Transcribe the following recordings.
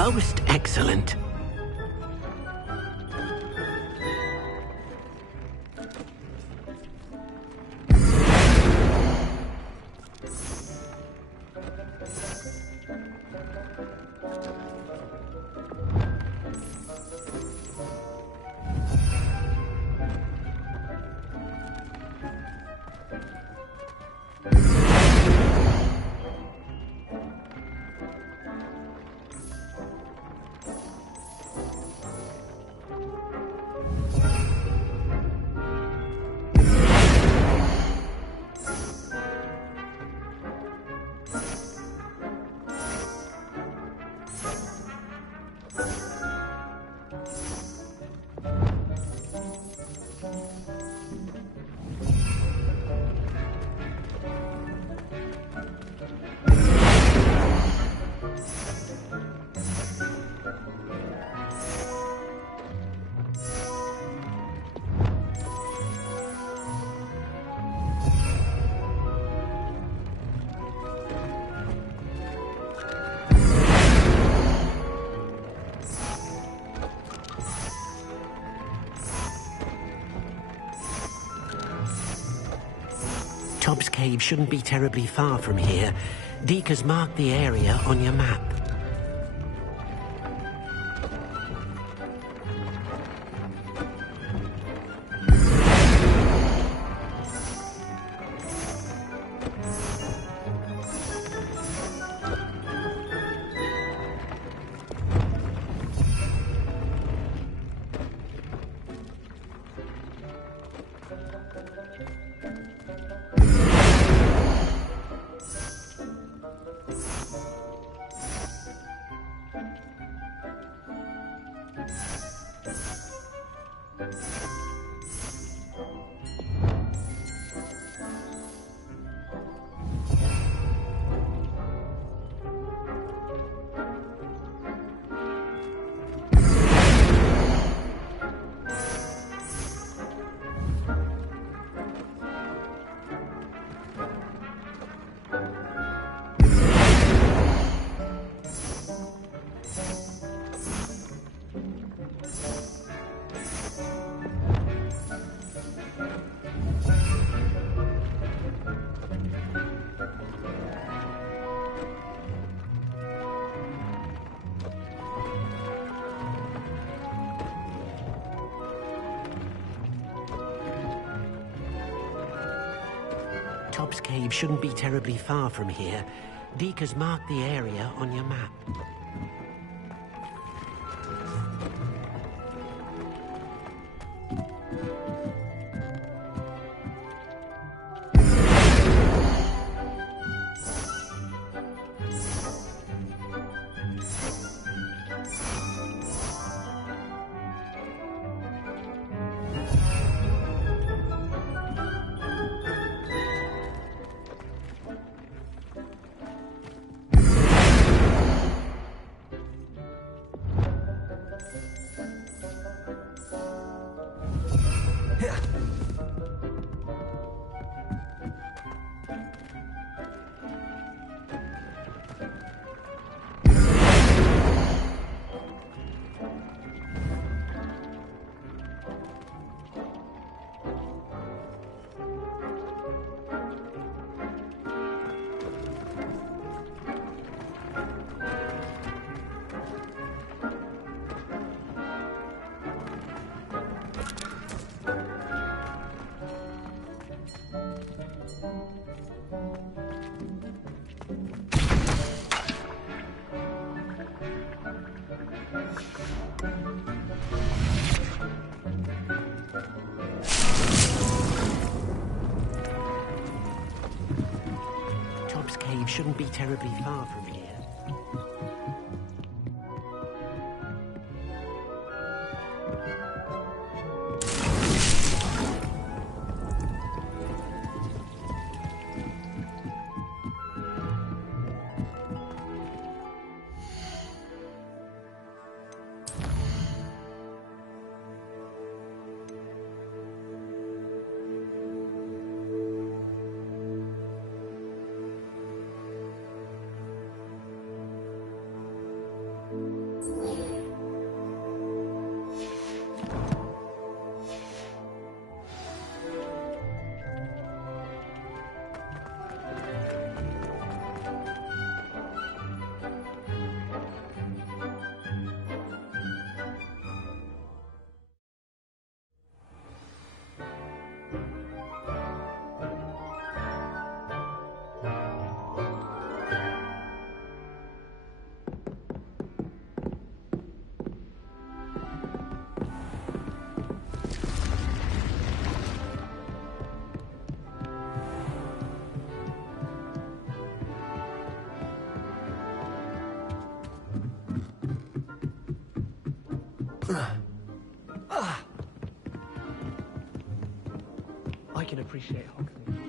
Most excellent. Tobbs Cave shouldn't be terribly far from here. Deke has marked the area on your map. Tobbs Cave shouldn't be terribly far from here. Deke has marked the area on your map. Tobbs Cave shouldn't be terribly far from here. I can appreciate Hogwarts.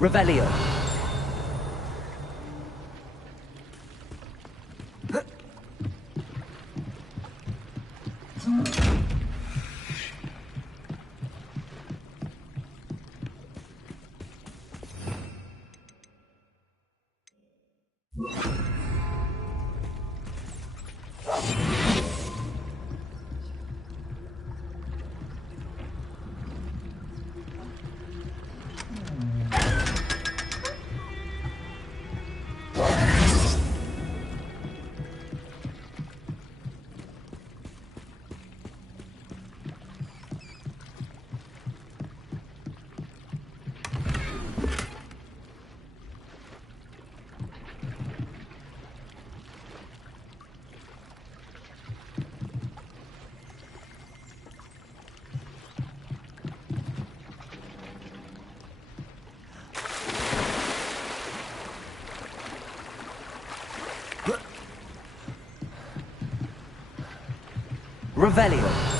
Revelio. Revelio.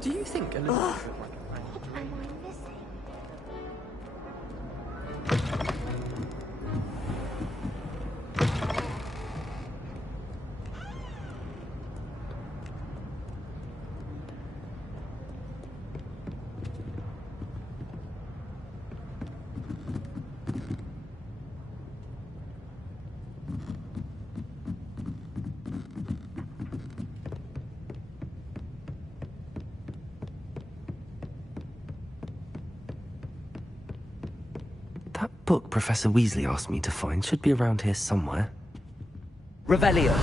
Do you think Elizabeth looked like a man? Am I missing? That book Professor Weasley asked me to find should be around here somewhere. Revelio.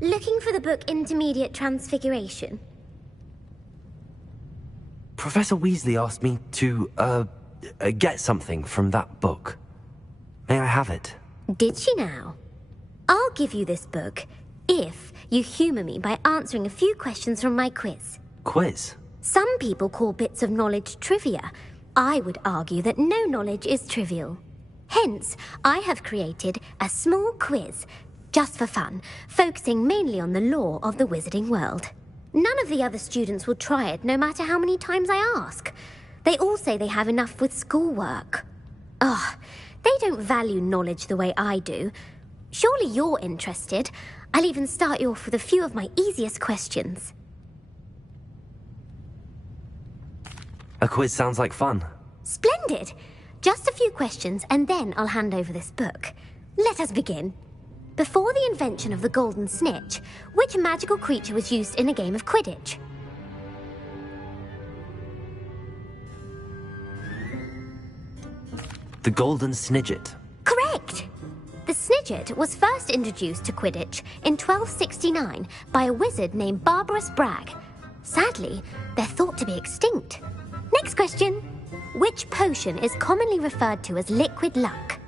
Looking for the book Intermediate Transfiguration? Professor Weasley asked me to, get something from that book. May I have it? Did she now? I'll give you this book if you humour me by answering a few questions from my quiz. Quiz? Some people call bits of knowledge trivia. I would argue that no knowledge is trivial. Hence, I have created a small quiz, just for fun, focusing mainly on the lore of the wizarding world. None of the other students will try it, no matter how many times I ask. They all say they have enough with schoolwork. Ugh, they don't value knowledge the way I do. Surely you're interested. I'll even start you off with a few of my easiest questions. A quiz sounds like fun. Splendid! Just a few questions, and then I'll hand over this book. Let us begin. Before the invention of the golden snitch, which magical creature was used in a game of Quidditch? The golden snidget. Correct! The The snidget was first introduced to Quidditch in 1269 by a wizard named Barbarous Bragg. Sadly, they're thought to be extinct. Next question. Which potion is commonly referred to as liquid luck?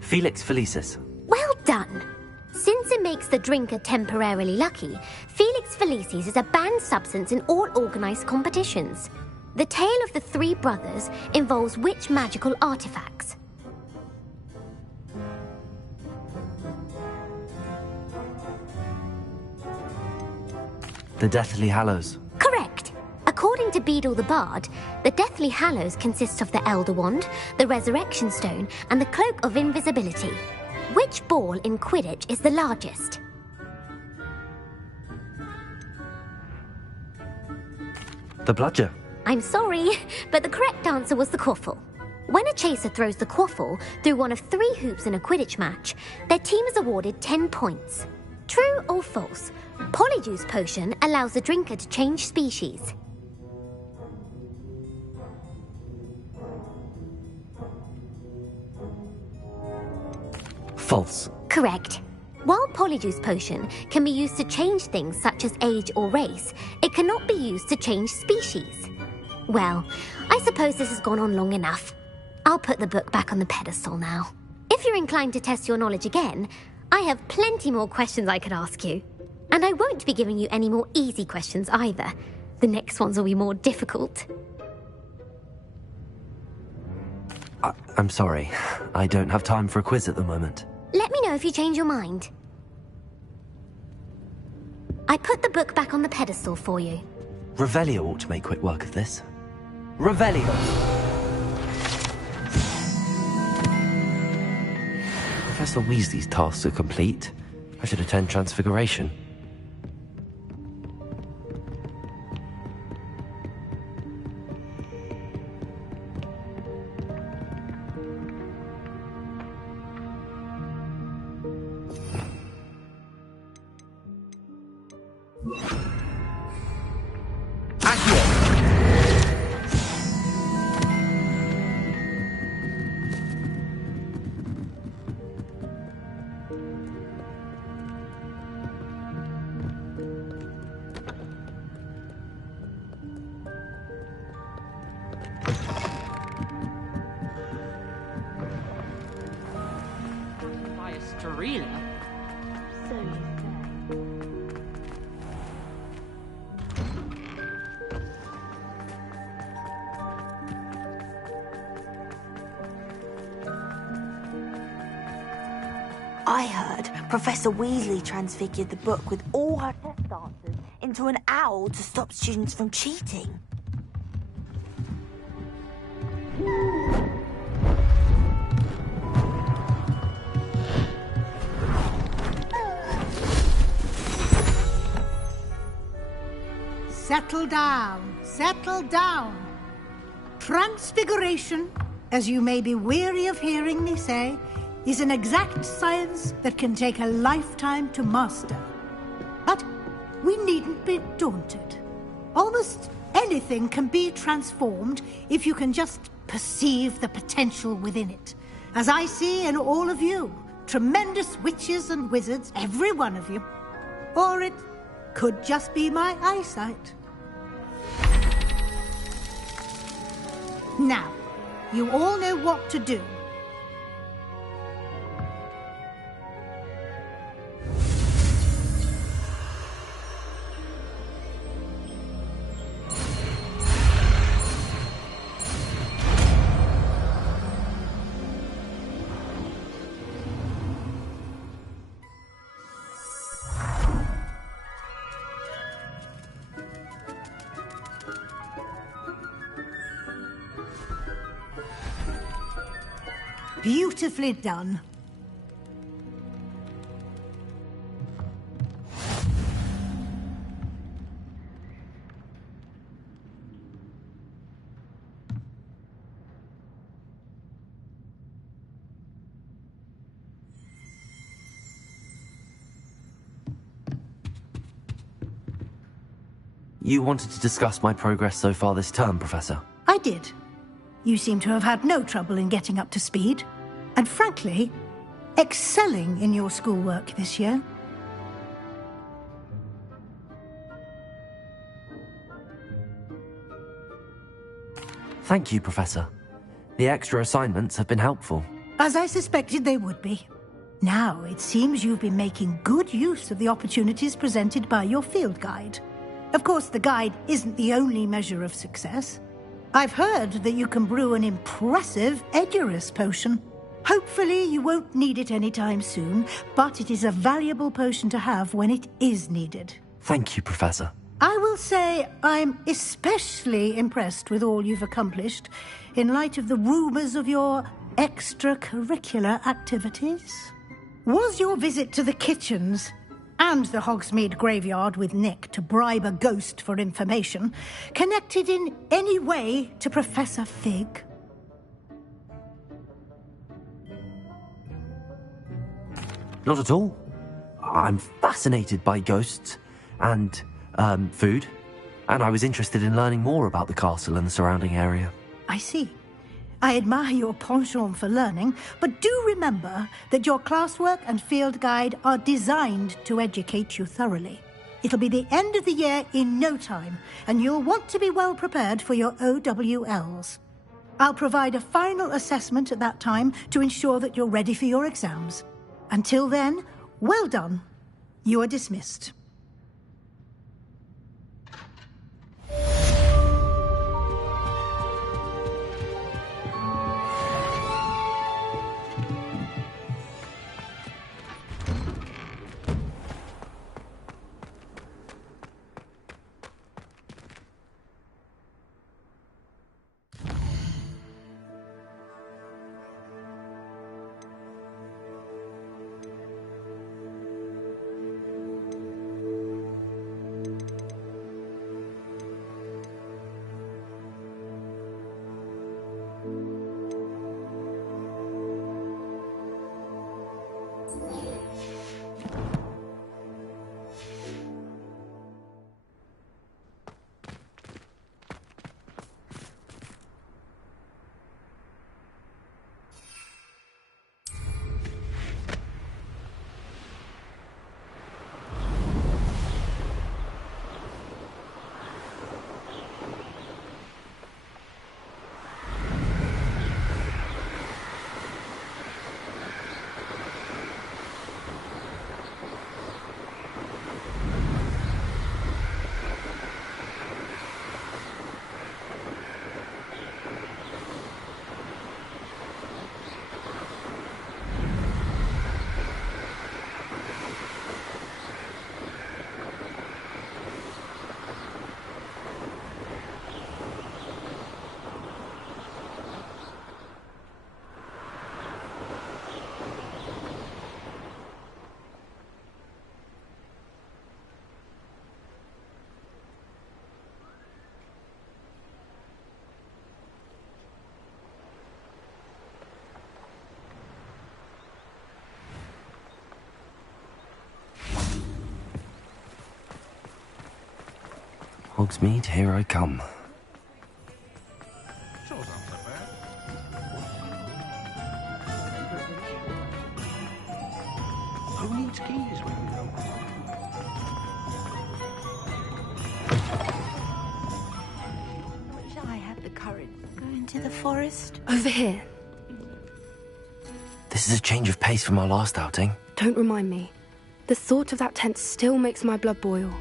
Felix Felicis. Well done! Since it makes the drinker temporarily lucky, Felix Felicis is a banned substance in all organised competitions. The tale of the three brothers involves which magical artifacts? The Deathly Hallows. Correct! According to Beadle the Bard, the Deathly Hallows consists of the Elder Wand, the Resurrection Stone, and the Cloak of Invisibility. Which ball in Quidditch is the largest? The Bludger. I'm sorry, but the correct answer was the quaffle. When a chaser throws the quaffle through one of 3 hoops in a Quidditch match, their team is awarded 10 points. True or false? Polyjuice potion allows the drinker to change species. False. Correct. While Polyjuice potion can be used to change things such as age or race, it cannot be used to change species. Well, I suppose this has gone on long enough. I'll put the book back on the pedestal now. If you're inclined to test your knowledge again, I have plenty more questions I could ask you. And I won't be giving you any more easy questions either. The next ones will be more difficult. I'm sorry. I don't have time for a quiz at the moment. Let me know if you change your mind. I put the book back on the pedestal for you. Revelio ought to make quick work of this. Revelio! Professor Weasley's tasks are complete. I should attend Transfiguration. I heard Professor Weasley transfigured the book with all her test answers into an owl to stop students from cheating. Settle down, settle down. Transfiguration, as you may be weary of hearing me say, is an exact science that can take a lifetime to master. But we needn't be daunted. Almost anything can be transformed if you can just perceive the potential within it. As I see in all of you, tremendous witches and wizards, every one of you. Or it could just be my eyesight. Now, you all know what to do. Beautifully done. You wanted to discuss my progress so far this term, Professor? I did. You seem to have had no trouble in getting up to speed, and frankly, excelling in your schoolwork this year. Thank you, Professor. The extra assignments have been helpful. As I suspected they would be. Now, it seems you've been making good use of the opportunities presented by your field guide. Of course, the guide isn't the only measure of success. I've heard that you can brew an impressive Edurus potion. Hopefully, you won't need it anytime soon, but it is a valuable potion to have when it is needed. Thank you, Professor. I will say I'm especially impressed with all you've accomplished in light of the rumors of your extracurricular activities. Was your visit to the kitchens and the Hogsmeade graveyard with Nick to bribe a ghost for information connected in any way to Professor Fig? Not at all. I'm fascinated by ghosts and food, and I was interested in learning more about the castle and the surrounding area. I see. I admire your penchant for learning, but do remember that your classwork and field guide are designed to educate you thoroughly. It'll be the end of the year in no time, and you'll want to be well prepared for your OWLs. I'll provide a final assessment at that time to ensure that you're ready for your exams. Until then, well done. You are dismissed. Hogsmeade, here I come. Who needs keys when you don't? Shall I have the courage to go into the forest? Over here. This is a change of pace from our last outing. Don't remind me. The thought of that tent still makes my blood boil.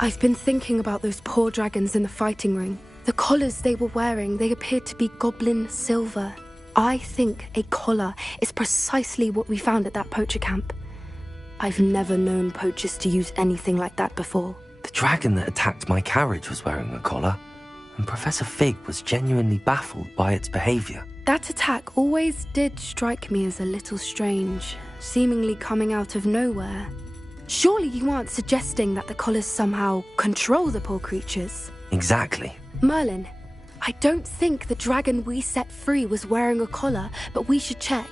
I've been thinking about those poor dragons in the fighting ring. The collars they were wearing, they appeared to be goblin silver. I think a collar is precisely what we found at that poacher camp. I've never known poachers to use anything like that before. The dragon that attacked my carriage was wearing a collar, and Professor Fig was genuinely baffled by its behavior. That attack always did strike me as a little strange, seemingly coming out of nowhere. Surely you aren't suggesting that the collars somehow control the poor creatures? Exactly. Merlin, I don't think the dragon we set free was wearing a collar, but we should check.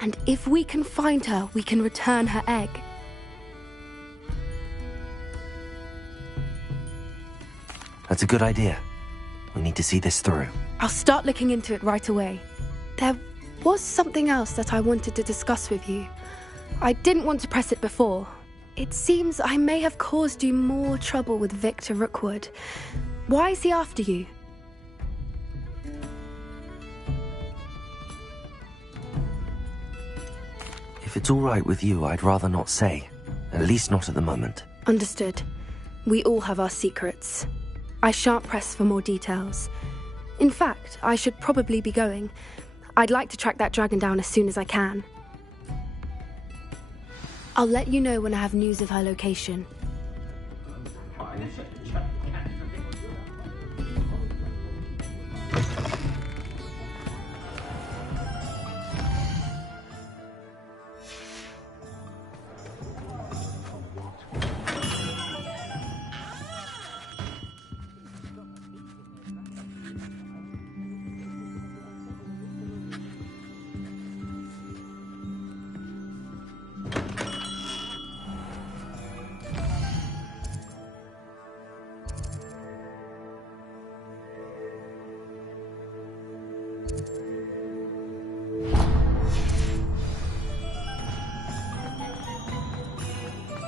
And if we can find her, we can return her egg. That's a good idea. We need to see this through. I'll start looking into it right away. There was something else that I wanted to discuss with you. I didn't want to press it before. It seems I may have caused you more trouble with Victor Rookwood. Why is he after you? If it's all right with you, I'd rather not say. At least not at the moment. Understood. We all have our secrets. I shan't press for more details. In fact, I should probably be going. I'd like to track that dragon down as soon as I can. I'll let you know when I have news of her location.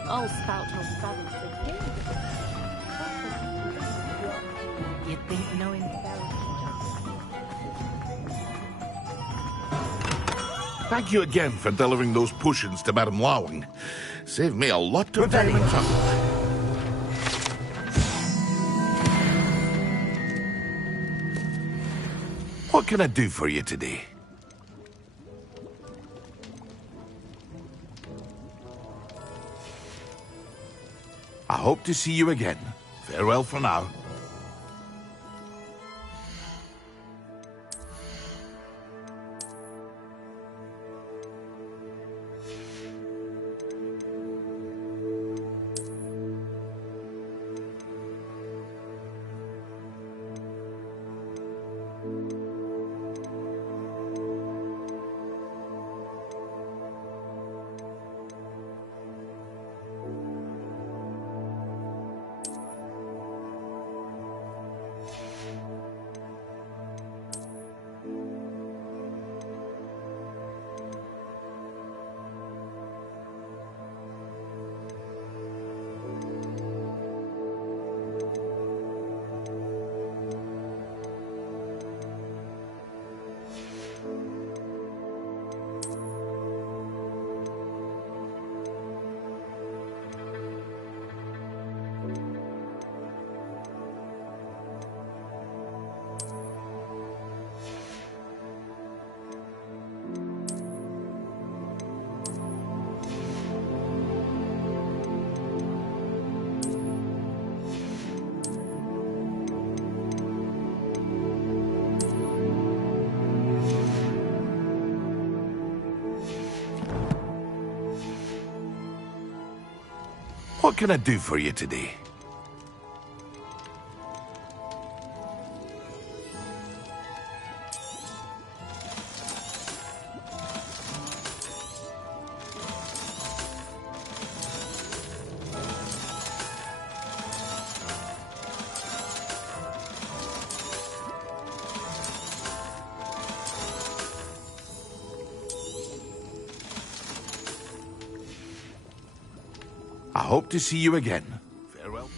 I'll spout her balance again. You'd think knowing Thank you again for delivering those potions to Madame Lawing. Saved me a lot of time and trouble. What can I do for you today? I hope to see you again. Farewell for now. What can I do for you today? I hope to see you again. Farewell.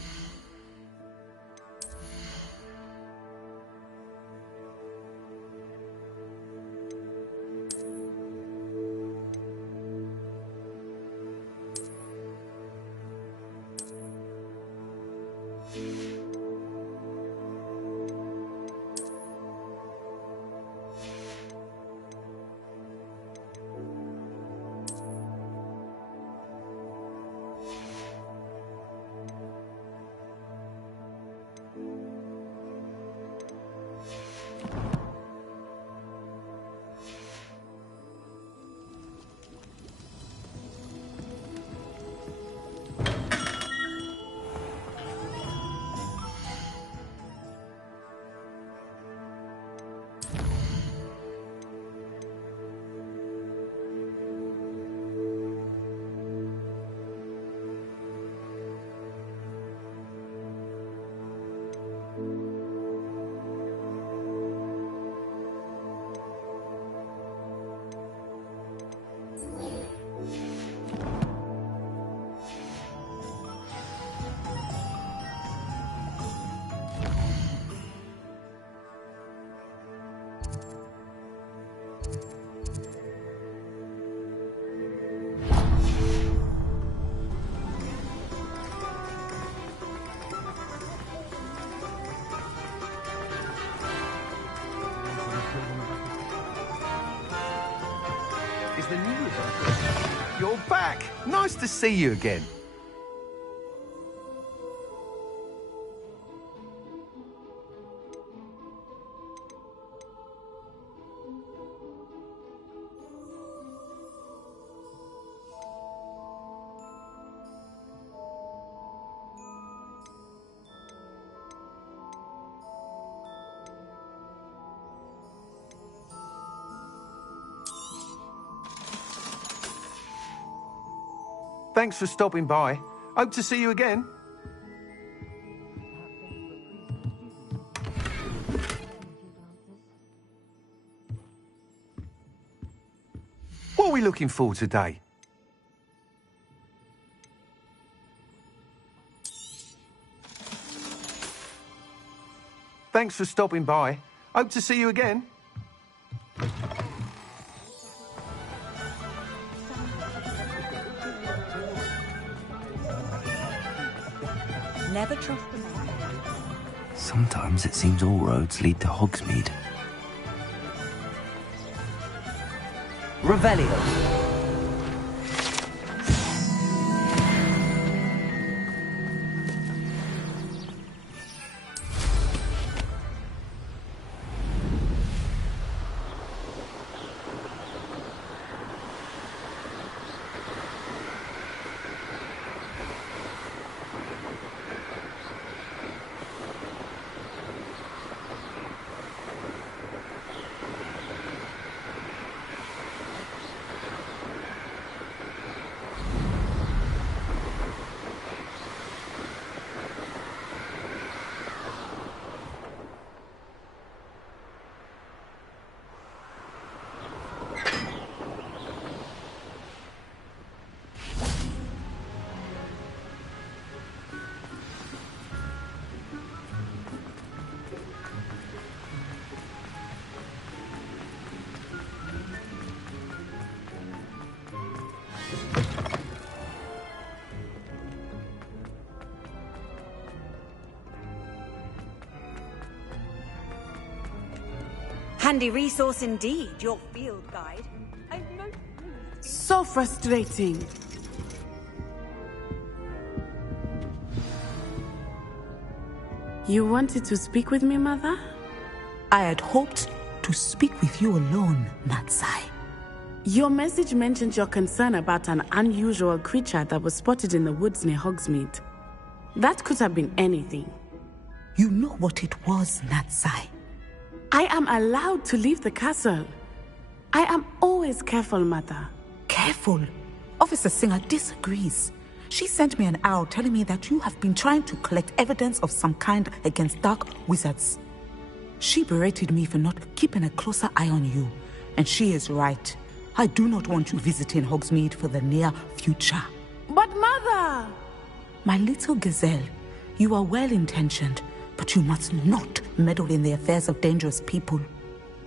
You're back! Nice to see you again. Thanks for stopping by. Hope to see you again. What are we looking for today? Thanks for stopping by. Hope to see you again. Never trust a man. Sometimes it seems all roads lead to Hogsmeade. Revelio. Handy resource indeed, your field guide. So frustrating. You wanted to speak with me, Mother? I had hoped to speak with you alone, Natsai. Your message mentioned your concern about an unusual creature that was spotted in the woods near Hogsmeade. That could have been anything. You know what it was, Natsai. I am allowed to leave the castle. I am always careful, Mother. Careful? Officer Singer disagrees. She sent me an owl telling me that you have been trying to collect evidence of some kind against dark wizards. She berated me for not keeping a closer eye on you, and she is right. I do not want you visiting Hogsmeade for the near future. But Mother! My little gazelle, you are well-intentioned, but you must not meddle in the affairs of dangerous people.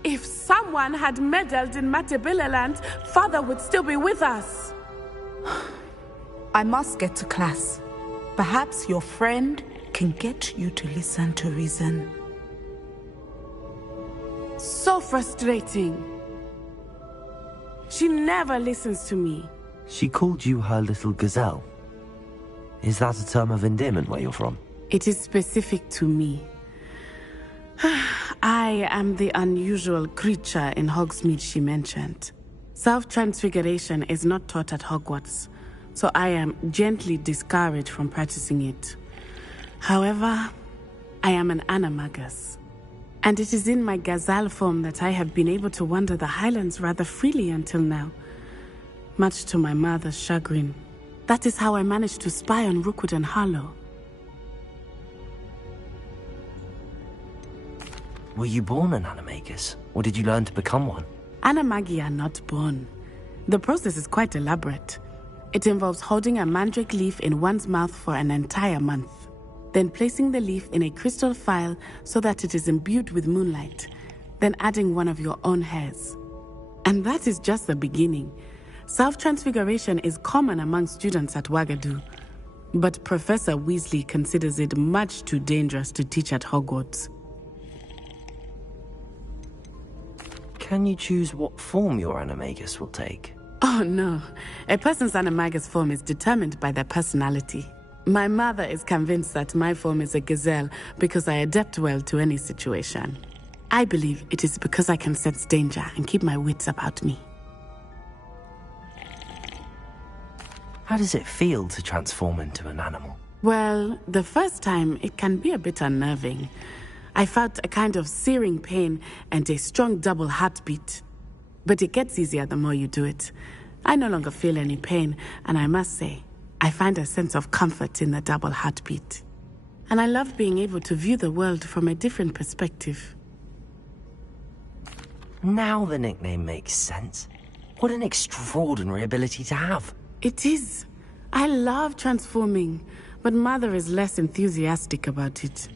If someone had meddled in Matabeleland, Father would still be with us. I must get to class. Perhaps your friend can get you to listen to reason. So frustrating. She never listens to me. She called you her little gazelle. Is that a term of endearment where you're from? It is specific to me. I am the unusual creature in Hogsmeade she mentioned. Self-transfiguration is not taught at Hogwarts, so I am gently discouraged from practicing it. However, I am an animagus, and it is in my gazelle form that I have been able to wander the Highlands rather freely until now, much to my mother's chagrin. That is how I managed to spy on Rookwood and Harlow. Were you born an animagus, or did you learn to become one? Animagi are not born. The process is quite elaborate. It involves holding a mandrake leaf in one's mouth for an entire month, then placing the leaf in a crystal phial so that it is imbued with moonlight, then adding one of your own hairs. And that is just the beginning. Self-transfiguration is common among students at Wagadu, but Professor Weasley considers it much too dangerous to teach at Hogwarts. Can you choose what form your animagus will take? Oh no, a person's animagus form is determined by their personality. My mother is convinced that my form is a gazelle because I adapt well to any situation. I believe it is because I can sense danger and keep my wits about me. How does it feel to transform into an animal? Well, the first time it can be a bit unnerving. I felt a kind of searing pain and a strong double heartbeat. But it gets easier the more you do it. I no longer feel any pain, and I must say, I find a sense of comfort in the double heartbeat. And I love being able to view the world from a different perspective. Now the nickname makes sense. What an extraordinary ability to have. It is. I love transforming, but Mother is less enthusiastic about it.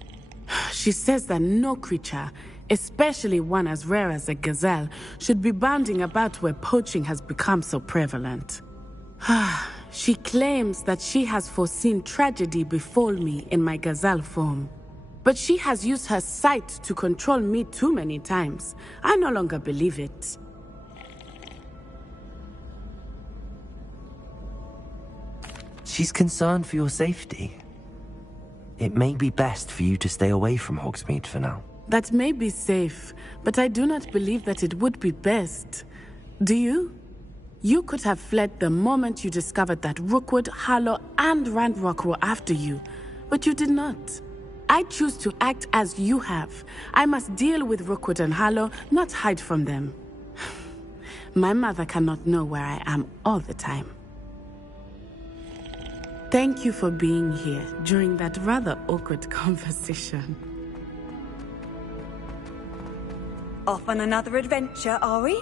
She says that no creature, especially one as rare as a gazelle, should be bounding about where poaching has become so prevalent. She claims that she has foreseen tragedy befall me in my gazelle form. But she has used her sight to control me too many times. I no longer believe it. She's concerned for your safety. It may be best for you to stay away from Hogsmeade for now. That may be safe, but I do not believe that it would be best. Do you? You could have fled the moment you discovered that Rookwood, Harlow, and Ranrock were after you, but you did not. I choose to act as you have. I must deal with Rookwood and Harlow, not hide from them. My mother cannot know where I am all the time. Thank you for being here during that rather awkward conversation. Off on another adventure, are we?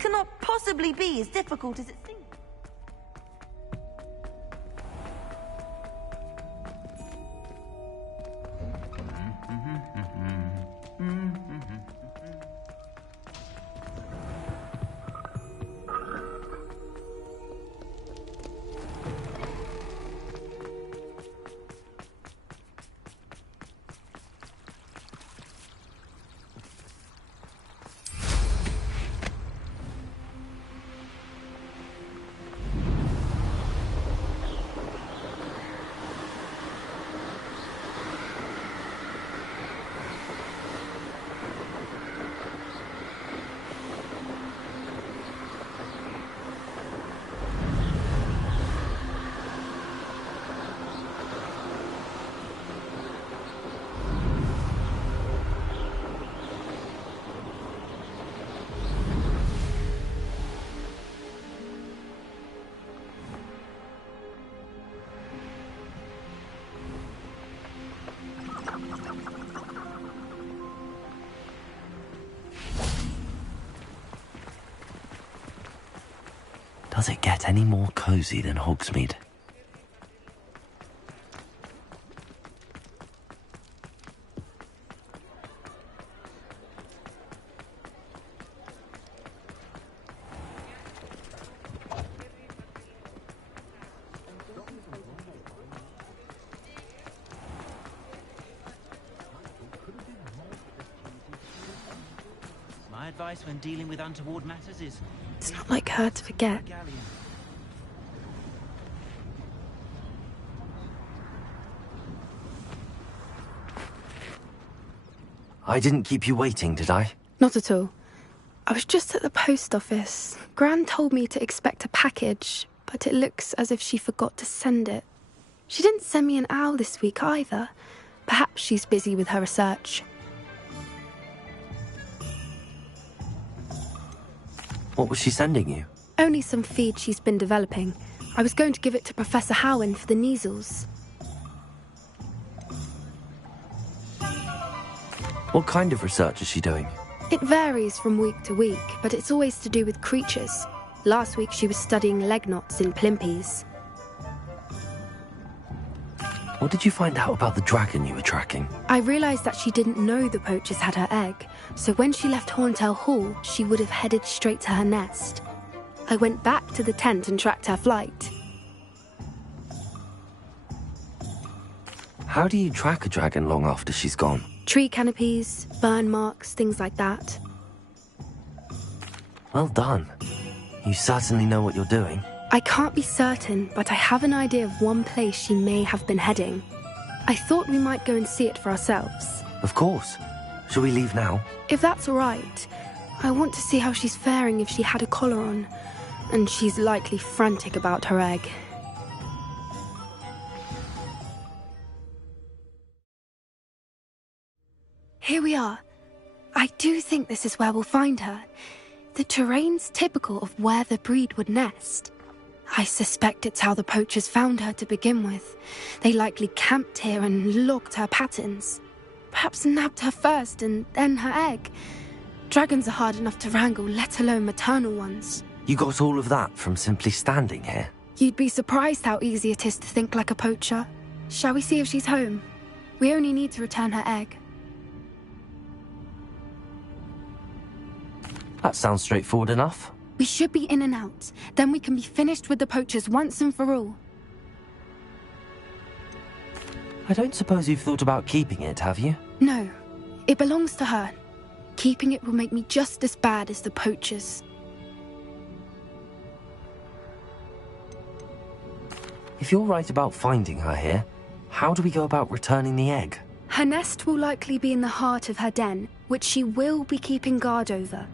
cannot possibly be as difficult as it seems. Does it get any more cozy than Hogsmeade? My advice when dealing with untoward matters is... It's not like her to forget. I didn't keep you waiting, did I? Not at all. I was just at the post office. Gran told me to expect a package, but it looks as if she forgot to send it. She didn't send me an owl this week either. Perhaps she's busy with her research. What was she sending you? Only some feed she's been developing. I was going to give it to Professor Howin for the measles. What kind of research is she doing? It varies from week to week, but it's always to do with creatures. Last week she was studying leg knots in plimpies. What did you find out about the dragon you were tracking? I realised that she didn't know the poachers had her egg, so when she left Horntail Hall, she would have headed straight to her nest. I went back to the tent and tracked her flight. How do you track a dragon long after she's gone? Tree canopies, burn marks, things like that. Well done. You certainly know what you're doing. I can't be certain, but I have an idea of one place she may have been heading. I thought we might go and see it for ourselves. Of course. Shall we leave now? If that's all right. I want to see how she's faring if she had a collar on. And she's likely frantic about her egg. Here we are. I do think this is where we'll find her. The terrain's typical of where the breed would nest. I suspect it's how the poachers found her to begin with. They likely camped here and logged her patterns. Perhaps nabbed her first and then her egg. Dragons are hard enough to wrangle, let alone maternal ones. You got all of that from simply standing here? You'd be surprised how easy it is to think like a poacher. Shall we see if she's home? We only need to return her egg. That sounds straightforward enough. We should be in and out. Then we can be finished with the poachers once and for all. I don't suppose you've thought about keeping it, have you? No. It belongs to her. Keeping it will make me just as bad as the poachers. If you're right about finding her here, how do we go about returning the egg? Her nest will likely be in the heart of her den, which she will be keeping guard over.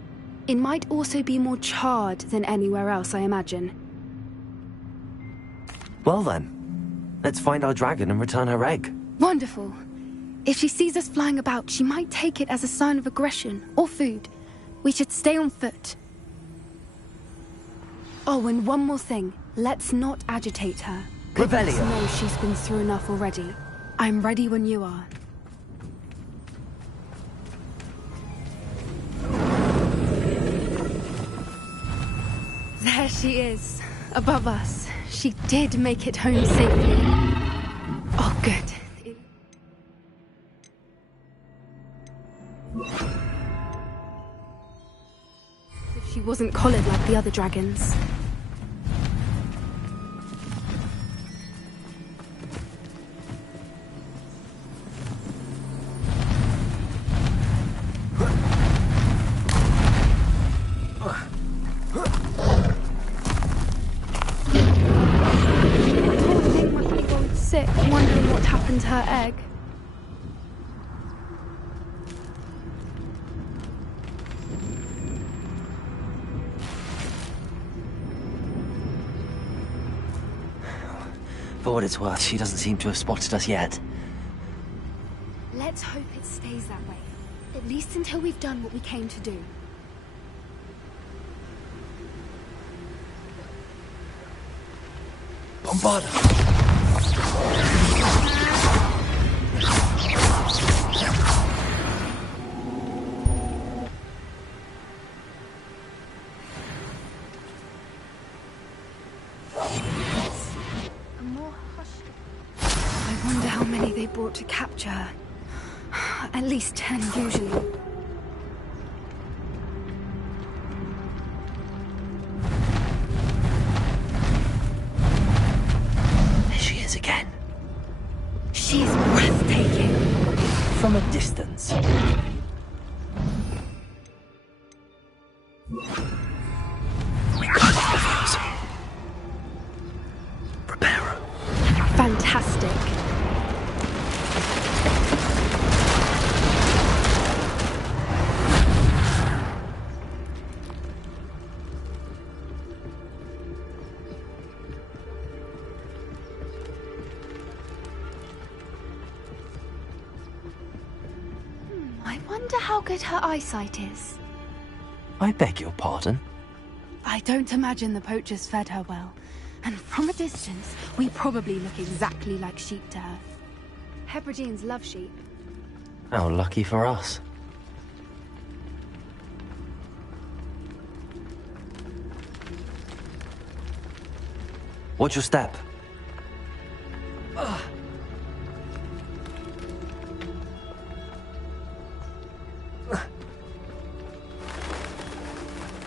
It might also be more charred than anywhere else, I imagine. Well then, let's find our dragon and return her egg. Wonderful. If she sees us flying about, she might take it as a sign of aggression or food. We should stay on foot. Oh, and one more thing. Let's not agitate her. Rebellion! Goodness knows she's been through enough already. I'm ready when you are. There she is, above us. She did make it home safely. Oh, good. If she wasn't collared like the other dragons. Sick, wondering what happened to her egg. For what it's worth, she doesn't seem to have spotted us yet. Let's hope it stays that way. At least until we've done what we came to do. Bombarda! I wonder how many they brought to capture her. At least 10 usually. There she is again. She's breathtaking. From a distance. We close the views. Prepare her. Fantastic. I wonder how good her eyesight is. I beg your pardon? I don't imagine the poachers fed her well. And from a distance, we probably look exactly like sheep to her. Hebrideans love sheep. How lucky for us. Watch your step.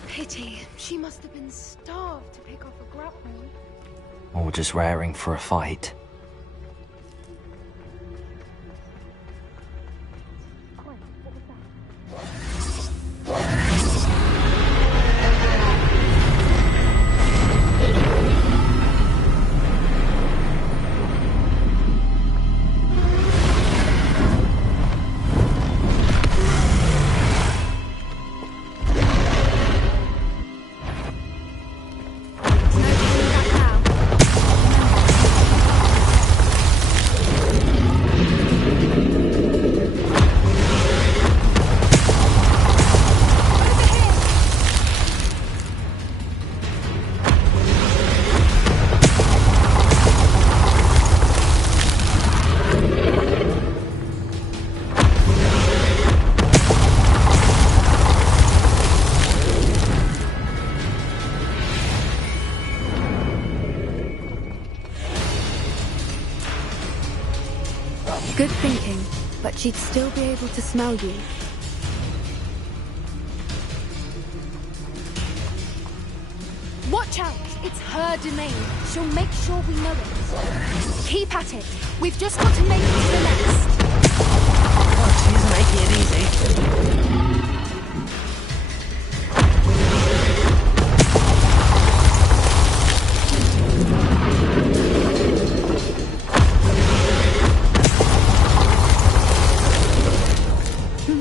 Pity. She must have been starved to pick off a grapple. Or just raring for a fight. Good thinking, but she'd still be able to smell you. Watch out! It's her domain. She'll make sure we know it. Keep at it. We've just got to make it to the nest. Oh, she's making it easy.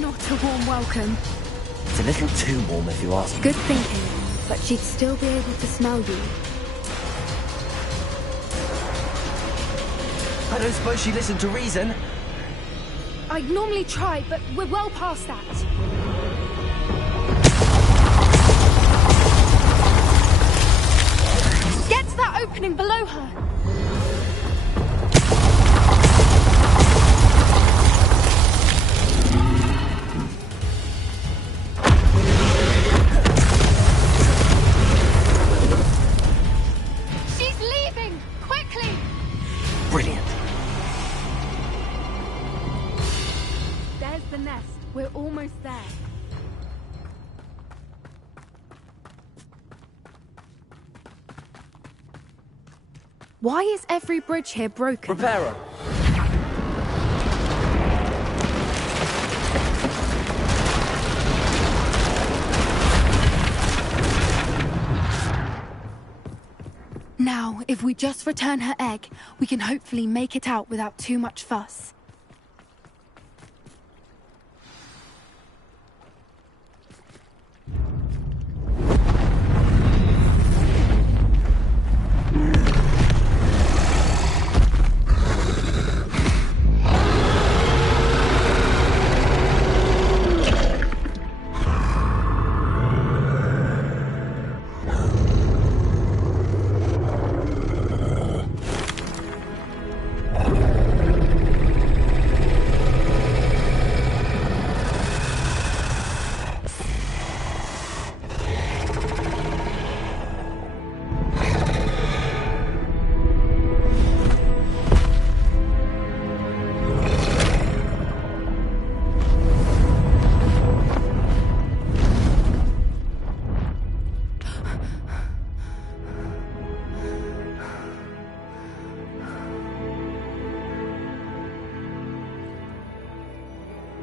Not a warm welcome. It's a little too warm if you ask me. Good thinking, but she'd still be able to smell you. I don't suppose she listened to reason. I'd normally try, but we're well past that. Get to that opening below her. We're almost there. Why is every bridge here broken? Repairer! Now, if we just return her egg, we can hopefully make it out without too much fuss.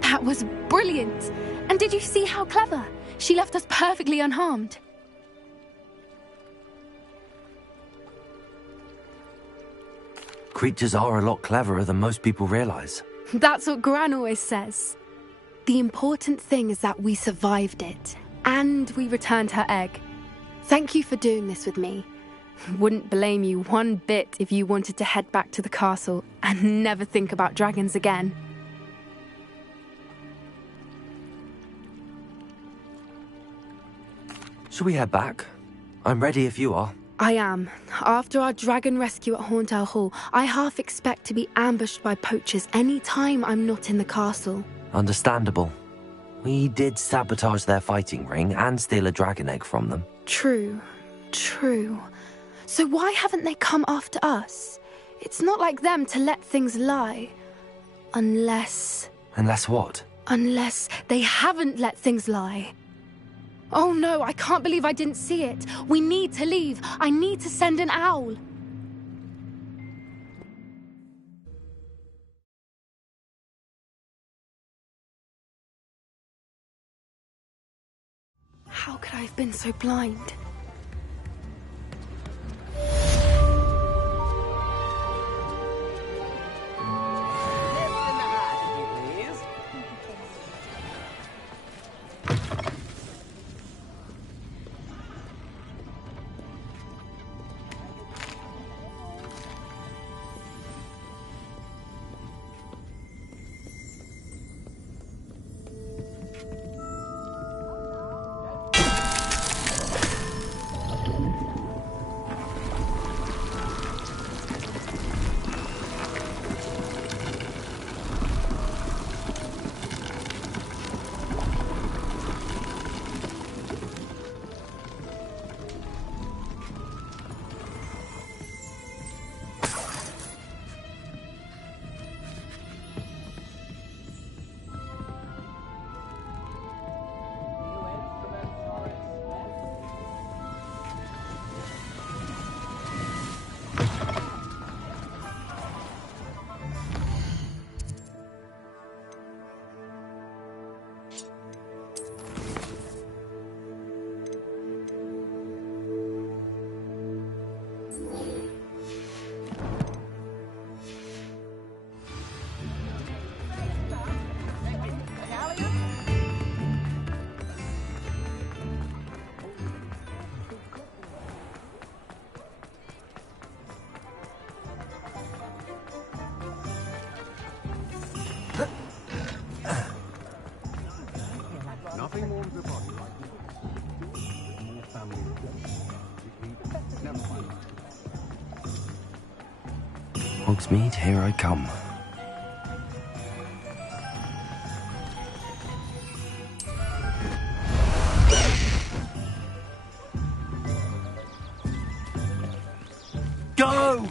That was brilliant! And did you see how clever? She left us perfectly unharmed. Creatures are a lot cleverer than most people realize. That's what Gran always says. The important thing is that we survived it, and we returned her egg. Thank you for doing this with me. Wouldn't blame you one bit if you wanted to head back to the castle and never think about dragons again. Shall we head back? I'm ready if you are. I am. After our dragon rescue at Hauntow Hall, I half expect to be ambushed by poachers any time I'm not in the castle. Understandable. We did sabotage their fighting ring and steal a dragon egg from them. True. So why haven't they come after us? It's not like them to let things lie. Unless... Unless what? Unless they haven't let things lie. Oh no, I can't believe I didn't see it. We need to leave. I need to send an owl. How could I have been so blind? Nothing warms the body like more family. Never mind. Hogsmeade, here I come. Go!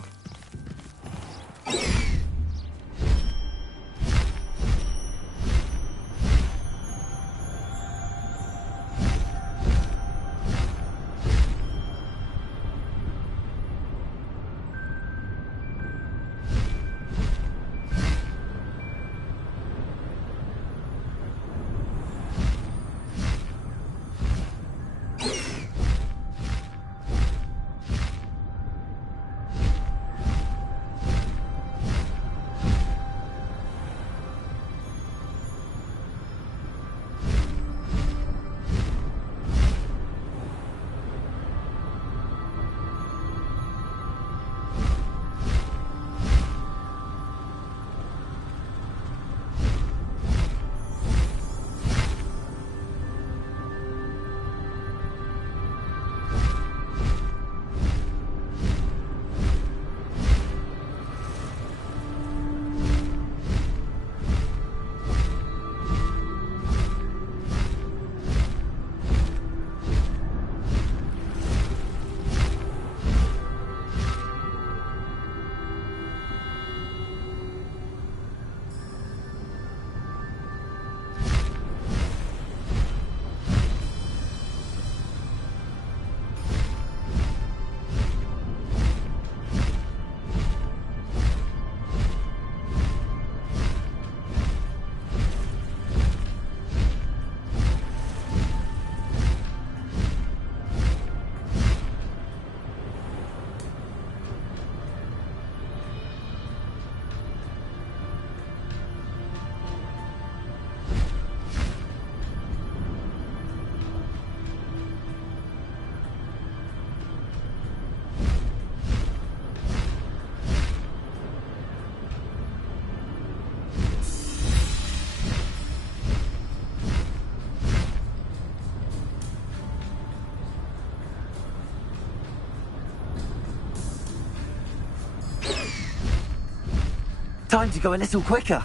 time to go a little quicker.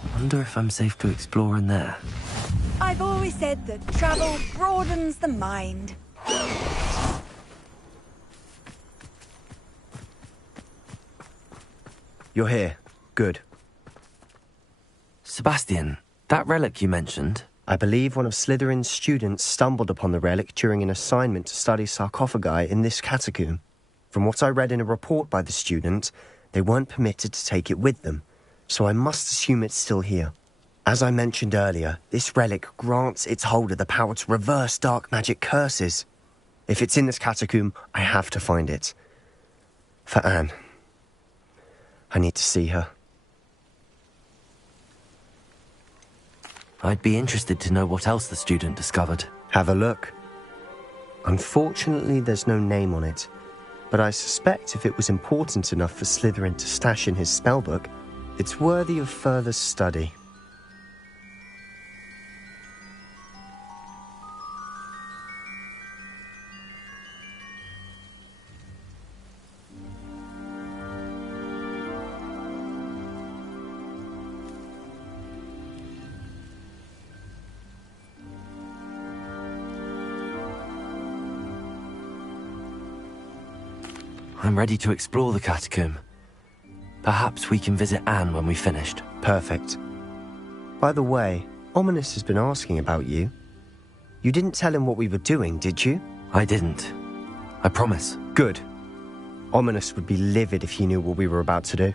I wonder if I'm safe to explore in there. I've always said that travel broadens the mind. You're here. Good. Sebastian, that relic you mentioned? I believe one of Slytherin's students stumbled upon the relic during an assignment to study sarcophagi in this catacomb. From what I read in a report by the student, they weren't permitted to take it with them, so I must assume it's still here. As I mentioned earlier, this relic grants its holder the power to reverse dark magic curses. If it's in this catacomb, I have to find it. For Anne. I need to see her. I'd be interested to know what else the student discovered. Have a look. Unfortunately, there's no name on it, but I suspect if it was important enough for Slytherin to stash in his spellbook, it's worthy of further study. I'm ready to explore the catacomb. Perhaps we can visit Anne when we've finished. Perfect. By the way, Ominous has been asking about you. You didn't tell him what we were doing, did you? I didn't. I promise. Good. Ominous would be livid if he knew what we were about to do.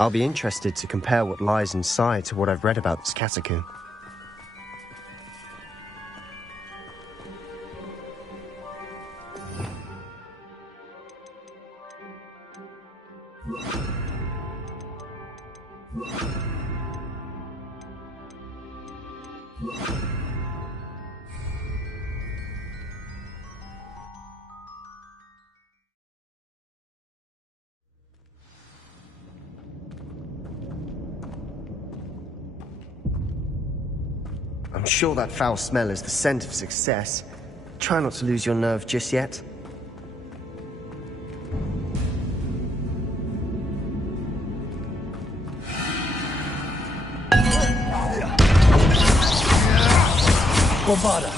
I'll be interested to compare what lies inside to what I've read about this catacomb. I'm sure that foul smell is the scent of success. Try not to lose your nerve just yet. Bombarda!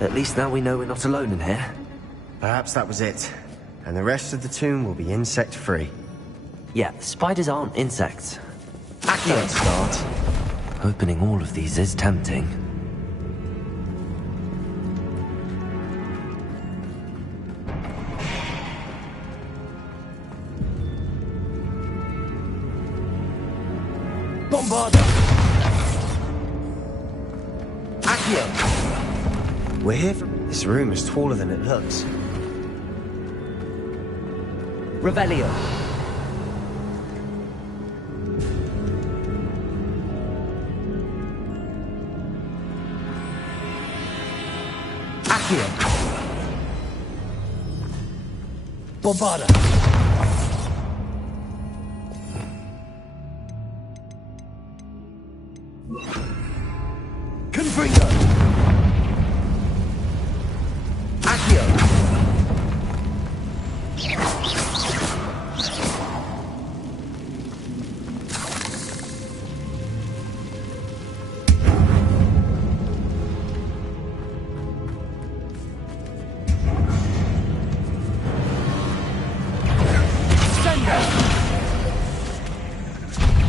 At least now we know we're not alone in here. Perhaps that was it. And the rest of the tomb will be insect-free. Yeah, the spiders aren't insects. Accurate start. Opening all of these is tempting. Bombarda! Accio! We're here for... This room is taller than it looks. Revelio. Accio! Bombarda! Confringo! Accio!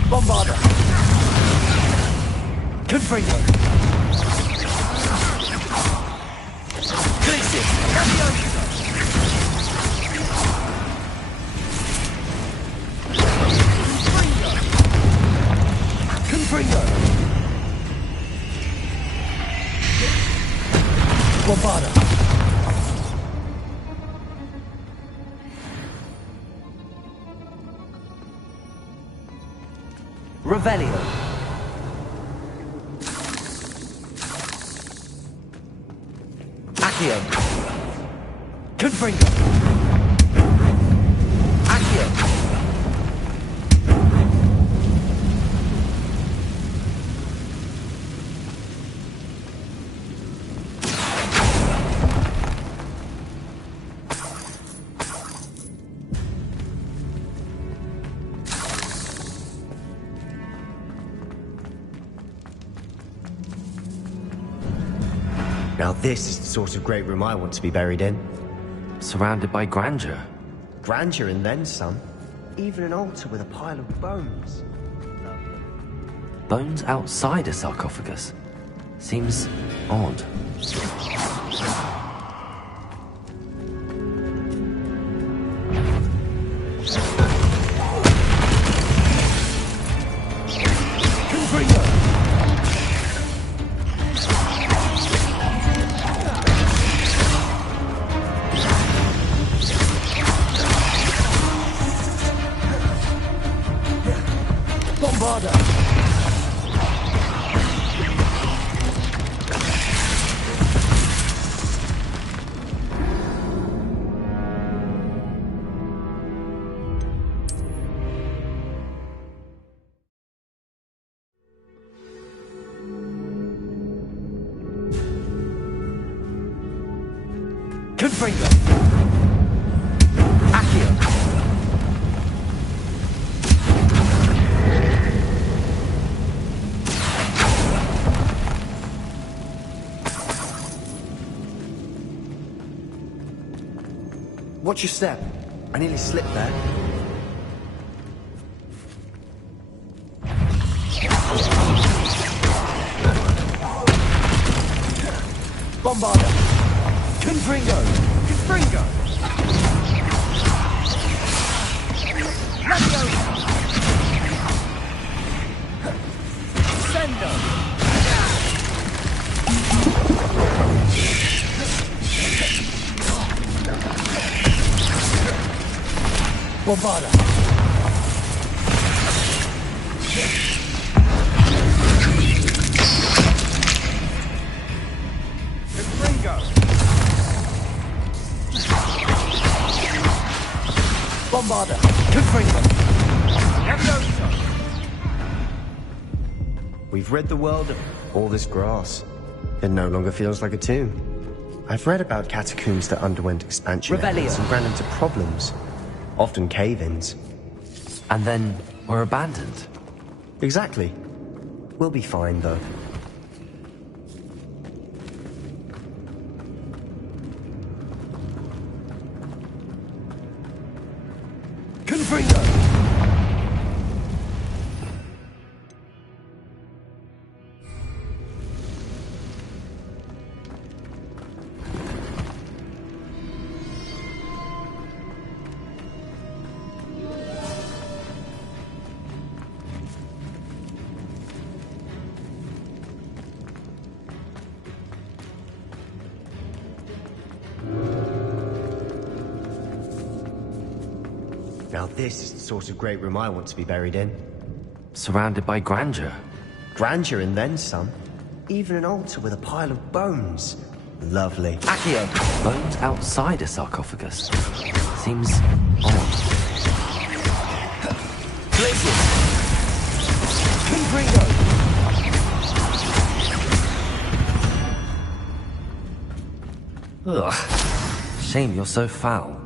Bombarda! Confringo! Glitzy! Confringo! Bombarda! Revelio. Accio. Confringo. Accio. Now this is the sort of great room I want to be buried in. Surrounded by grandeur. Grandeur and then some. Even an altar with a pile of bones. Bones outside a sarcophagus. Seems odd. Confringo. Accio. Watch your step. I nearly slipped there. Bombarda. Confringo. Confringo. Leviosa. Sendo. Bombarda. Confringo. Bombarda. Confringo. Leviosa. We've rid the world of all this grass. It no longer feels like a tomb. I've read about catacombs that underwent expansion efforts and ran into problems. Often cave-ins. And then were abandoned. Exactly. We'll be fine, though. Confringo! Now this is the sort of great room I want to be buried in. Surrounded by grandeur. Grandeur and then some. Even an altar with a pile of bones. Lovely. Accio! Bones outside a sarcophagus. Seems odd. Places! Confringo! Ugh. Shame you're so foul.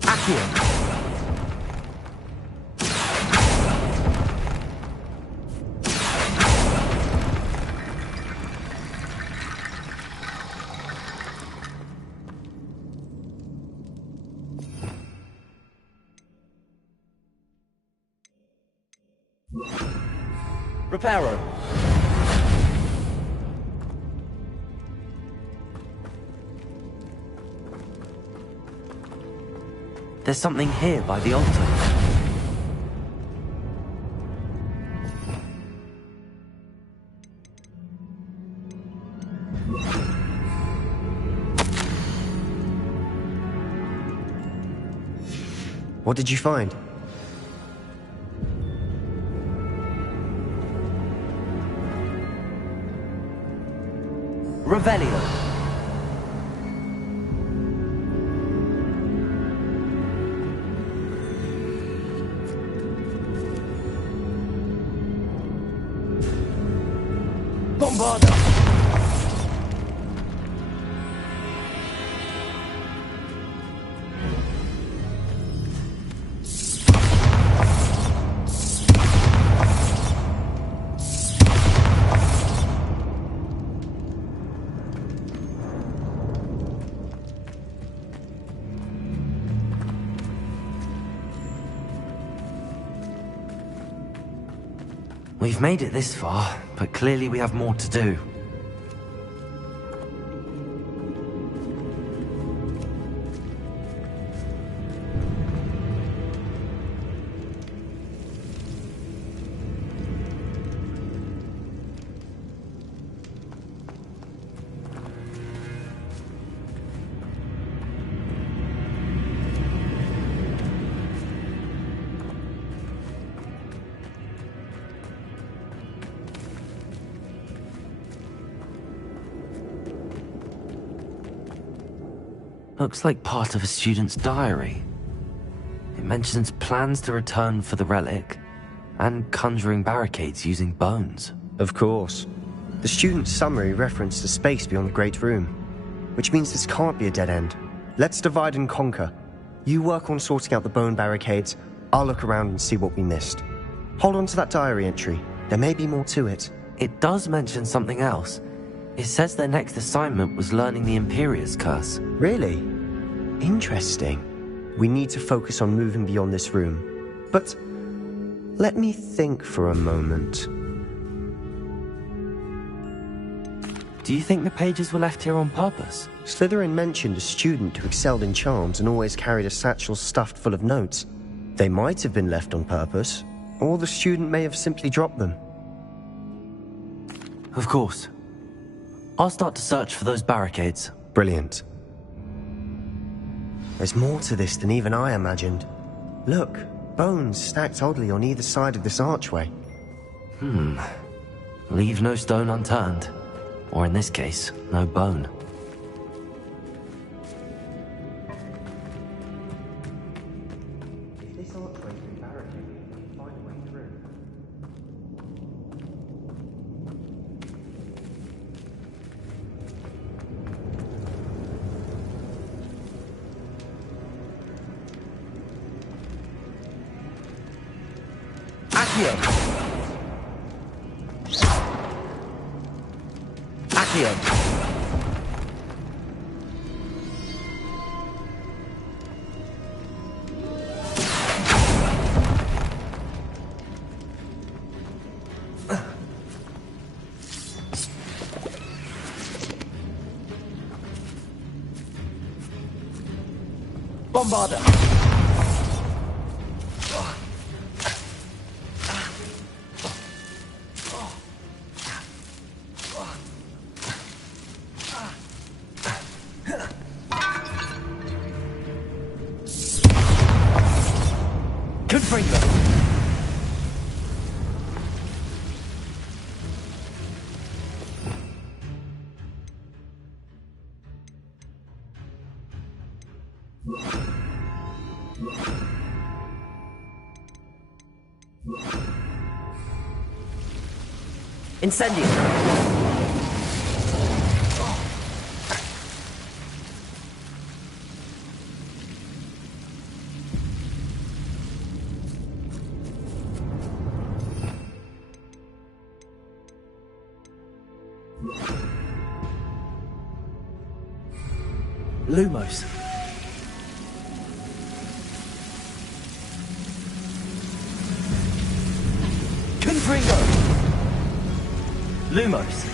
Accio! Reparo. There's something here by the altar. What did you find? Revelio. Bombarda. We've made it this far, but clearly we have more to do. Looks like part of a student's diary. It mentions plans to return for the relic and conjuring barricades using bones. Of course. The student's summary referenced a space beyond the Great Room, which means this can't be a dead end. Let's divide and conquer. You work on sorting out the bone barricades, I'll look around and see what we missed. Hold on to that diary entry. There may be more to it. It does mention something else. It says their next assignment was learning the Imperius Curse. Really? Interesting. We need to focus on moving beyond this room. But let me think for a moment. Do you think the pages were left here on purpose? Slytherin mentioned a student who excelled in charms and always carried a satchel stuffed full of notes. They might have been left on purpose, or the student may have simply dropped them. Of course. I'll start to search for those barricades. Brilliant. There's more to this than even I imagined. Look, bones stacked oddly on either side of this archway. Leave no stone unturned. Or in this case, no bone. If this archway's been barricaded, we can find a way through. Accio. Accio. Bombarda. Confringo. Incendio! Lumos. Confringo! Lumos.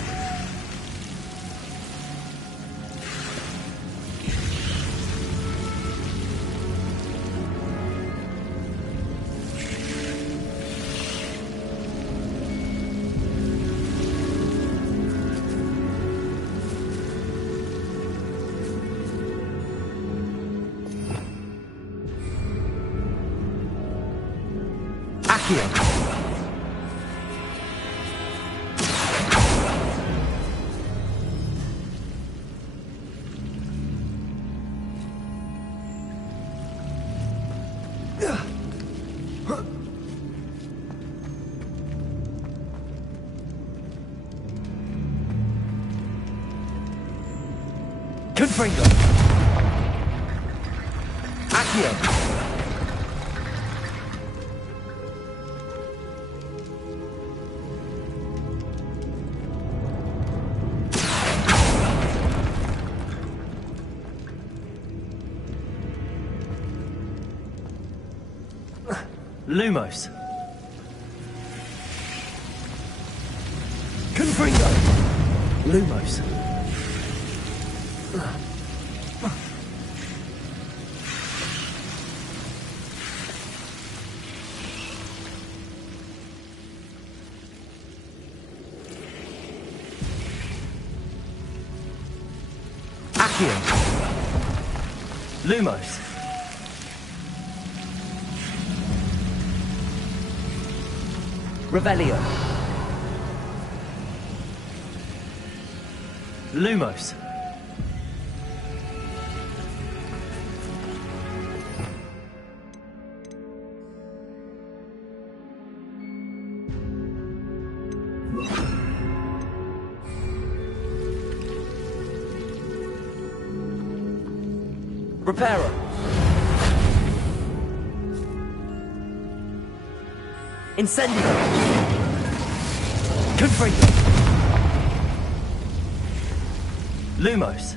Accio. Confringo. Accio. Lumos. Confringo. Lumos. Accio. Lumos. Revelio. Lumos. Reparo. Incendio. Confringo. Lumos.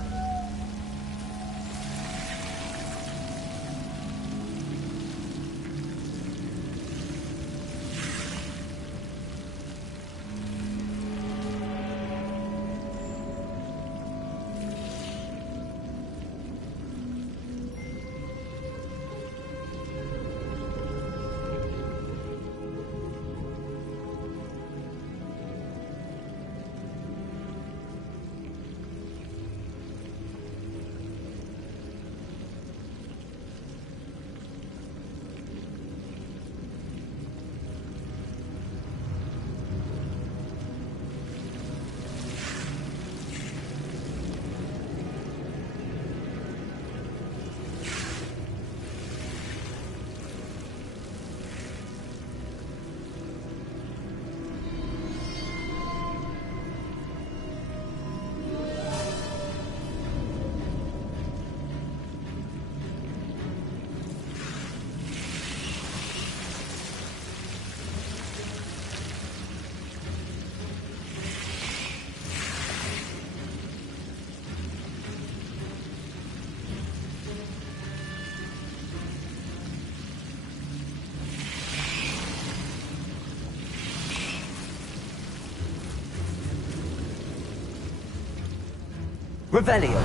Revelio.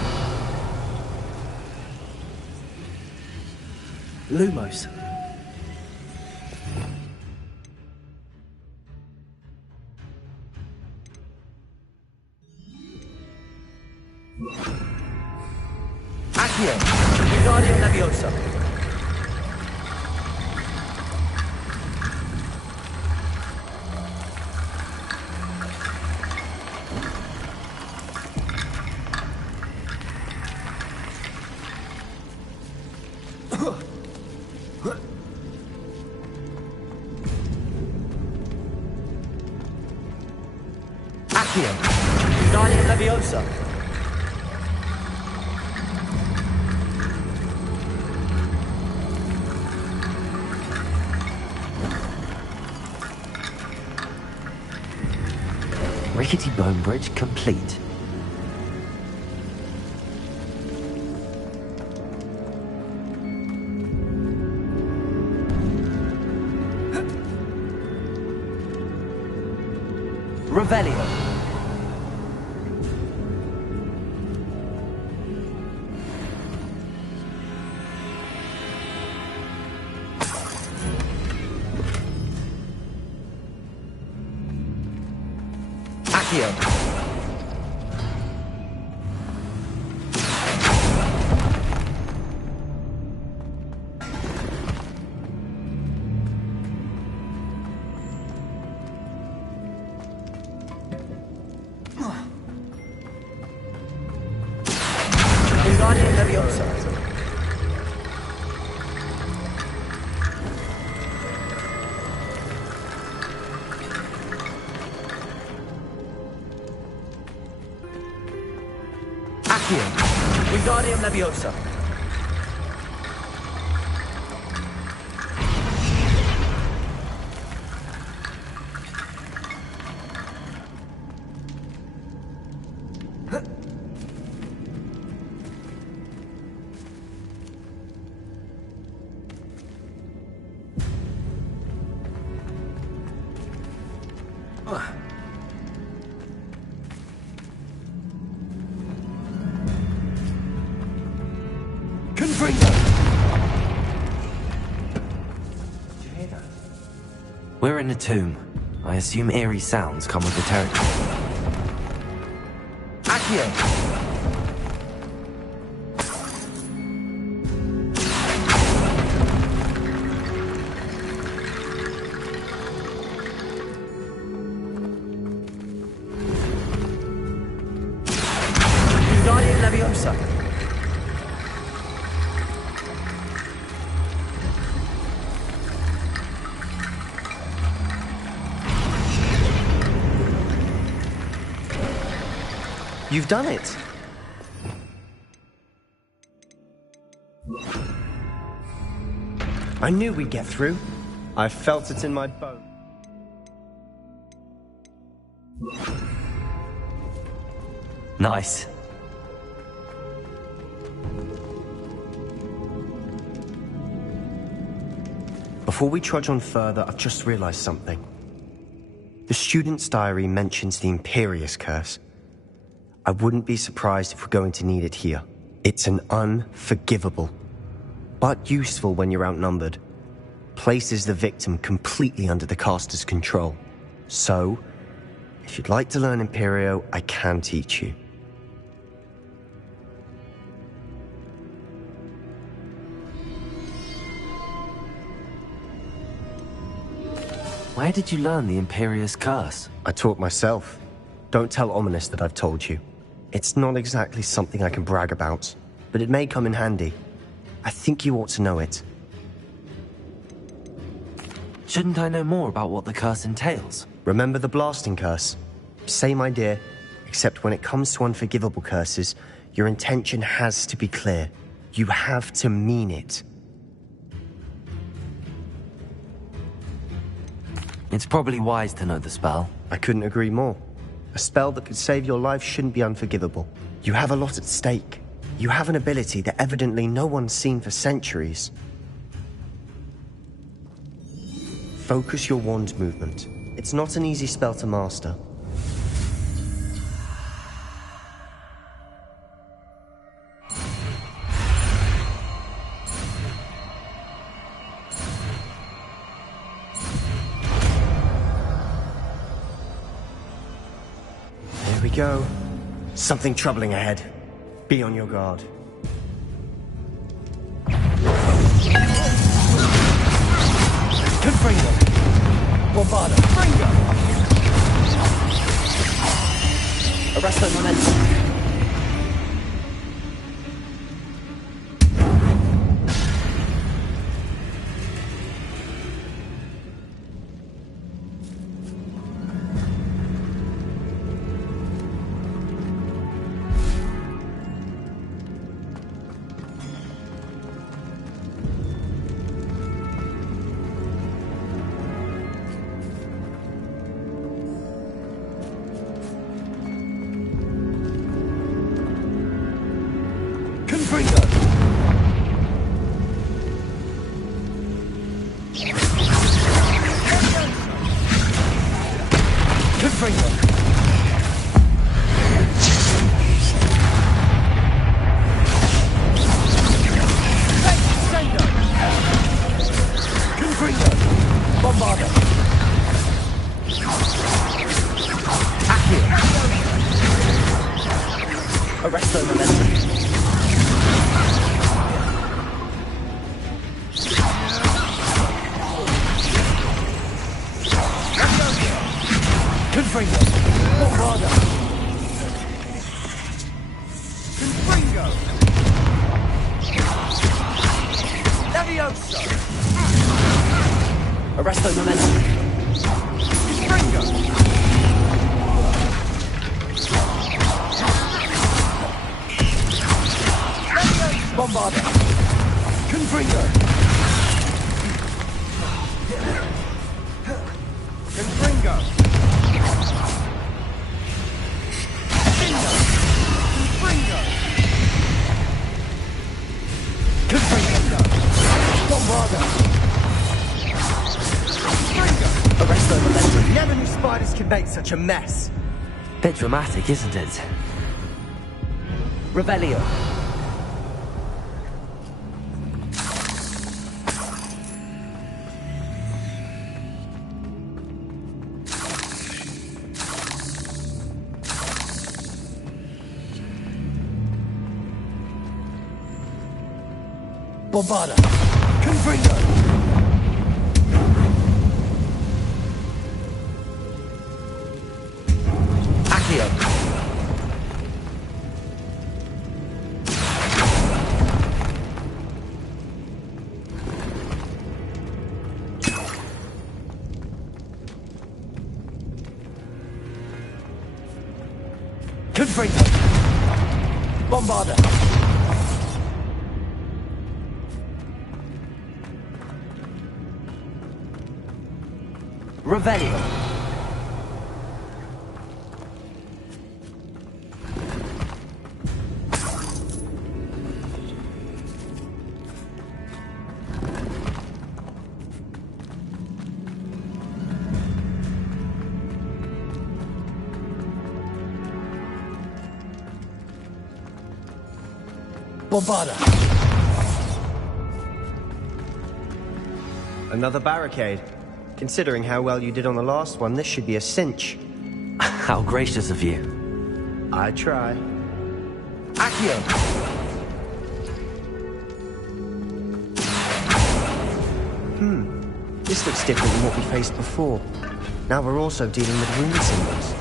Lumos. Accio. Wingardium Leviosa. Accio. Wingardium Leviosa. Rickety bone bridge complete. Revelio. Accio. Wingardium Leviosa. Accio. Wingardium Leviosa. We're in a tomb. I assume eerie sounds come with the territory. Accio. Wingardium Leviosa. You've done it! I knew we'd get through. I felt it in my bones. Nice. Before we trudge on further, I've just realized something. The student's diary mentions the Imperious Curse. I wouldn't be surprised if we're going to need it here. It's an unforgivable, but useful when you're outnumbered. Places the victim completely under the caster's control. So, if you'd like to learn Imperio, I can teach you. Where did you learn the Imperious Curse? I taught myself. Don't tell Ominous that I've told you. It's not exactly something I can brag about, but it may come in handy. I think you ought to know it. Shouldn't I know more about what the curse entails? Remember the blasting curse? Same idea, except when it comes to unforgivable curses, your intention has to be clear. You have to mean it. It's probably wise to know the spell. I couldn't agree more. A spell that could save your life shouldn't be unforgivable. You have a lot at stake. You have an ability that evidently no one's seen for centuries. Focus your wand movement. It's not an easy spell to master. Here we go. Something troubling ahead. Be on your guard. Confringo. Bombardo. Fringo. Arresto Momentum. Gryffindor. Gryffindor. Bombarda. Accio. Arresto momentum. Confringo! Bombarda! Confringo! Levioso! Arresto momentum! Confringo! Bombarda! Confringo! Confringo! Arresto momentum. Never knew spiders could make such a mess. Bit dramatic, isn't it? Revelio. Bombarda. Confringo. Accio. Confringo. Bombarda. Revelio. Bombarda. Another barricade. Considering how well you did on the last one, this should be a cinch. How gracious of you. I try. Accio. This looks different than what we faced before. Now we're also dealing with rune symbols.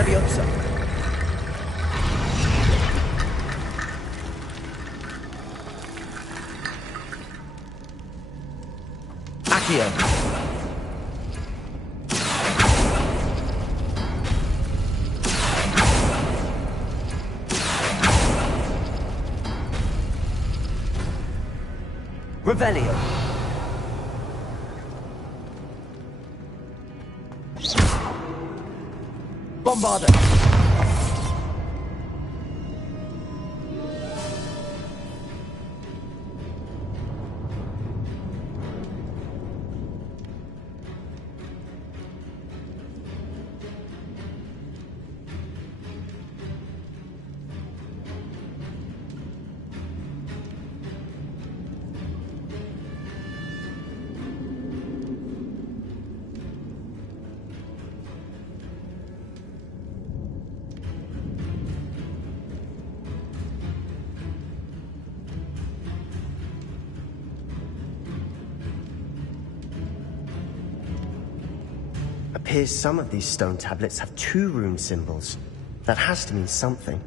Leviosa. Accio. Revelio. Bombarda. Appears some of these stone tablets have 2 rune symbols. That has to mean something.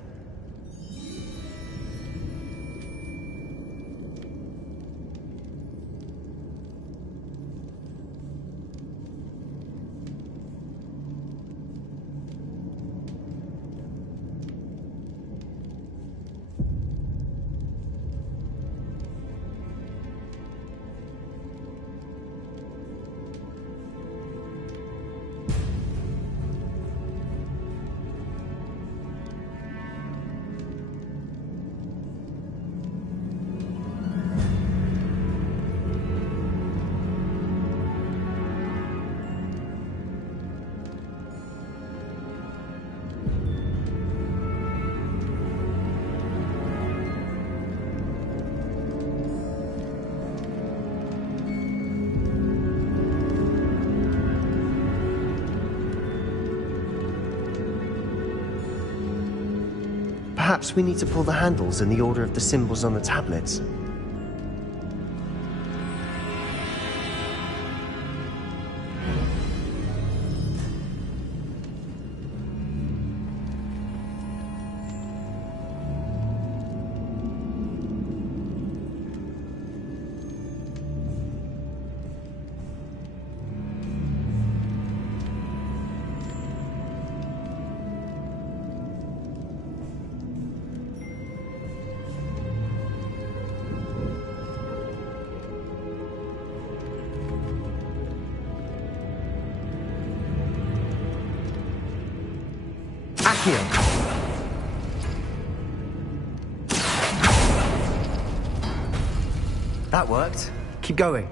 Perhaps we need to pull the handles in the order of the symbols on the tablets. That worked. Keep going.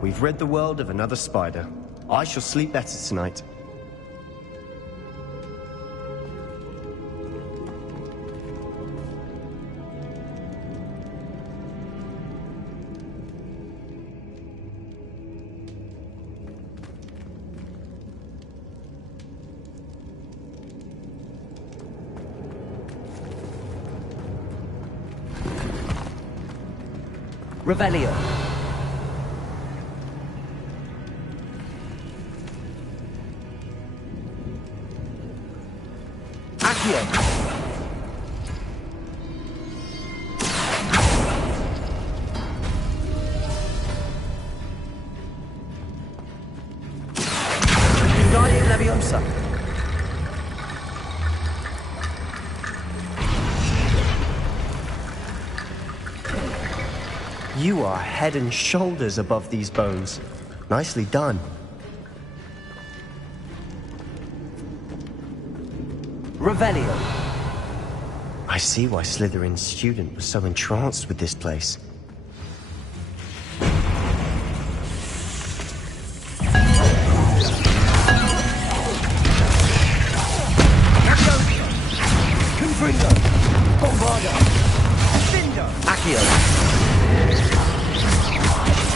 We've rid the world of another spider. I shall sleep better tonight. Revelio. You are head and shoulders above these bones. Nicely done. Revelio. I see why Slytherin's student was so entranced with this place. Confringo. Bombardo. Findo. Accio.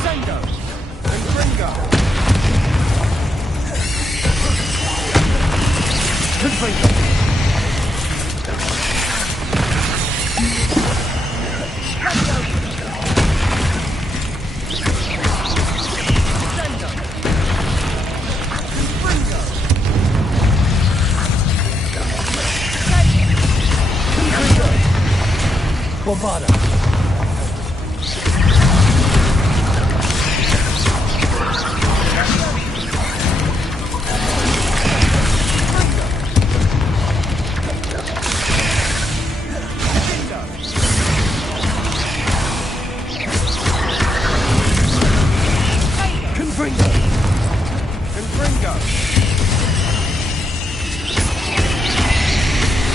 Sendo. Confringo. Confringo. Bombarda. Confringo. Confringo.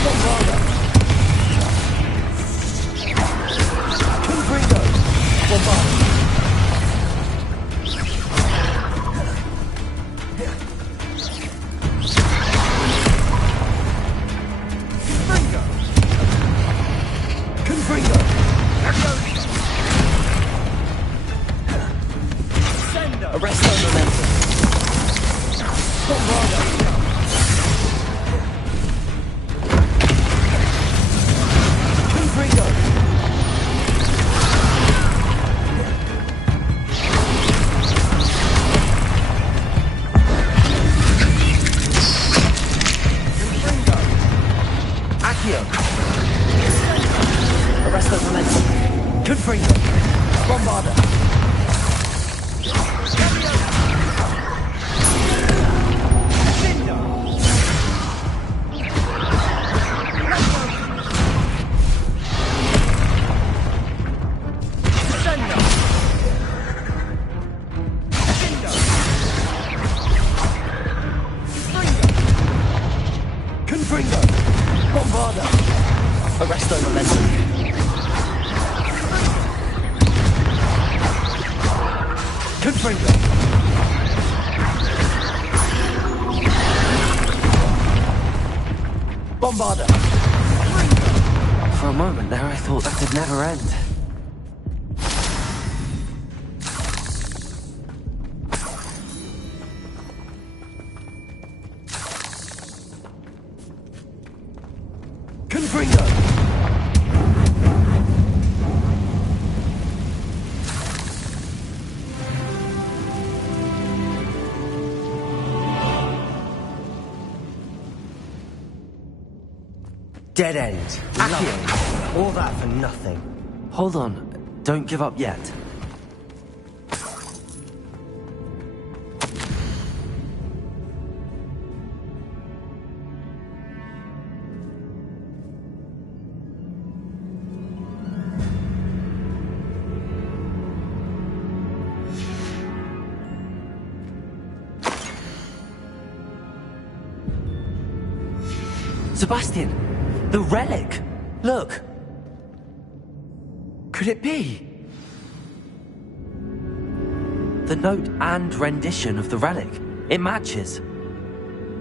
Bombarda. Confringo. Bombarda. Confringo. Bombarda. Arresto momentum. Confringo. Bombarda. For a moment there, I thought that could never end. Confringo. Dead end. Accio. All that for nothing. Hold on. Don't give up yet. Sebastian! The relic! Look! Could it be? The note and rendition of the relic. It matches.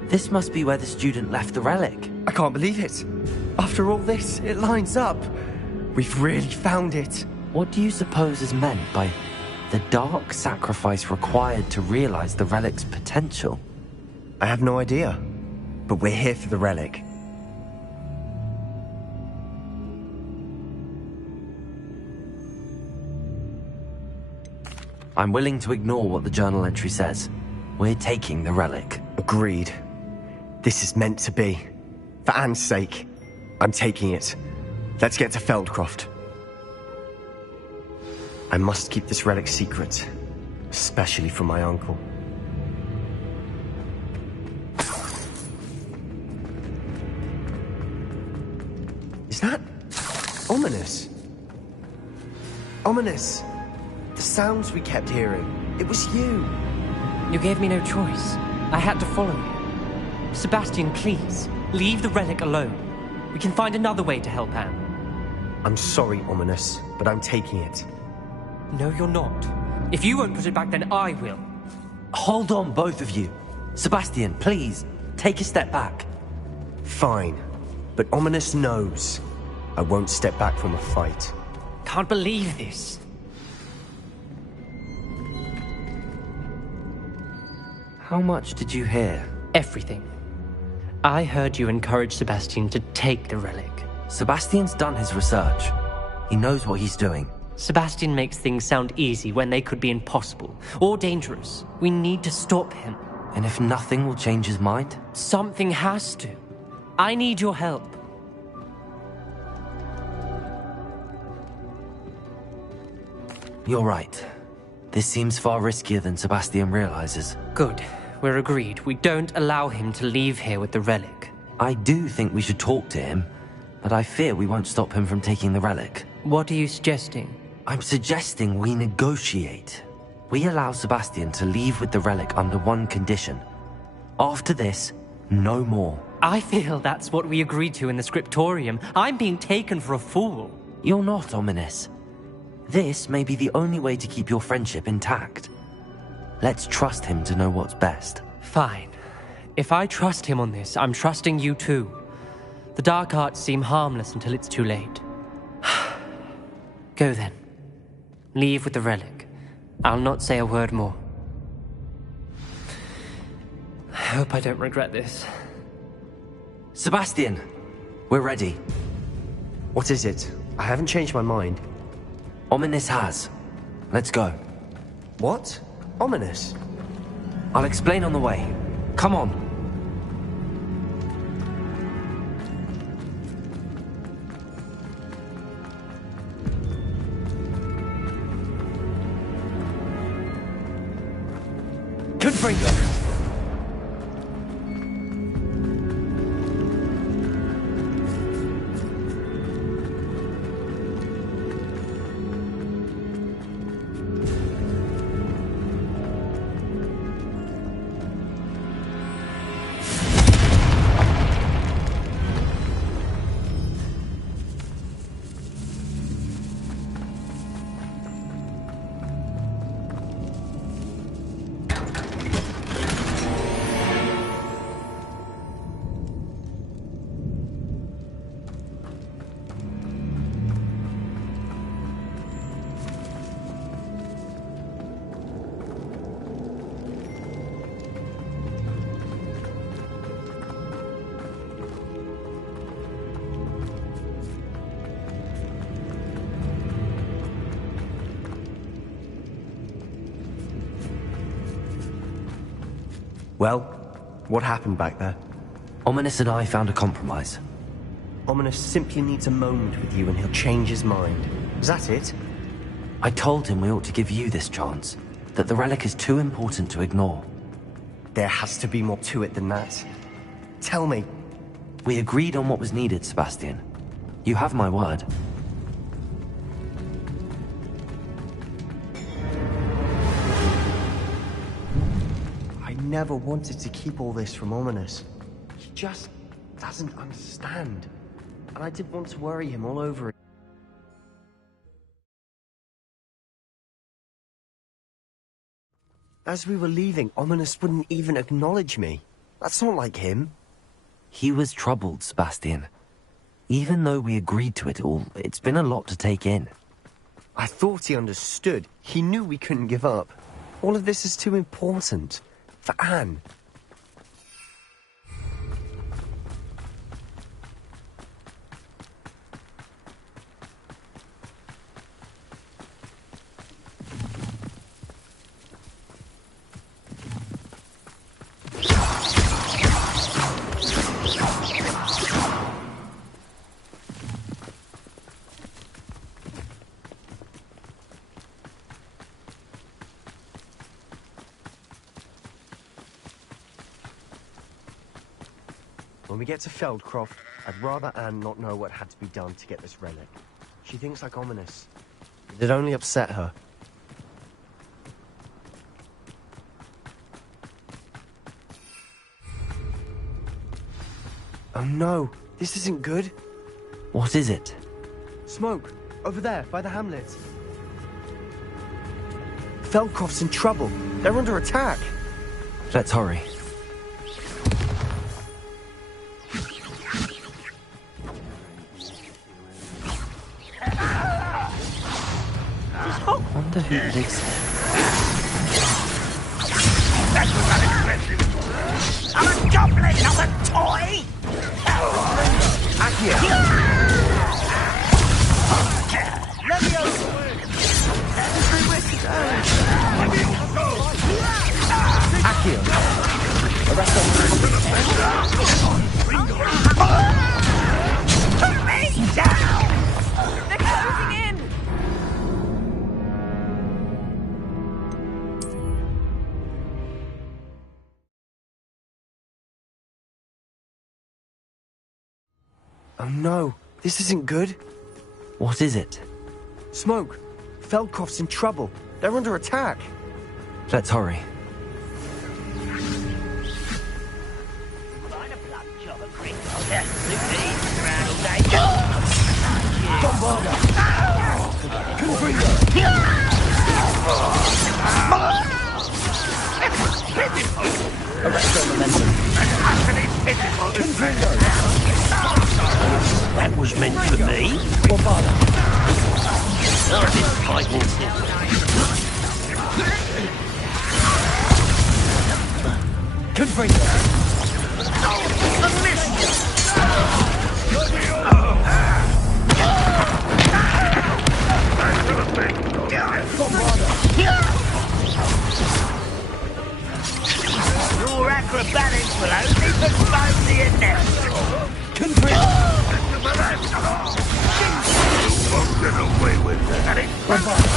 This must be where the student left the relic. I can't believe it. After all this, it lines up. We've really found it. What do you suppose is meant by the dark sacrifice required to realize the relic's potential? I have no idea. But we're here for the relic. I'm willing to ignore what the journal entry says. We're taking the relic. Agreed. This is meant to be. For Anne's sake, I'm taking it. Let's get to Feldcroft. I must keep this relic secret, especially from my uncle. Is that ominous? Ominous! The sounds we kept hearing. It was you. You gave me no choice. I had to follow you. Sebastian, please, leave the relic alone. We can find another way to help Anne. I'm sorry, Ominous, but I'm taking it. No, you're not. If you won't put it back, then I will. Hold on, both of you. Sebastian, please, take a step back. Fine, but Ominous knows I won't step back from a fight. Can't believe this. How much did you hear? Everything. I heard you encourage Sebastian to take the relic. Sebastian's done his research. He knows what he's doing. Sebastian makes things sound easy when they could be impossible or dangerous. We need to stop him. And if nothing will change his mind? Something has to. I need your help. You're right. This seems far riskier than Sebastian realizes. Good. We're agreed. We don't allow him to leave here with the relic. I do think we should talk to him, but I fear we won't stop him from taking the relic. What are you suggesting? I'm suggesting we negotiate. We allow Sebastian to leave with the relic under one condition. After this, no more. I feel that's what we agreed to in the scriptorium. I'm being taken for a fool. You're not, Ominous. This may be the only way to keep your friendship intact. Let's trust him to know what's best. Fine. If I trust him on this, I'm trusting you too. The dark arts seem harmless until it's too late. Go then. Leave with the relic. I'll not say a word more. I hope I don't regret this. Sebastian, we're ready. What is it? I haven't changed my mind. Ominous has. Let's go. What? Ominous? I'll explain on the way. Come on. Confringo! Well, what happened back there? Ominous and I found a compromise. Ominous simply needs a moment with you and he'll change his mind. Is that it? I told him we ought to give you this chance, that the relic is too important to ignore. There has to be more to it than that. Tell me. We agreed on what was needed, Sebastian. You have my word. I never wanted to keep all this from Ominous. He just doesn't understand. And I didn't want to worry him all over again. As we were leaving, Ominous wouldn't even acknowledge me. That's not like him. He was troubled, Sebastian. Even though we agreed to it all, it's been a lot to take in. I thought he understood. He knew we couldn't give up. All of this is too important. For Anne. When we get to Feldcroft, I'd rather Anne not know what had to be done to get this relic. She thinks like Ominous. It'd only upset her. Oh no, this isn't good. What is it? Smoke, over there, by the hamlet. Feldcroft's in trouble. They're under attack. Let's hurry. I wonder who lives there. I'm a goblin, not a toy! Accio! Accio! Arrest them! Put me down! They're closing in! Oh no, this isn't good. What is it? Smoke, Feldcroft's in trouble. They're under attack. Let's hurry. Bombarda! Confringo! Arrest momentum. Confringo! That was meant for me. Bombarda! Oh, this fighting. Confringo! Your acrobatics will only postpone the inevitable. Confringo! Won't get away with that. Bombarda!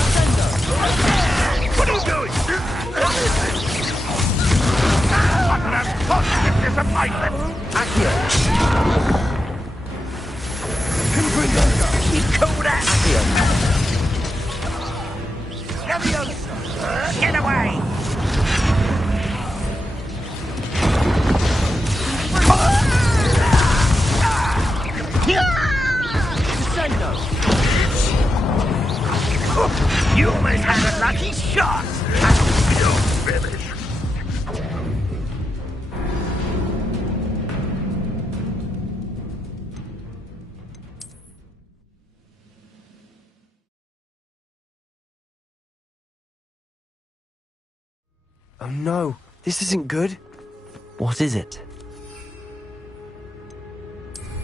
What are you doing? Python! Accio! You call that? Accio! Leviosa! Get away! You almost had a lucky shot! You're finished. Oh no, this isn't good. What is it?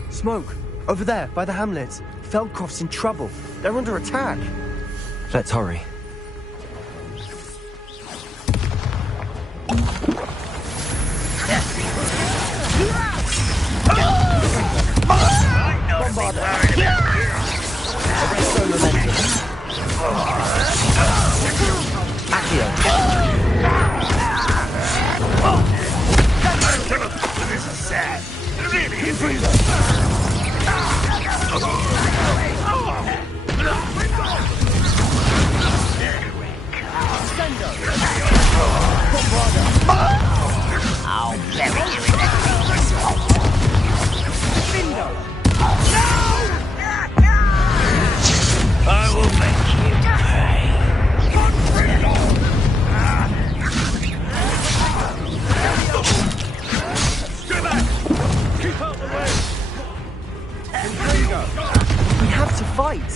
Smoke! Over there, by the hamlet. Feldcroft's in trouble. They're under attack. Let's hurry. This is sad. It really is. I'll bury you in the I will make you pay. Stay back! Keep out the way! We have to fight.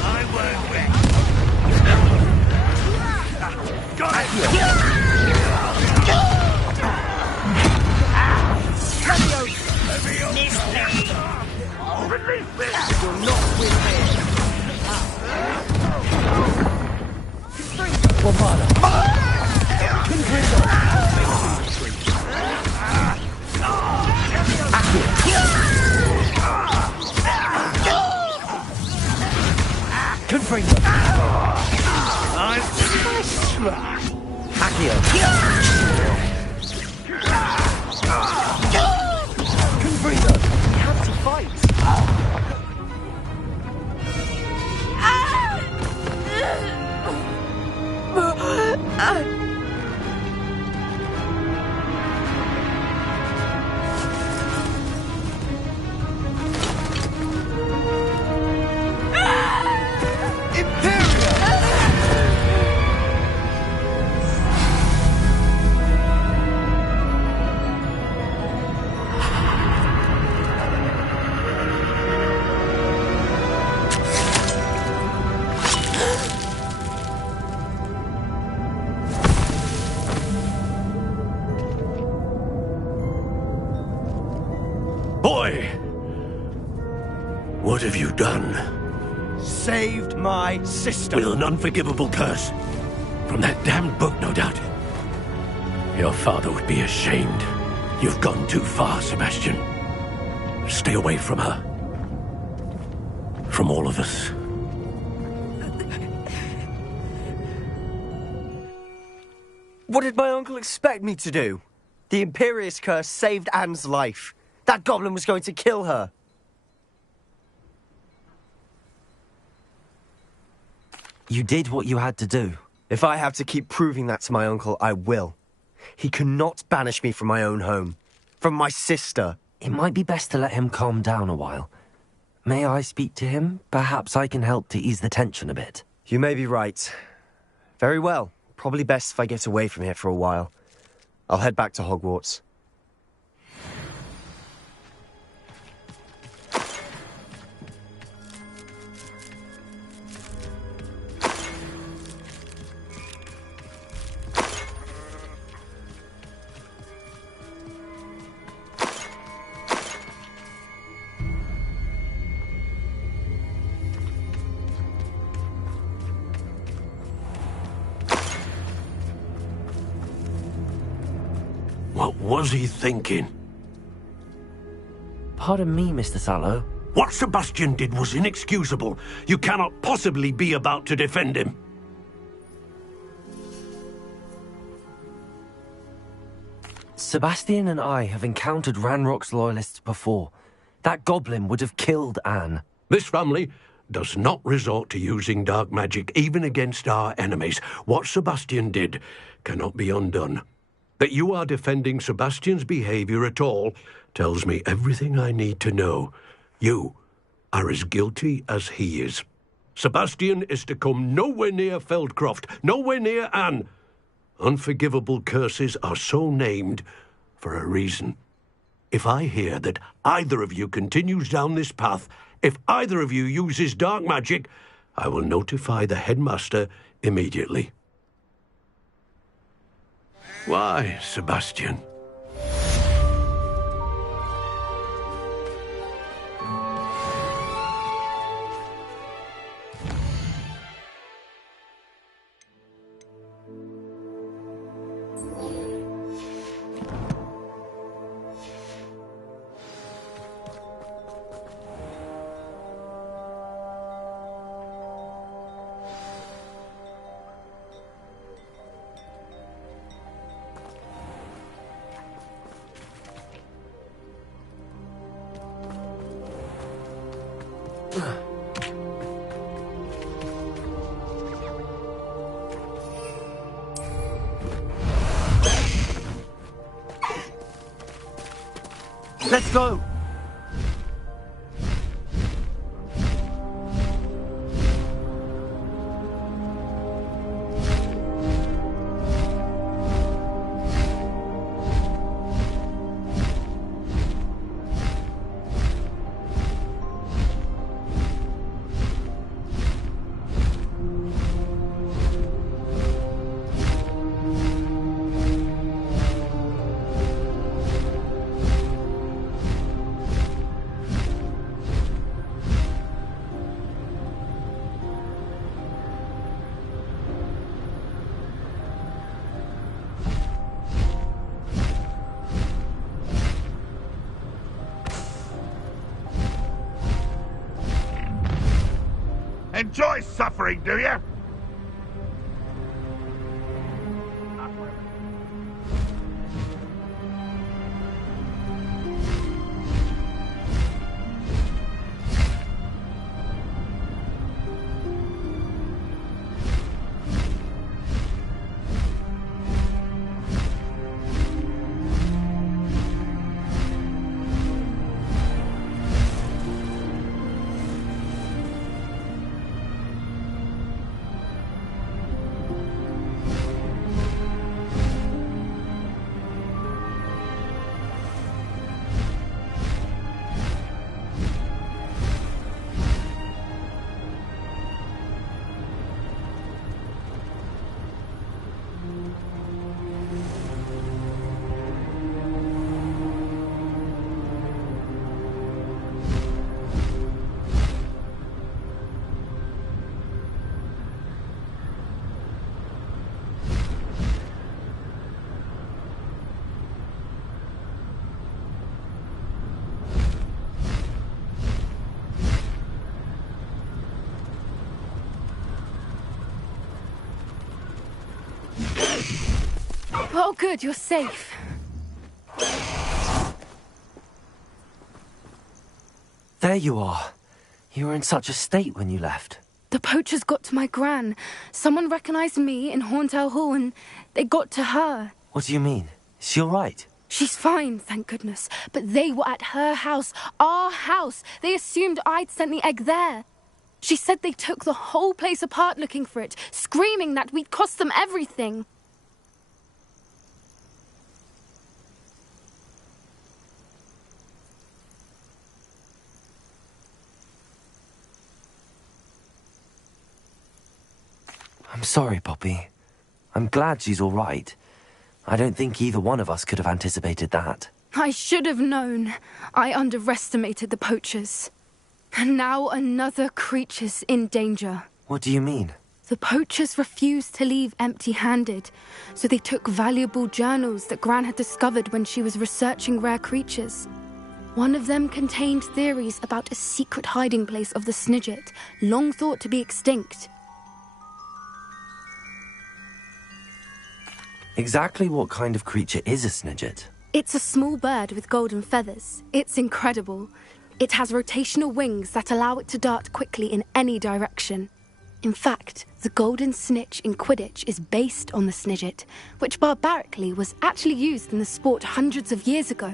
I won't win. Got it! Miss me! Release me! You're not with me! Confringo! I'm smash! Accio! Confringo! We have to fight. Boy! What have you done? Saved my sister. With an unforgivable curse. From that damned book, no doubt. Your father would be ashamed. You've gone too far, Sebastian. Stay away from her. From all of us. What did my uncle expect me to do? The Imperious curse saved Anne's life. That goblin was going to kill her. You did what you had to do. If I have to keep proving that to my uncle, I will. He cannot banish me from my own home. From my sister. It might be best to let him calm down a while. May I speak to him? Perhaps I can help to ease the tension a bit. You may be right. Very well. Probably best if I get away from here for a while. I'll head back to Hogwarts. What was he thinking? Pardon me, Mr. Sallow. What Sebastian did was inexcusable. You cannot possibly be about to defend him. Sebastian and I have encountered Ranrock's loyalists before. That goblin would have killed Anne. This family does not resort to using dark magic even against our enemies. What Sebastian did cannot be undone. That you are defending Sebastian's behavior at all tells me everything I need to know. You are as guilty as he is. Sebastian is to come nowhere near Feldcroft, nowhere near Anne. Unforgivable curses are so named for a reason. If I hear that either of you continues down this path, if either of you uses dark magic, I will notify the headmaster immediately. Why, Sebastian? Let's go! Enjoy suffering, do you? Oh, good, you're safe. There you are. You were in such a state when you left. The poachers got to my gran. Someone recognized me in Horntail Hall and they got to her. What do you mean? Is she all right? She's fine, thank goodness. But they were at her house, our house. They assumed I'd sent the egg there. She said they took the whole place apart looking for it, screaming that we'd cost them everything. I'm sorry, Poppy. I'm glad she's all right. I don't think either one of us could have anticipated that. I should have known. I underestimated the poachers. And now another creature's in danger. What do you mean? The poachers refused to leave empty-handed, so they took valuable journals that Gran had discovered when she was researching rare creatures. One of them contained theories about a secret hiding place of the Snidget, long thought to be extinct. Exactly what kind of creature is a snidget? It's a small bird with golden feathers. It's incredible. It has rotational wings that allow it to dart quickly in any direction. In fact, the golden snitch in Quidditch is based on the snidget, which barbarically was actually used in the sport hundreds of years ago.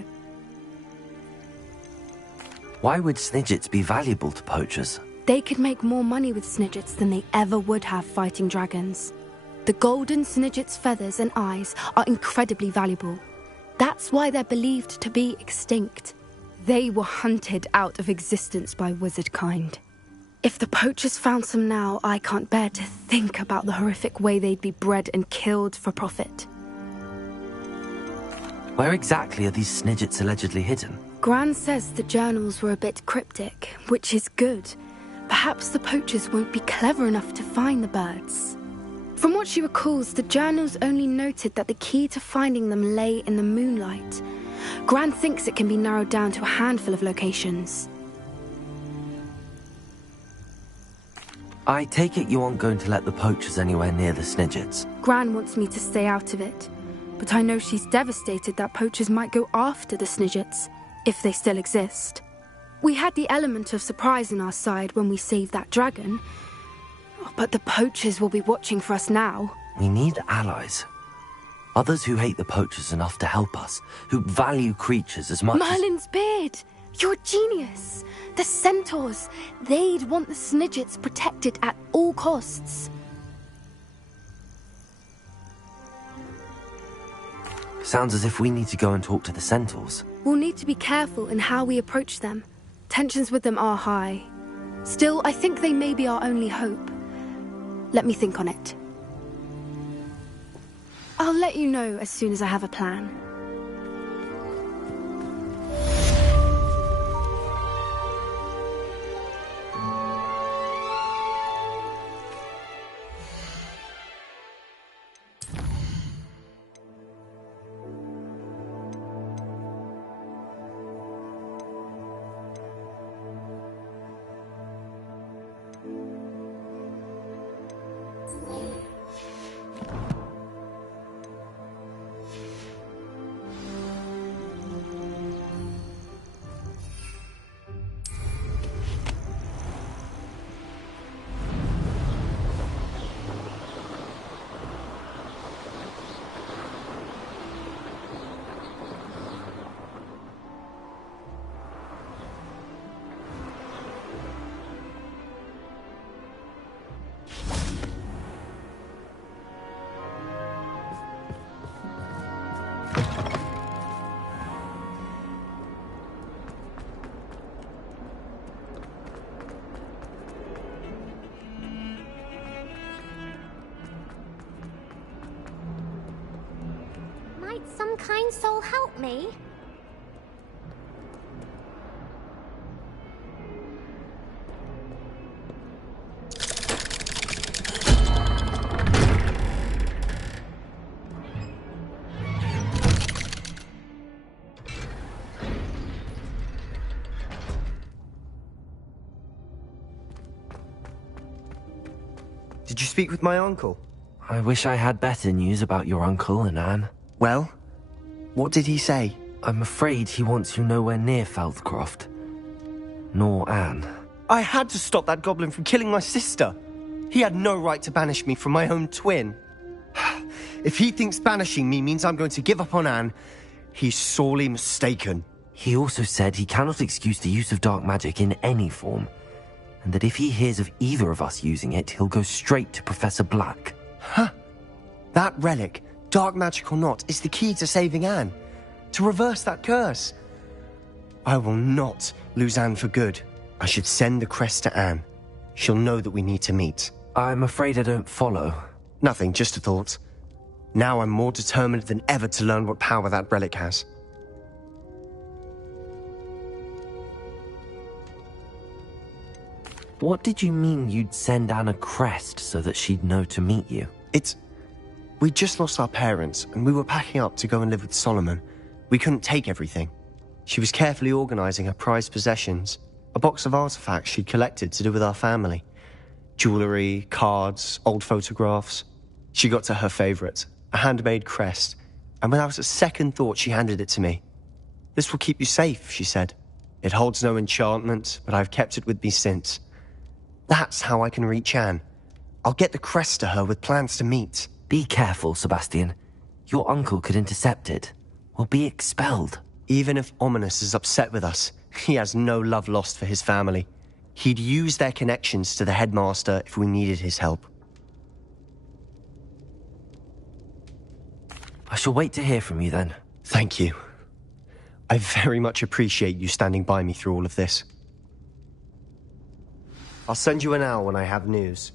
Why would snidgets be valuable to poachers? They could make more money with snidgets than they ever would have fighting dragons. The golden snidget's feathers and eyes are incredibly valuable. That's why they're believed to be extinct. They were hunted out of existence by wizard kind. If the poachers found some now, I can't bear to think about the horrific way they'd be bred and killed for profit. Where exactly are these snidgets allegedly hidden? Gran says the journals were a bit cryptic, which is good. Perhaps the poachers won't be clever enough to find the birds. From what she recalls, the journals only noted that the key to finding them lay in the moonlight. Gran thinks it can be narrowed down to a handful of locations. I take it you aren't going to let the poachers anywhere near the snidgets. Gran wants me to stay out of it, but I know she's devastated that poachers might go after the snidgets, if they still exist. We had the element of surprise on our side when we saved that dragon, but the poachers will be watching for us now. We need allies. Others who hate the poachers enough to help us, who value creatures as much Merlin's beard! You're a genius! The centaurs! They'd want the snidgets protected at all costs. Sounds as if we need to go and talk to the centaurs. We'll need to be careful in how we approach them. Tensions with them are high. Still, I think they may be our only hope. Let me think on it. I'll let you know as soon as I have a plan. Some kind soul help me? Did you speak with my uncle? I wish I had better news about your uncle and Anne. Well, what did he say? I'm afraid he wants you nowhere near Feldcroft. Nor Anne. I had to stop that goblin from killing my sister. He had no right to banish me from my own twin. If he thinks banishing me means I'm going to give up on Anne, he's sorely mistaken. He also said he cannot excuse the use of dark magic in any form, and that if he hears of either of us using it, he'll go straight to Professor Black. Huh. That relic, dark magic or not, is the key to saving Anne. To reverse that curse. I will not lose Anne for good. I should send the crest to Anne. She'll know that we need to meet. I'm afraid I don't follow. Nothing, just a thought. Now I'm more determined than ever to learn what power that relic has. What did you mean you'd send Anne a crest so that she'd know to meet you? We just lost our parents, and we were packing up to go and live with Solomon. We couldn't take everything. She was carefully organizing her prized possessions, a box of artifacts she'd collected to do with our family. Jewelry, cards, old photographs. She got to her favorite, a handmade crest, and without a second thought she handed it to me. "This will keep you safe," she said. "It holds no enchantment, but I've kept it with me since. That's how I can reach Anne. I'll get the crest to her with plans to meet." Be careful, Sebastian. Your uncle could intercept it. We'll be expelled. Even if Ominous is upset with us, he has no love lost for his family. He'd use their connections to the headmaster if we needed his help. I shall wait to hear from you then. Thank you. I very much appreciate you standing by me through all of this. I'll send you an owl when I have news.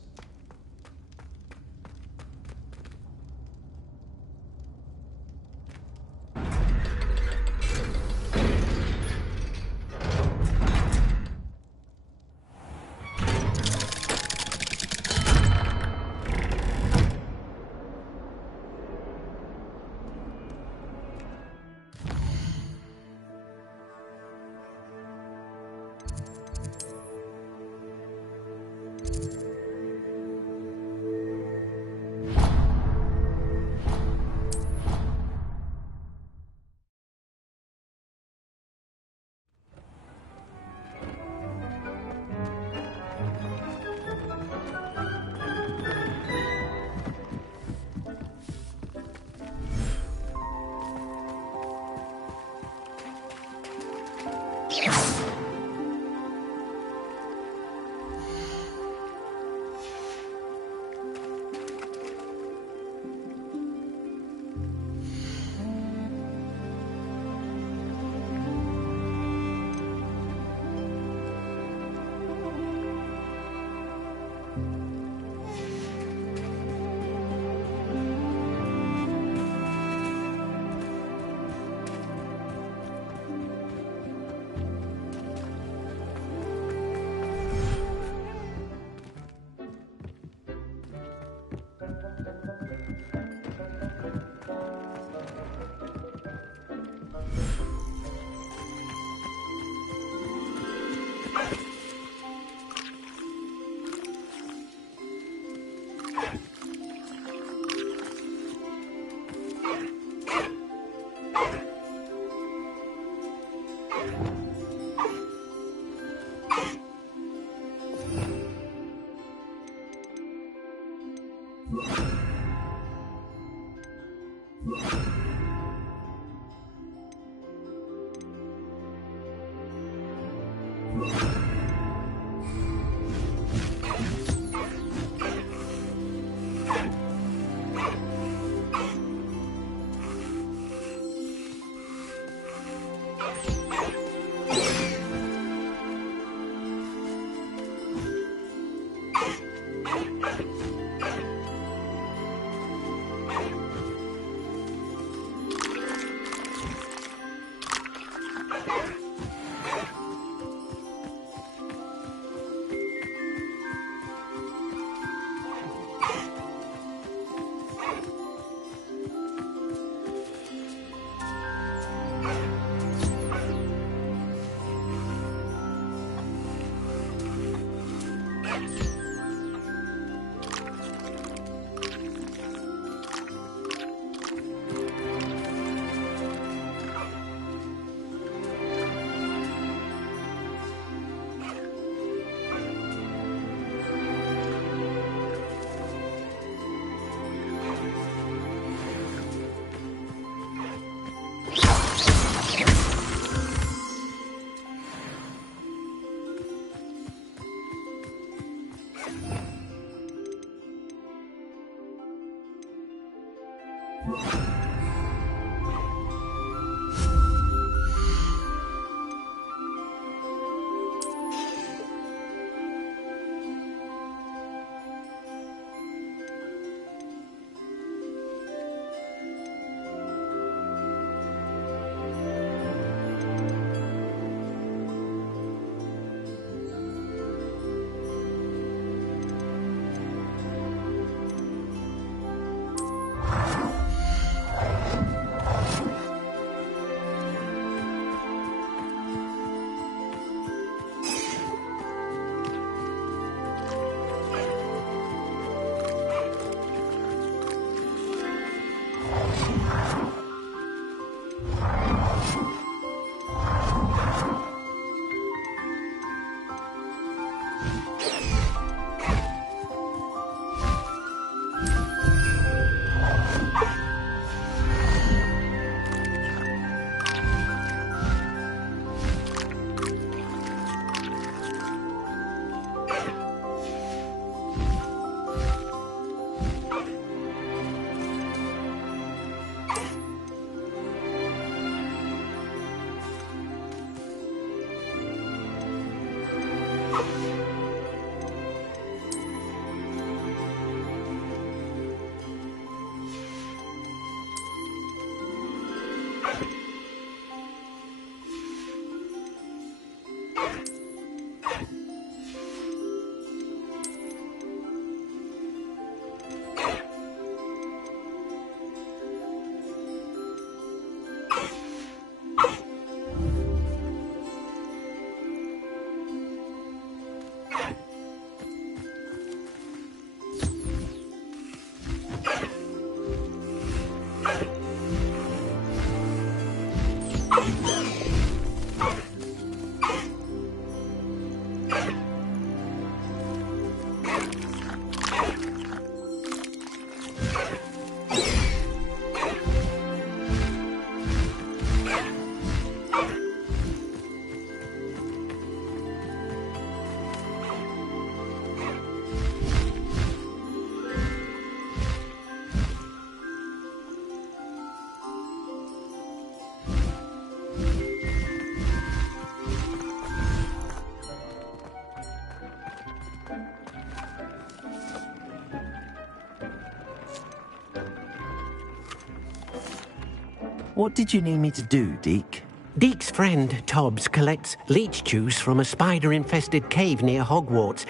What did you need me to do, Deke? Deke's friend, Tobbs, collects leech juice from a spider-infested cave near Hogwarts.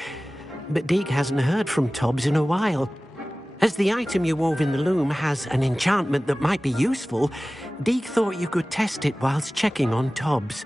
But Deke hasn't heard from Tobbs in a while. As the item you wove in the loom has an enchantment that might be useful, Deke thought you could test it whilst checking on Tobbs.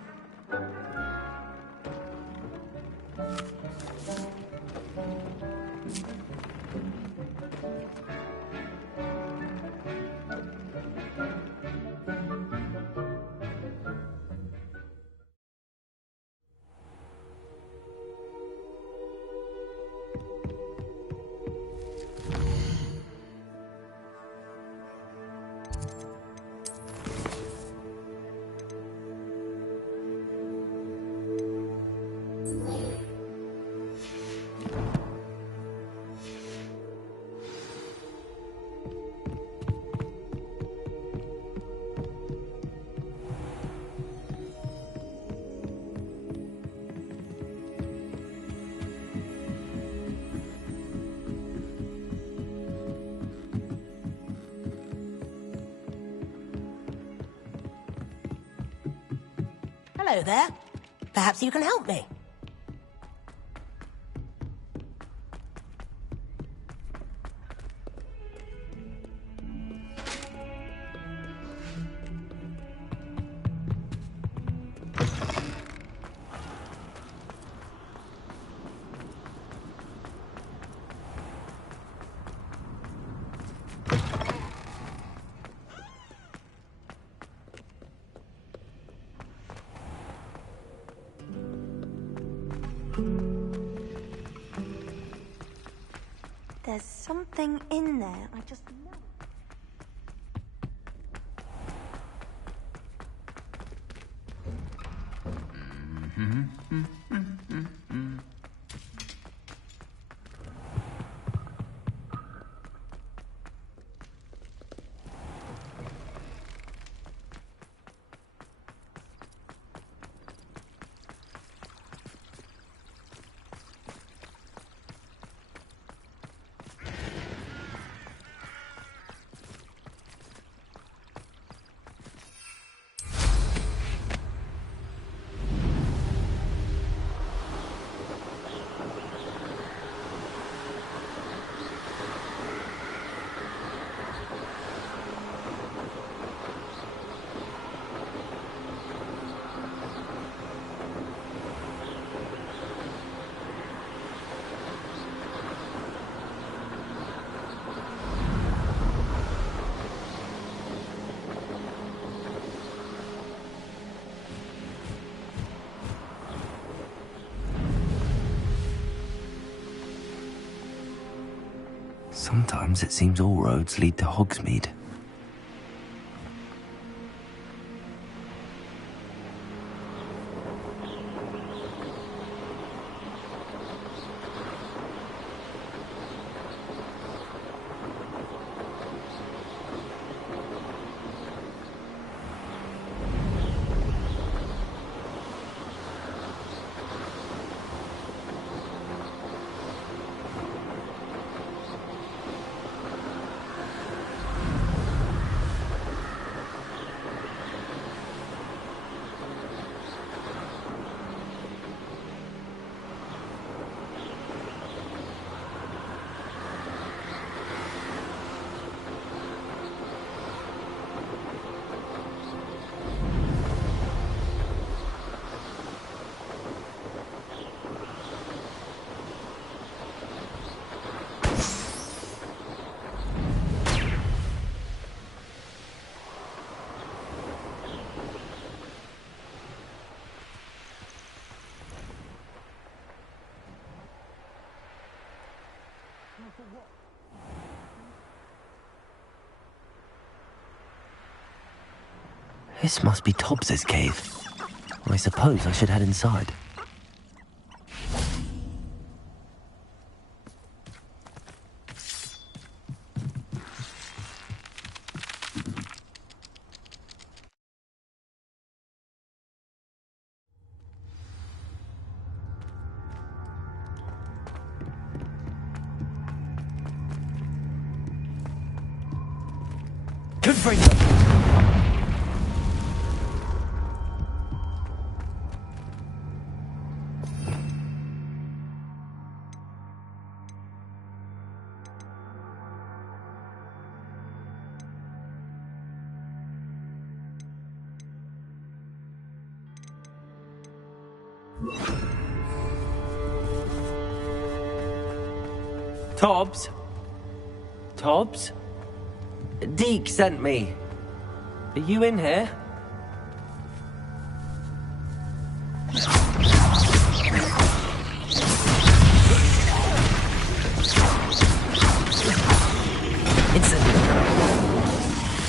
Hello there. Perhaps you can help me. There's something in there. I just know. Sometimes it seems all roads lead to Hogsmeade. This must be Tobbs's cave. I suppose I should head inside. Good for you. Tobbs? Tobbs? Deke sent me. Are you in here?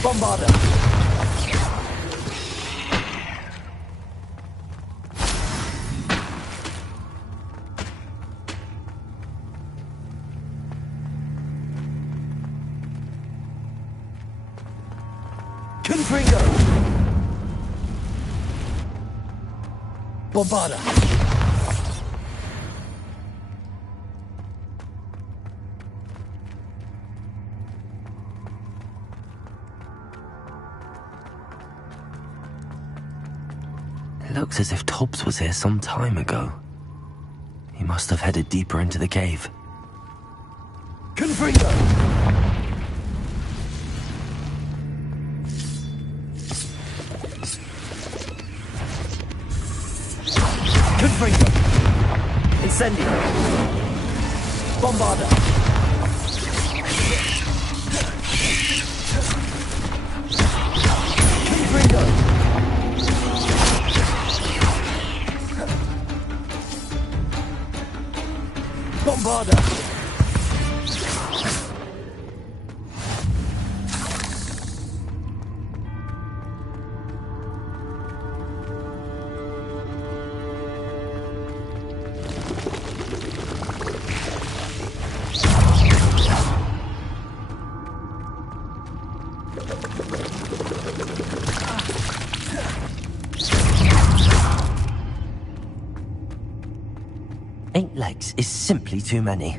Bombarder! Confringo! Bombarder! Looks as if Tobbs was here some time ago. He must have headed deeper into the cave. Confringo! Confringo! Incendio! Bombarder! Confringo! Bombarder! Eight legs is simply too many.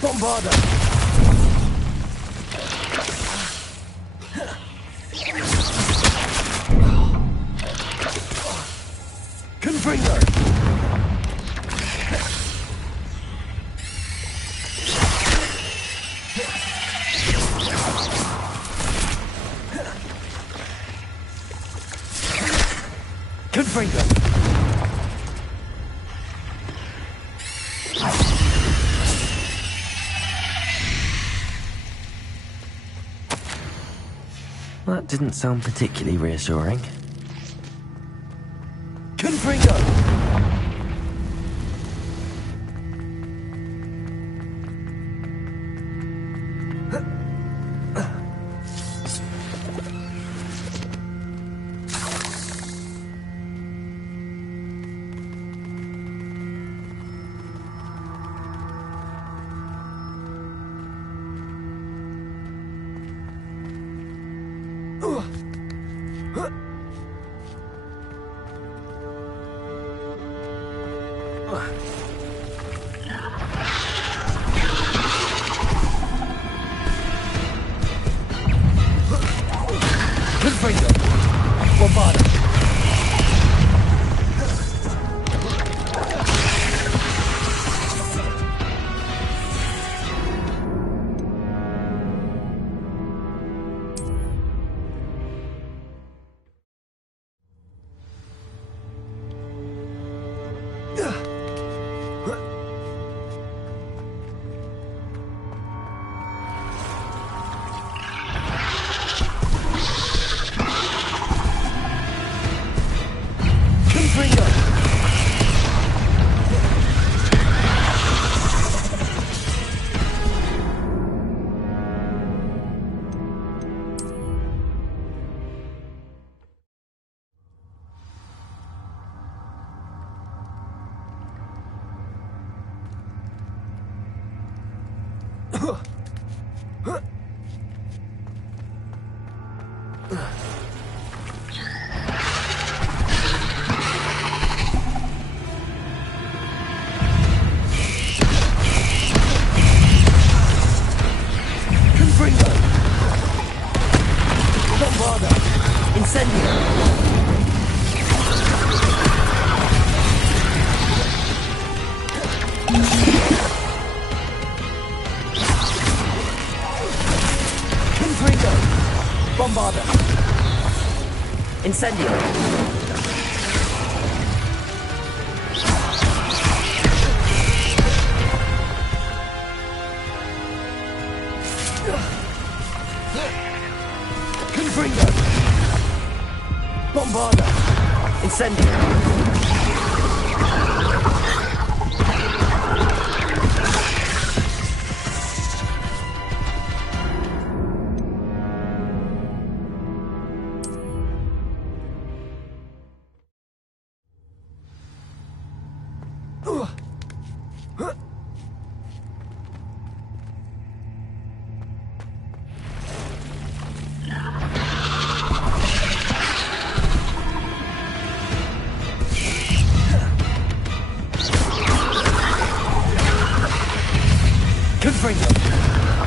Bombarder! Confringo! Confringo! That didn't sound particularly reassuring. Confringo! Incendio! Confringo! Bombarda! Incendio!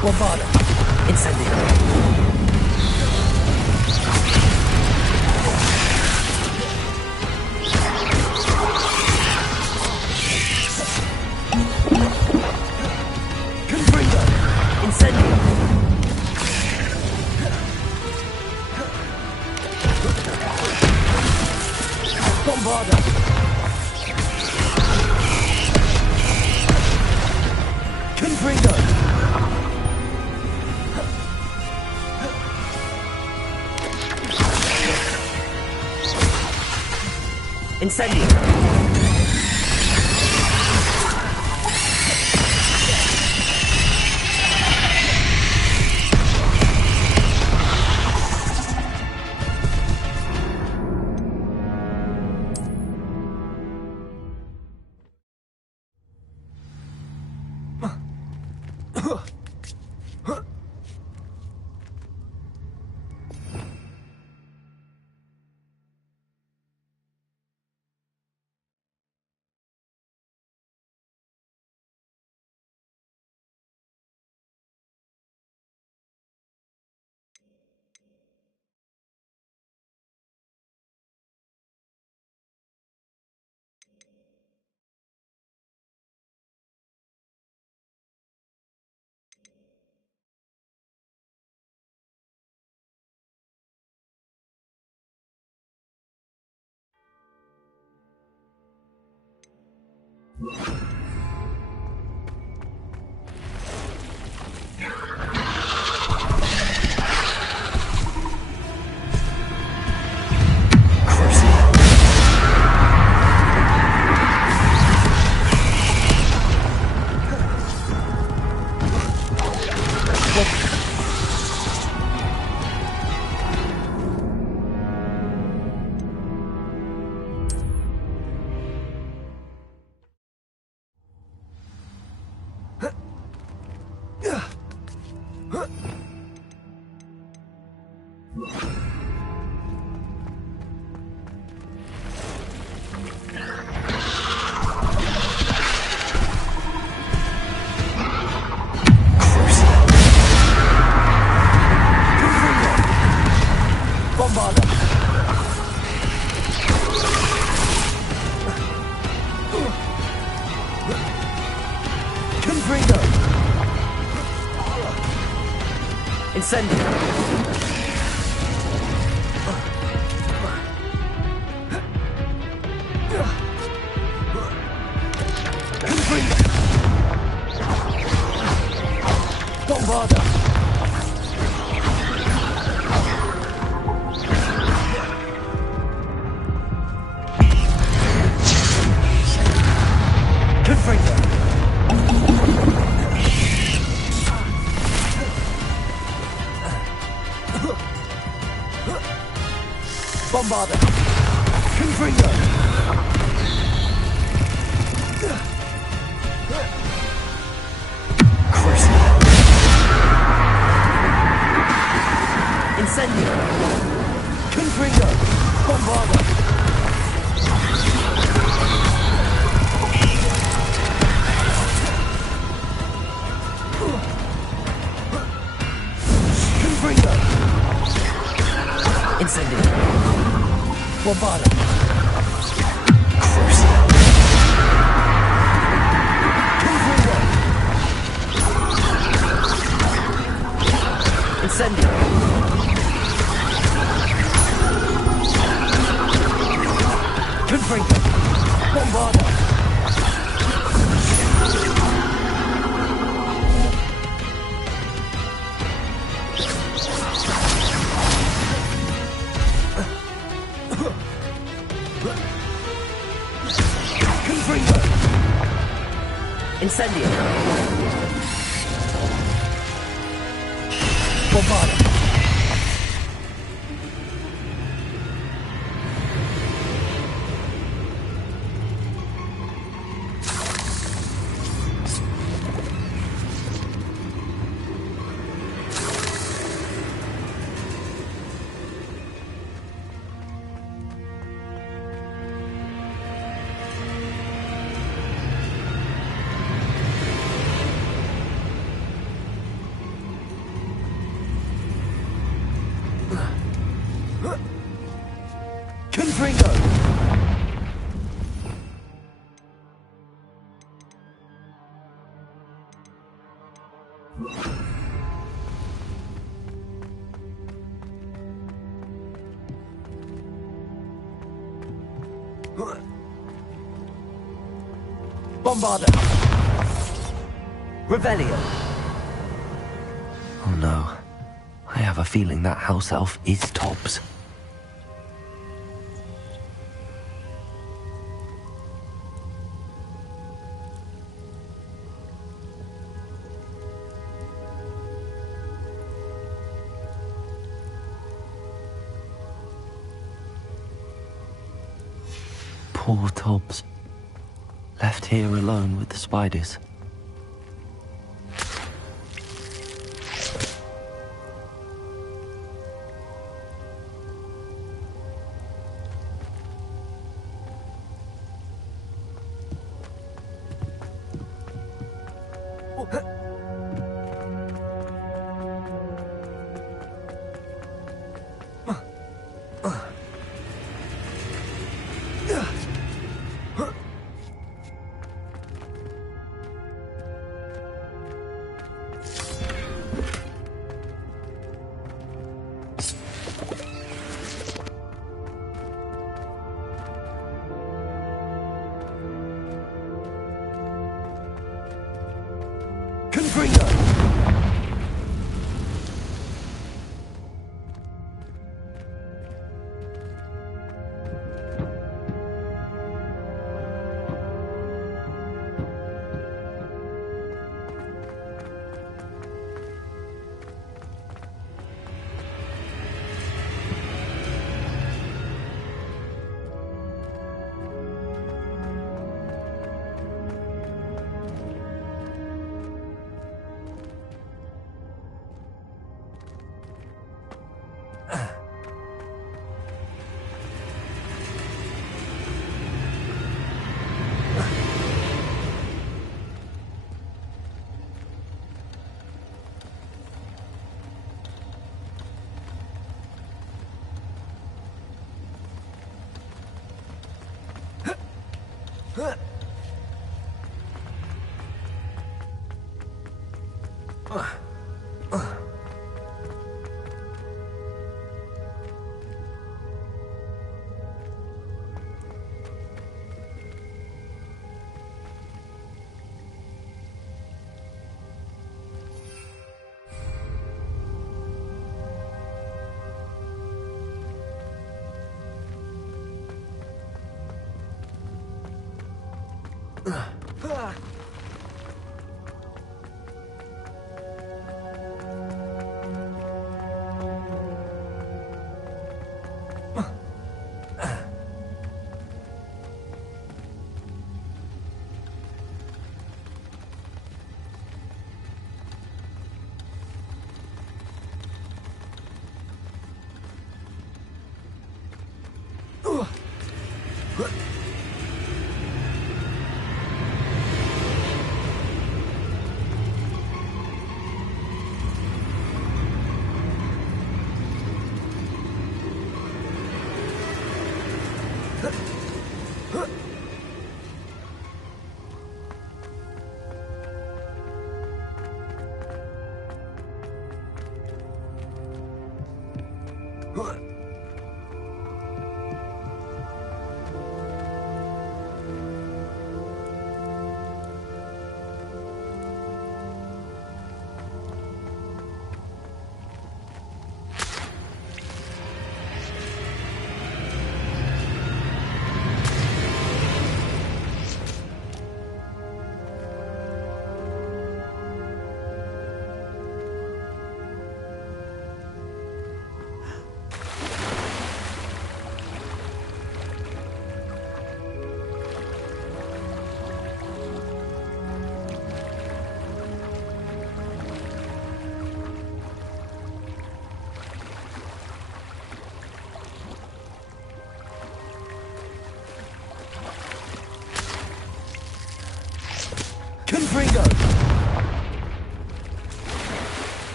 Bombarda! Incendio! Confringo! Incendio! Bombarda! Confringo! Incendio! Incendio! Bombarda! Confringo! Bombarda! Confringo! Cruising! Incendio! Confringo! Bombarda! Confringo! Incendio! Bombarda! Crucio! Confringo! Incendio! Confringo! Bombarda! Confringo! Incendio! Bombarda! Confringo! Bombarda! Revelio! Oh no. I have a feeling that house elf is Tobbs. Poor Tobbs. Left here alone with the spiders. Confringo!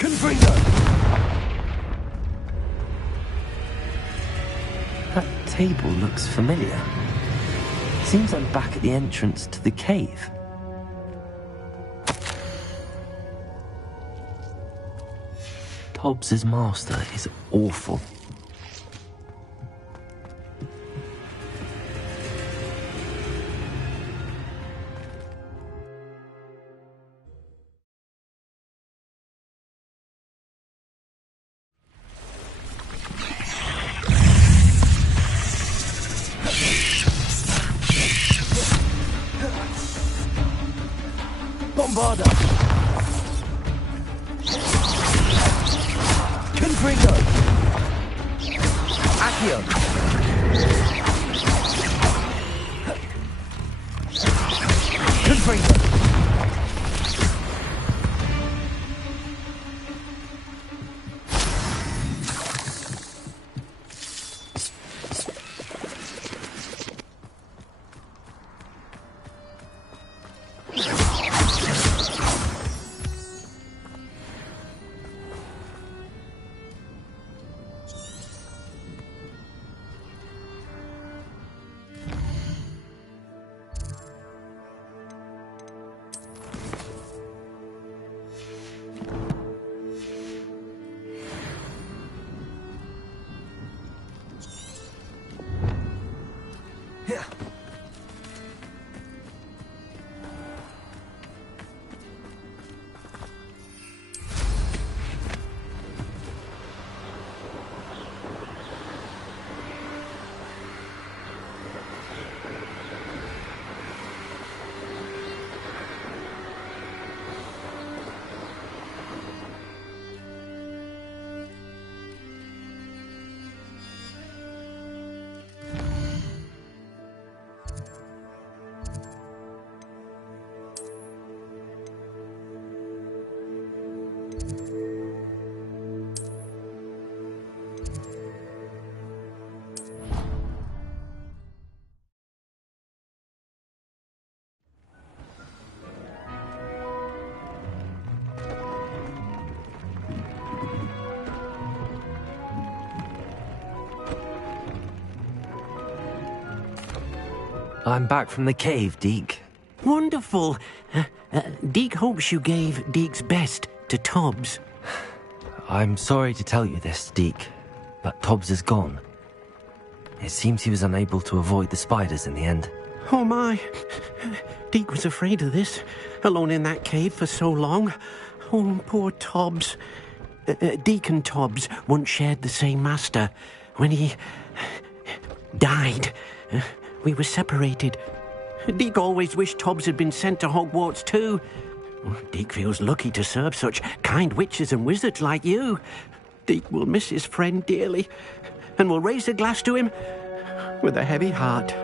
Confringo! That table looks familiar. Seems I'm back at the entrance to the cave. Tobbs's master is awful. Bombarda! Confringo! Accio! Confringo! I'm back from the cave, Deke. Wonderful. Deke hopes you gave Deke's best to Tobbs. I'm sorry to tell you this, Deke, but Tobbs is gone. It seems he was unable to avoid the spiders in the end. Oh my. Deke was afraid of this, alone in that cave for so long. Oh, poor Tobbs. Deke and Tobbs once shared the same master. When he died, we were separated. Deke always wished Tobbs had been sent to Hogwarts too. Deke feels lucky to serve such kind witches and wizards like you. Deke will miss his friend dearly, and will raise a glass to him with a heavy heart.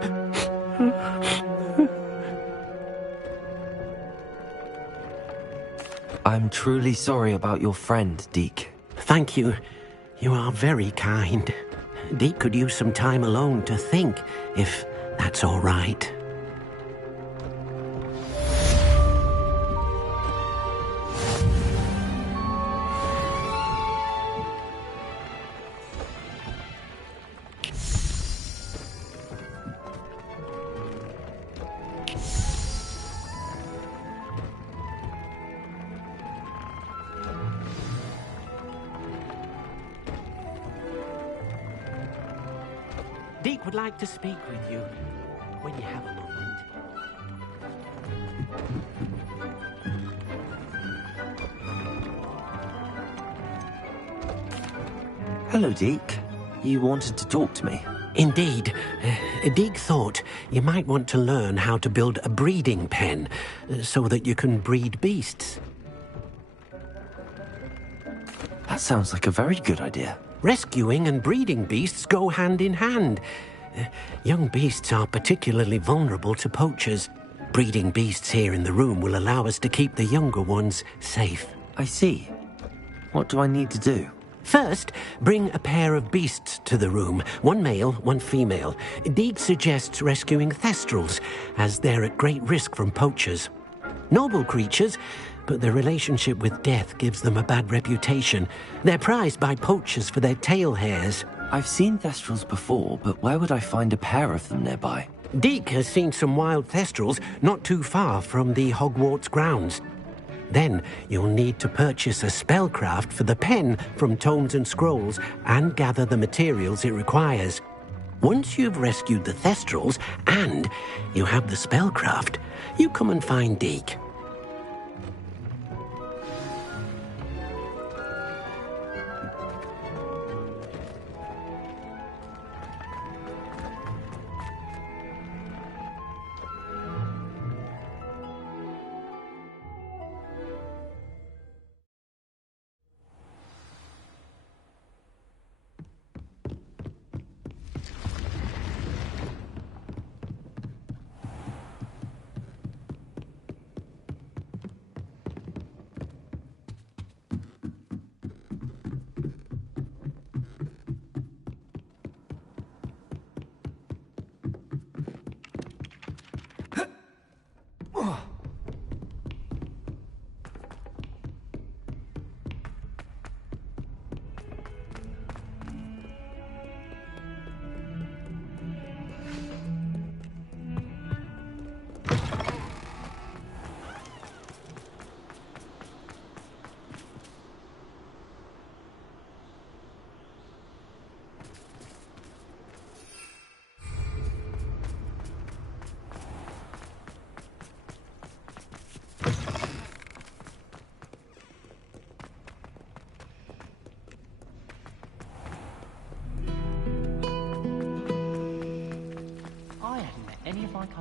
I'm truly sorry about your friend, Deke. Thank you. You are very kind. Deke could use some time alone to think, if that's all right. Deke would like to speak with you when you have a moment. Hello, Deke. You wanted to talk to me? Indeed. Deke thought you might want to learn how to build a breeding pen so that you can breed beasts. That sounds like a very good idea. Rescuing and breeding beasts go hand in hand. Young beasts are particularly vulnerable to poachers. Breeding beasts here in the room will allow us to keep the younger ones safe. I see. What do I need to do? First, bring a pair of beasts to the room. One male, one female. Deke suggests rescuing thestrals, as they're at great risk from poachers. Noble creatures, but their relationship with death gives them a bad reputation. They're prized by poachers for their tail hairs. I've seen thestrals before, but where would I find a pair of them nearby? Deke has seen some wild thestrals not too far from the Hogwarts grounds. Then you'll need to purchase a spellcraft for the pen from Tomes and Scrolls and gather the materials it requires. Once you've rescued the thestrals and you have the spellcraft, you come and find Deke.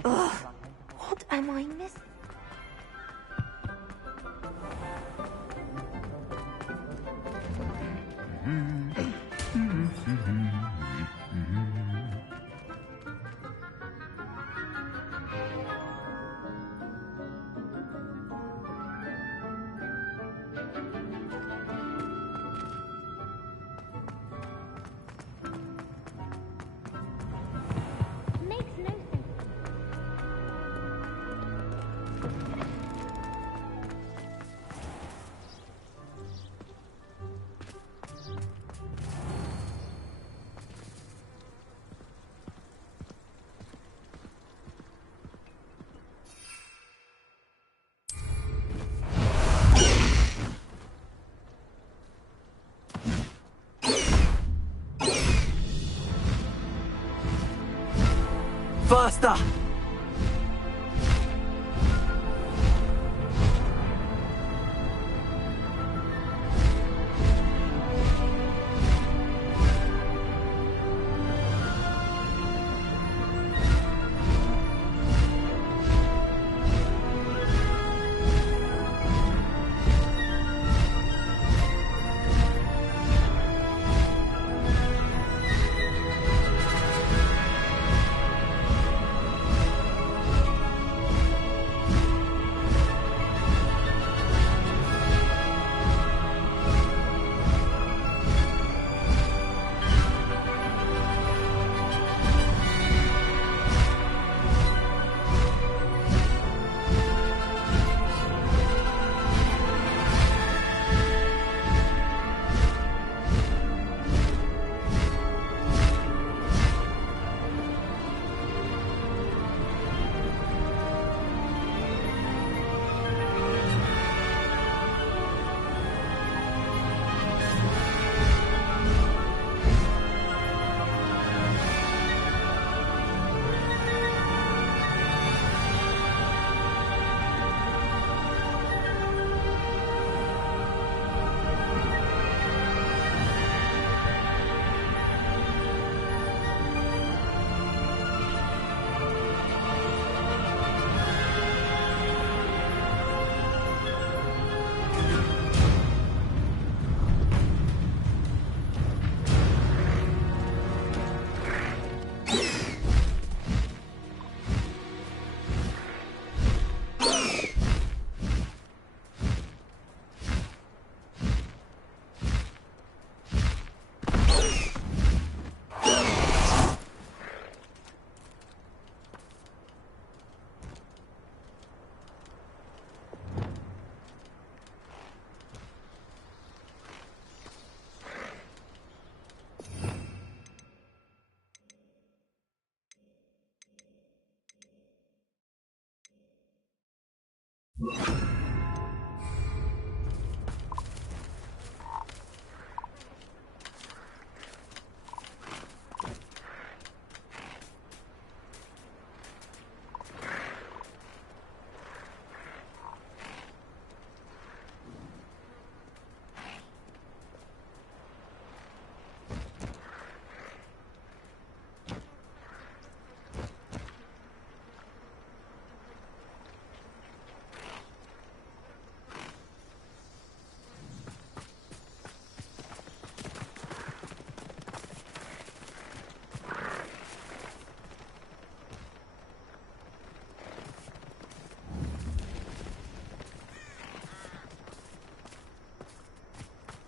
Ugh, what am I missing? Faster!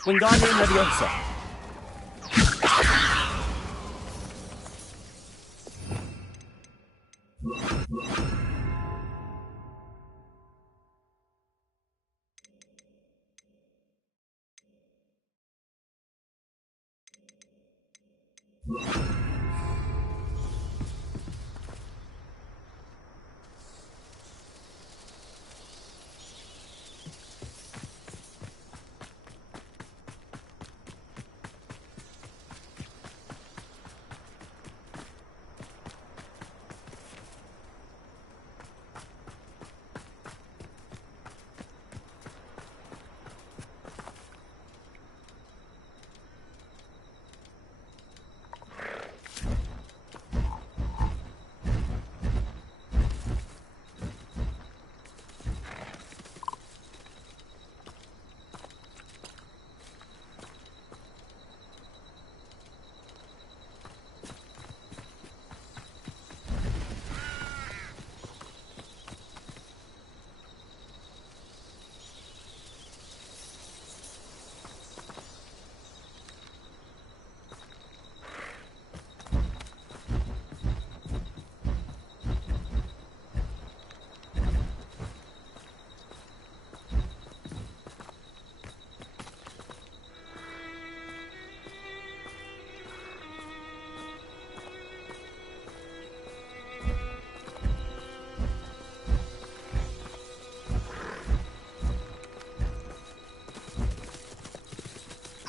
Wingardium Leviosa.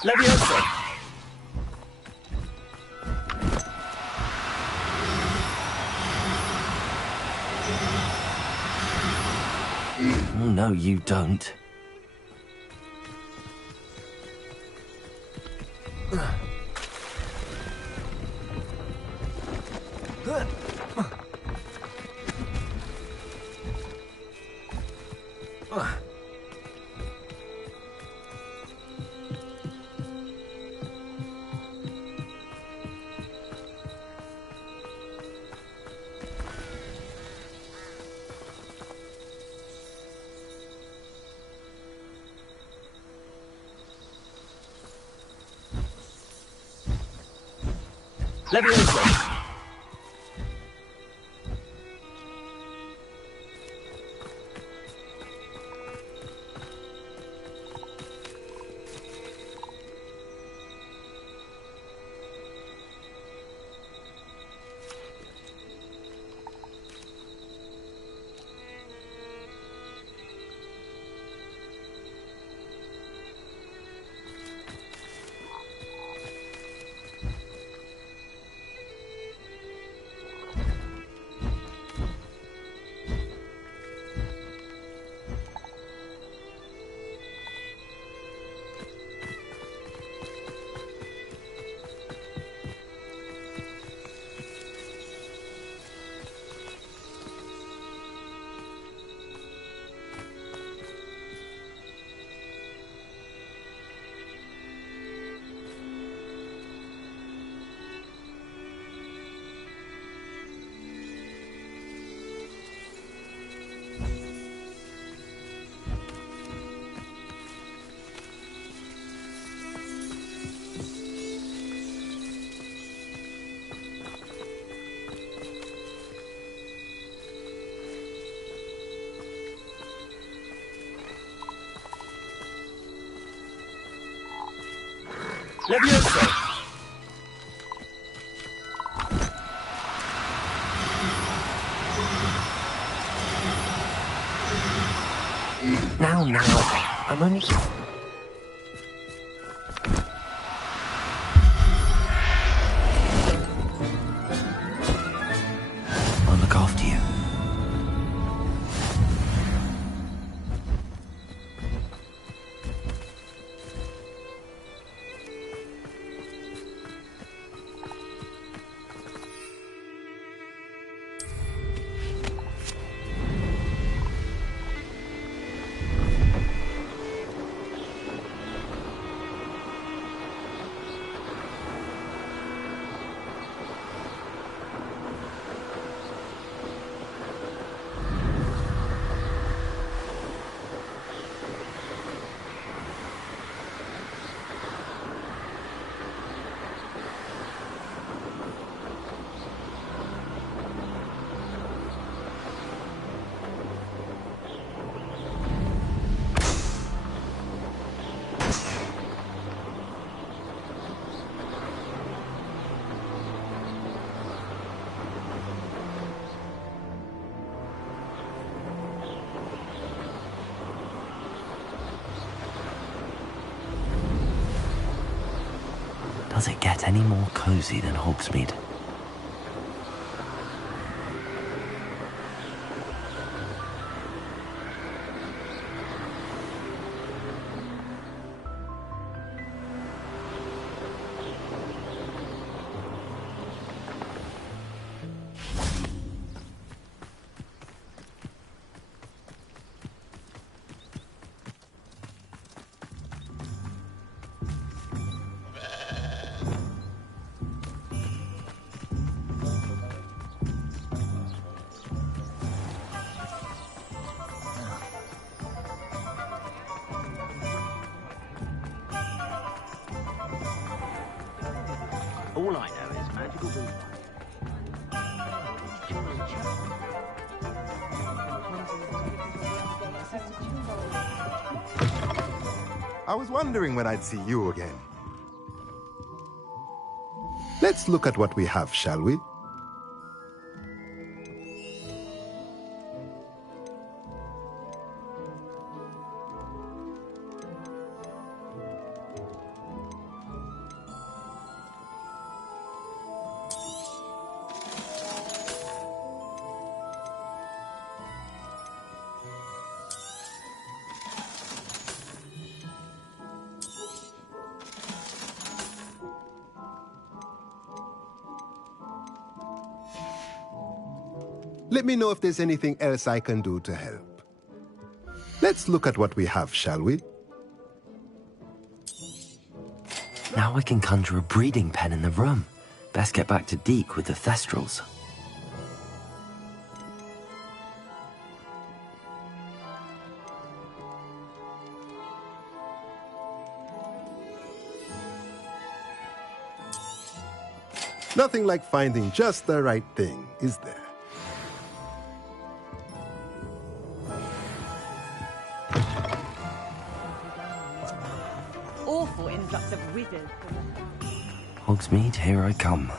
Leviosa. Oh, no, you don't. Leviosa! Leviosa! Now. I'm only... I'll look after you. Does it get any more cosy than Hogsmeade? All I know is magical moonlight. I was wondering when I'd see you again. Let's look at what we have, shall we? Let me know if there's anything else I can do to help. Let's look at what we have, shall we? Now I can conjure a breeding pen in the room. Best get back to Deke with the Thestrals. Nothing like finding just the right thing, is there? Awful influx of wizards. Hogsmeade, here I come.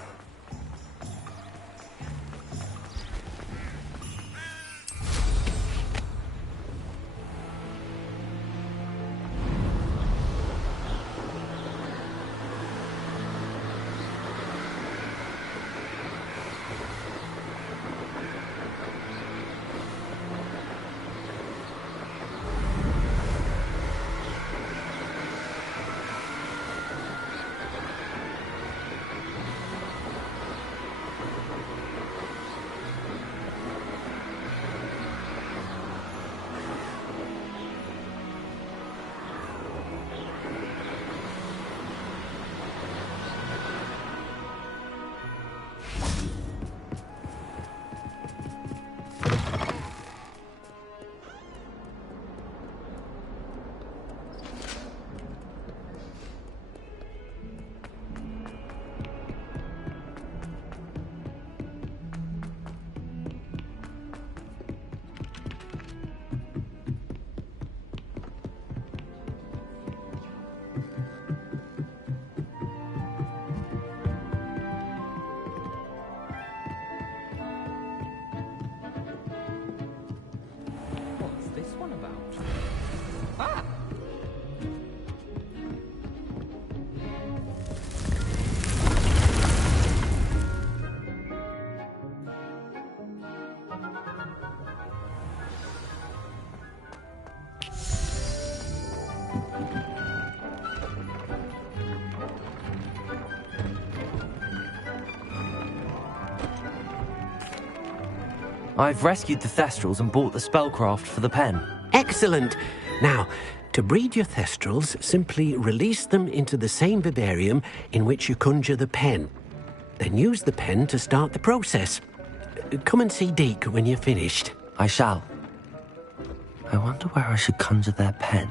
I've rescued the Thestrals and bought the spellcraft for the pen. Excellent. Now, to breed your Thestrals, simply release them into the same vivarium in which you conjure the pen. Then use the pen to start the process. Come and see Deke when you're finished. I shall. I wonder where I should conjure their pen.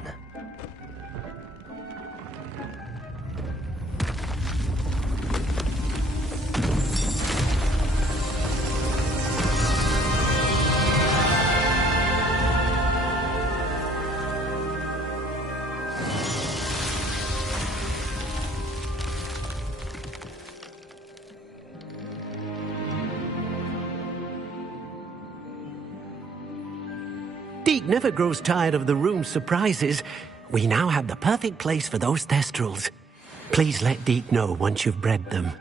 Deke never grows tired of the room's surprises. We now have the perfect place for those Thestrals. Please let Deke know once you've bred them.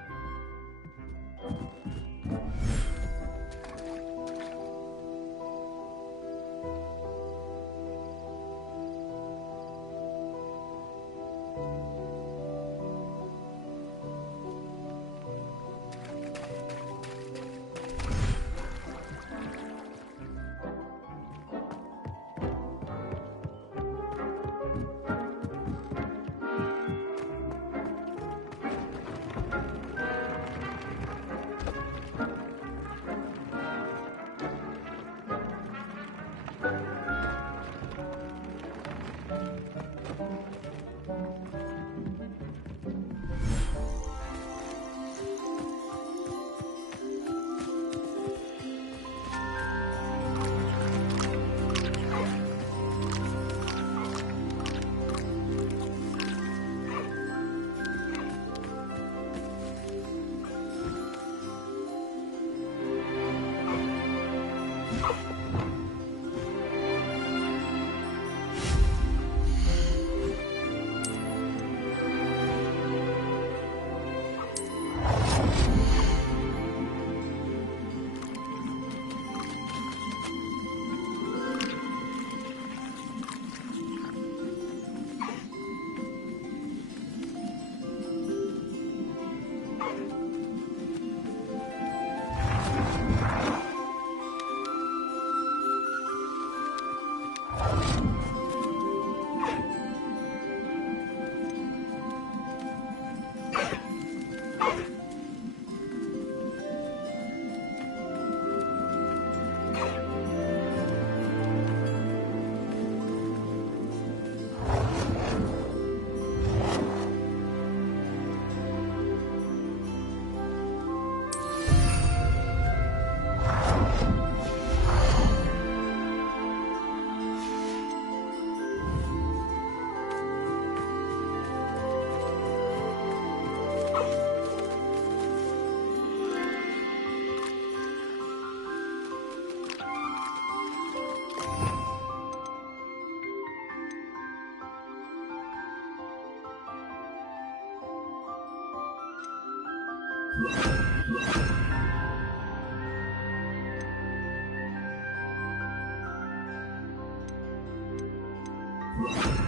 There.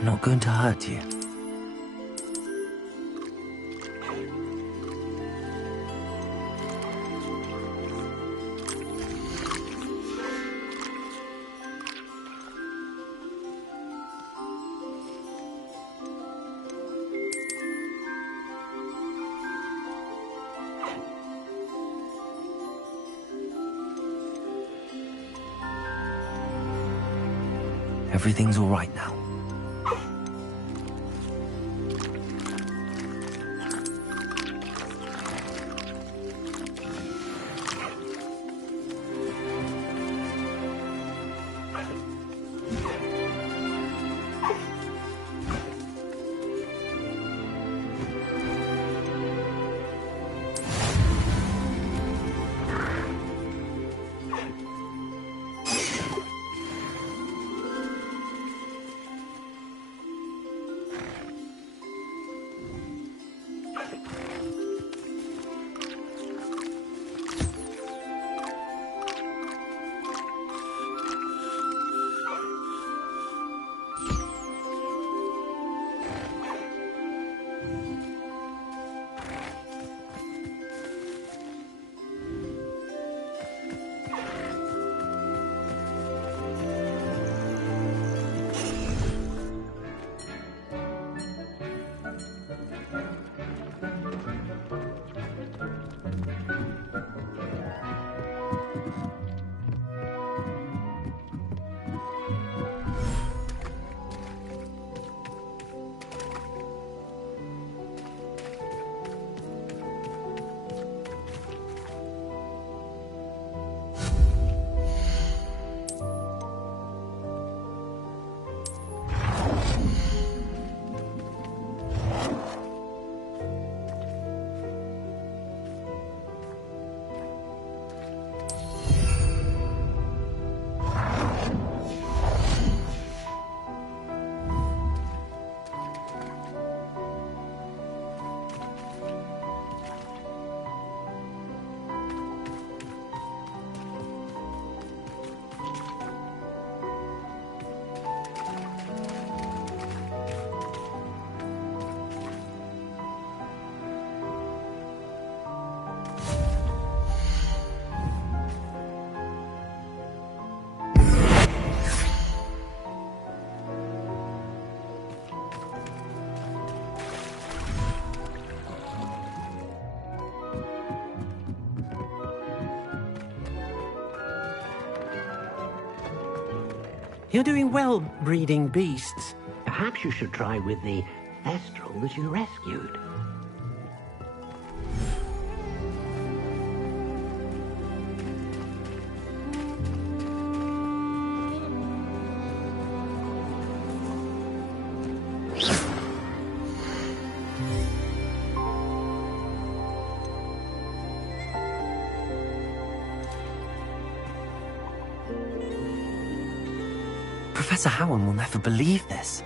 I'm not going to hurt you. Everything's all right now. You're doing well breeding beasts. Perhaps you should try with the Thestral that you rescued. Professor Howard will never believe this.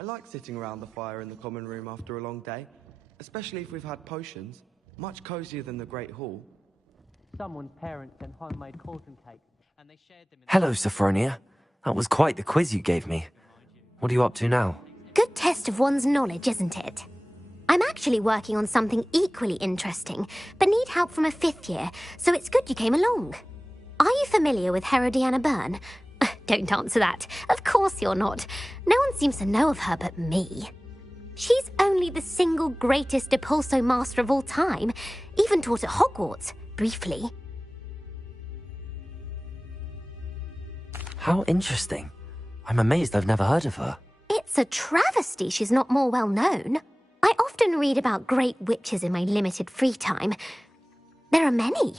I like sitting around the fire in the common room after a long day, especially if we've had potions. Much cozier than the Great Hall. Someone's parents sent homemade cauldron cakes, and they shared them in... Hello, Sophronia. That was quite the quiz you gave me. What are you up to now? Good test of one's knowledge, isn't it? I'm actually working on something equally interesting, but need help from a 5th year, so it's good you came along. Are you familiar with Herodiana Byrne? Don't answer that. Of course you're not. No one seems to know of her but me. She's only the single greatest Depulso master of all time, even taught at Hogwarts, briefly. How interesting. I'm amazed I've never heard of her. It's a travesty she's not more well known. I often read about great witches in my limited free time. There are many.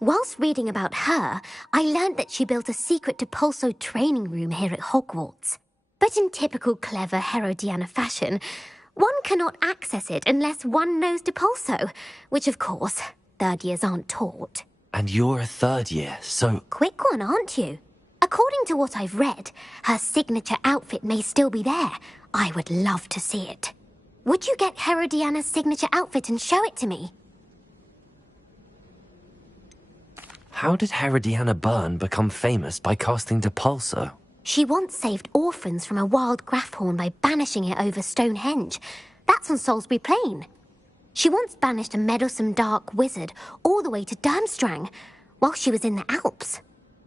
Whilst reading about her, I learned that she built a secret Depulso training room here at Hogwarts. But in typical clever Herodiana fashion, one cannot access it unless one knows Depulso, which of course, 3rd years aren't taught. And you're a 3rd year, so... Quick one, aren't you? According to what I've read, her signature outfit may still be there. I would love to see it. Would you get Herodiana's signature outfit and show it to me? How did Herodiana Byrne become famous by casting Depulso? She once saved orphans from a wild Graffhorn by banishing it over Stonehenge. That's on Salisbury Plain. She once banished a meddlesome dark wizard all the way to Durmstrang while she was in the Alps.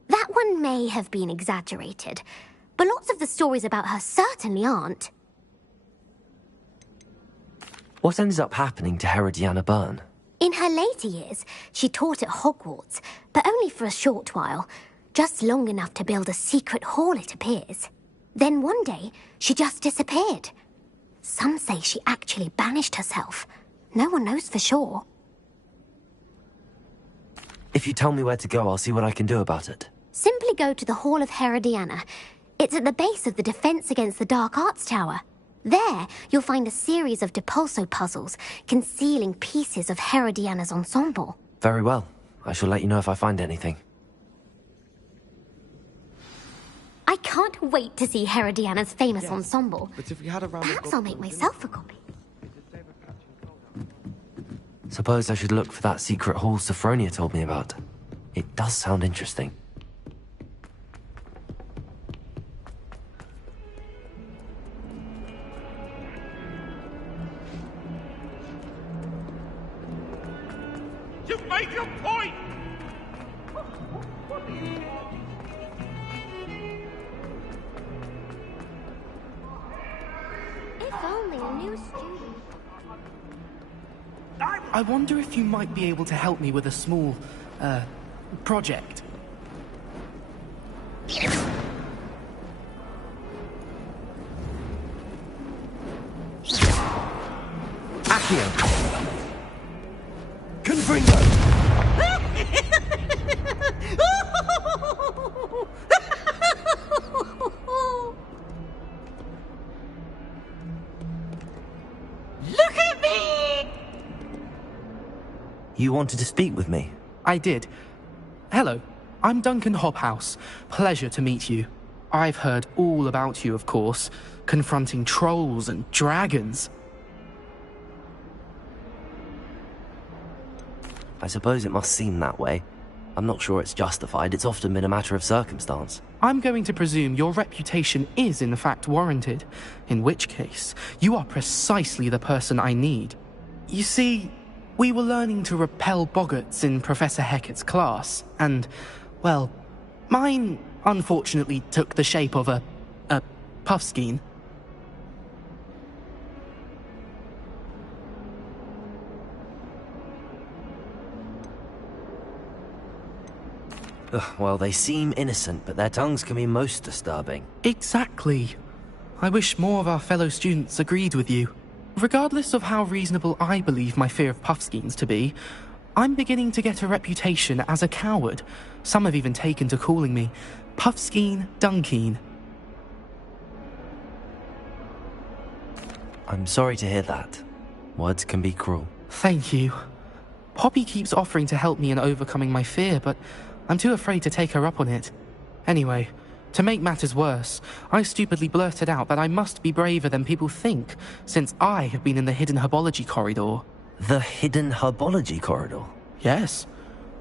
That one may have been exaggerated, but lots of the stories about her certainly aren't. What ended up happening to Herodiana Byrne? In her later years, she taught at Hogwarts, but only for a short while. Just long enough to build a secret hall, it appears. Then one day, she just disappeared. Some say she actually banished herself. No one knows for sure. If you tell me where to go, I'll see what I can do about it. Simply go to the Hall of Herodiana. It's at the base of the Defense Against the Dark Arts Tower. There, you'll find a series of Depulso puzzles concealing pieces of Herodiana's ensemble. Very well. I shall let you know if I find anything. I can't wait to see Herodiana's famous ensemble. But if we had a round Perhaps I'll make myself a copy. Suppose I should look for that secret hall Sophronia told me about. It does sound interesting. You've made your point! If only a new student... I wonder if you might be able to help me with a small, project. Accio! Confringo! Look at me! You wanted to speak with me? I did. Hello, I'm Duncan Hobhouse. Pleasure to meet you. I've heard all about you, of course, confronting trolls and dragons. I suppose it must seem that way. I'm not sure it's justified. It's often been a matter of circumstance. I'm going to presume your reputation is in fact warranted, in which case, you are precisely the person I need. You see, we were learning to repel boggarts in Professor Hecat's class, and, well, mine unfortunately took the shape of a puffskein. Well, they seem innocent, but their tongues can be most disturbing. Exactly. I wish more of our fellow students agreed with you. Regardless of how reasonable I believe my fear of puffskeins to be, I'm beginning to get a reputation as a coward. Some have even taken to calling me Puffskeen Dunkeen. I'm sorry to hear that. Words can be cruel. Thank you. Poppy keeps offering to help me in overcoming my fear, but I'm too afraid to take her up on it. Anyway, To make matters worse, I stupidly blurted out that I must be braver than people think, since I have been in the hidden herbology corridor. The hidden herbology corridor? Yes.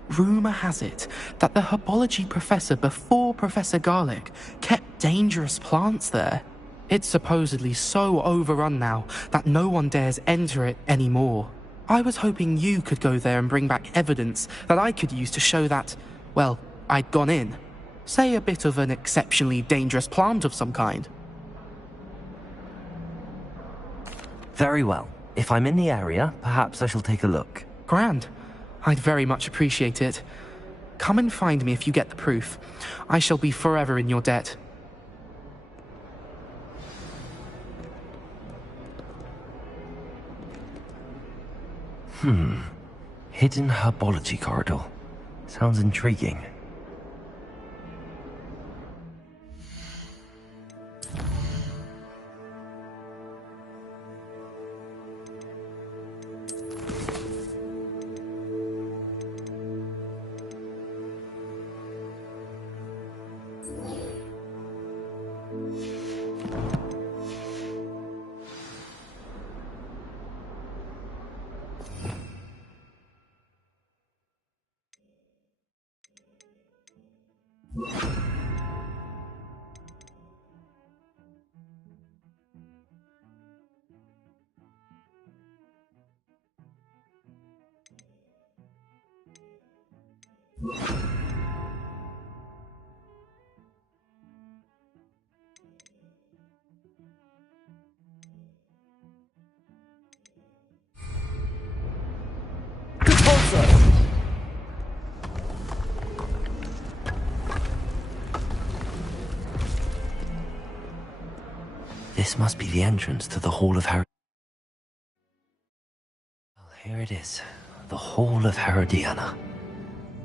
Rumour has it that the herbology professor before Professor Garlic kept dangerous plants there. It's supposedly so overrun now that no one dares enter it anymore. I was hoping you could go there and bring back evidence that I could use to show that, well, I'd gone in. Say a bit of an exceptionally dangerous plant of some kind. Very well. If I'm in the area, perhaps I shall take a look. Grand. I'd very much appreciate it. Come and find me if you get the proof. I shall be forever in your debt. Hidden herbology corridor. Sounds intriguing. This must be the entrance to the Hall of Well, here it is. The Hall of Herodiana.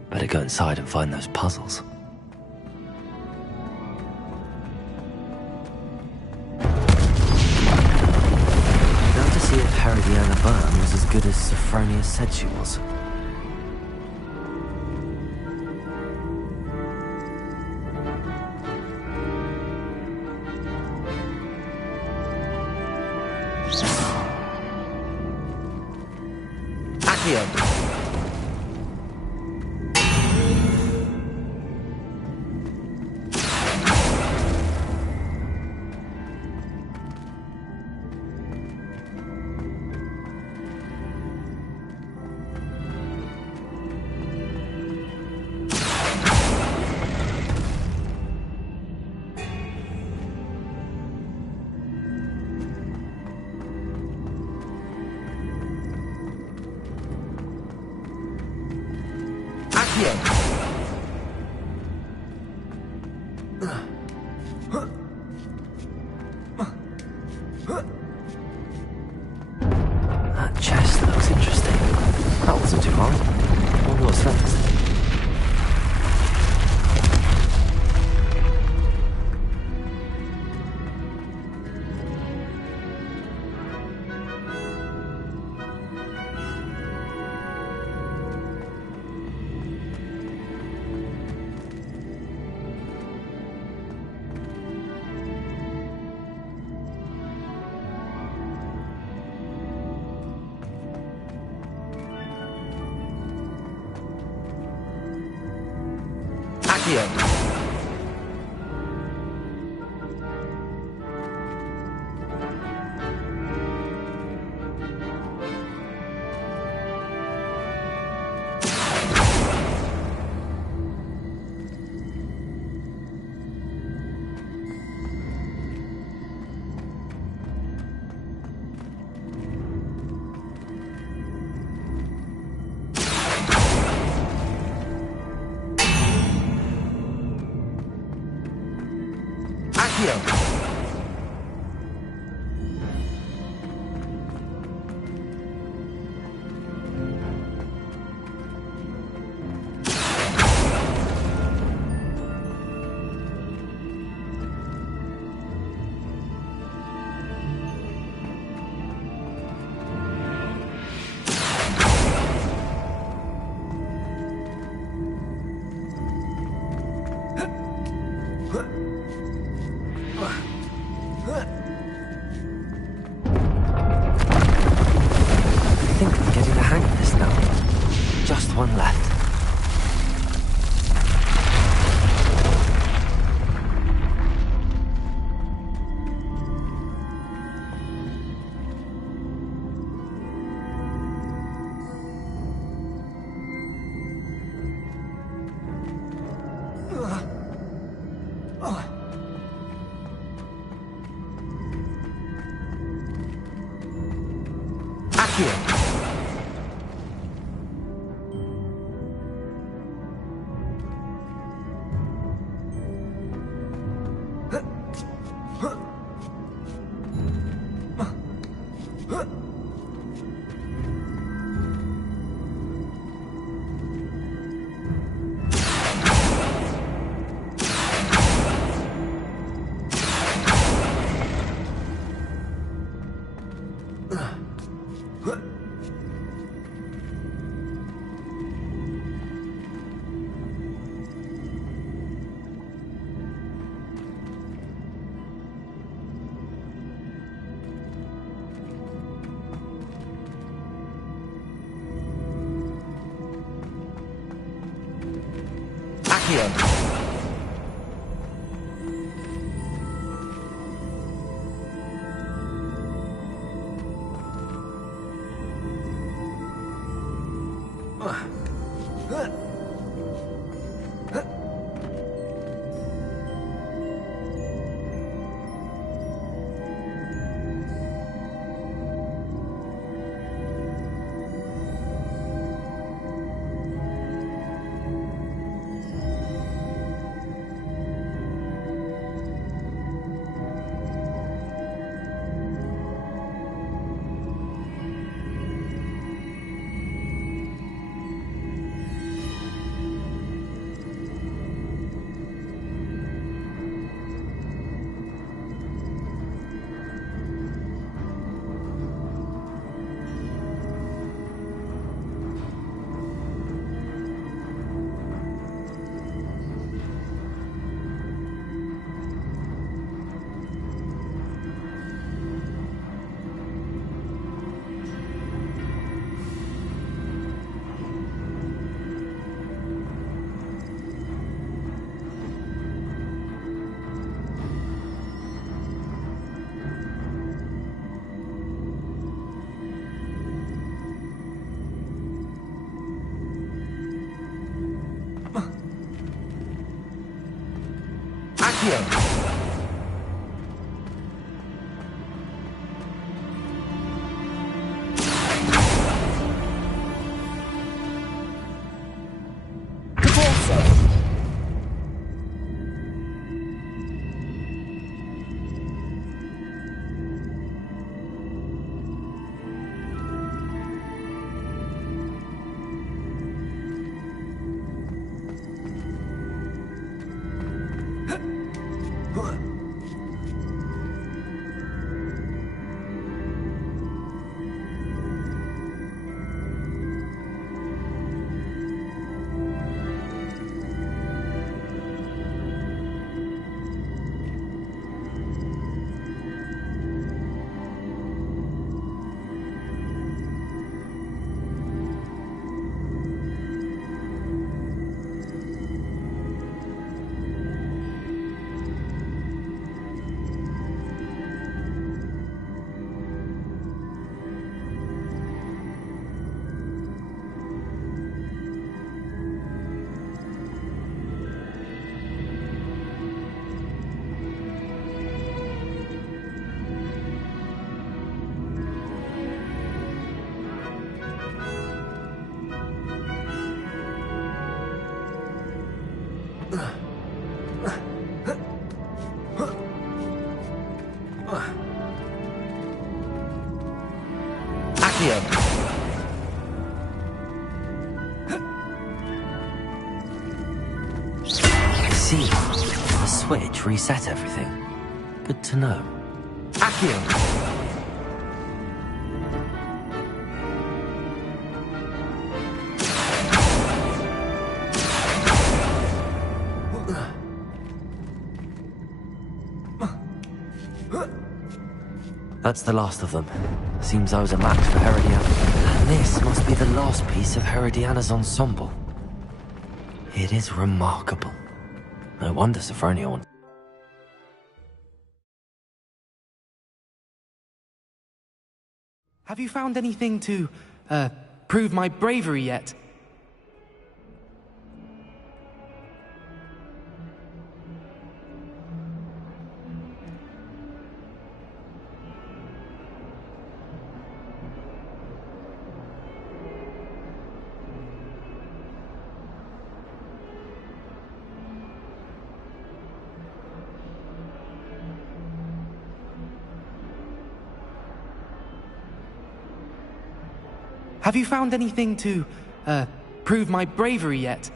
Better go inside and find those puzzles. Now to see if Herodiana Byrne was as good as Sophronia said she was. That chest looks interesting. That wasn't too hard. I wonder what's next. I think I'm getting the hang of this now. Just one left. I see. The switch reset everything. Good to know. Accio! That's the last of them. Seems I was a match for Herodiana. And this must be the last piece of Herodiana's ensemble. It is remarkable. No wonder Sophronia wants... Have you found anything to, prove my bravery yet? Have you found anything to, prove my bravery yet?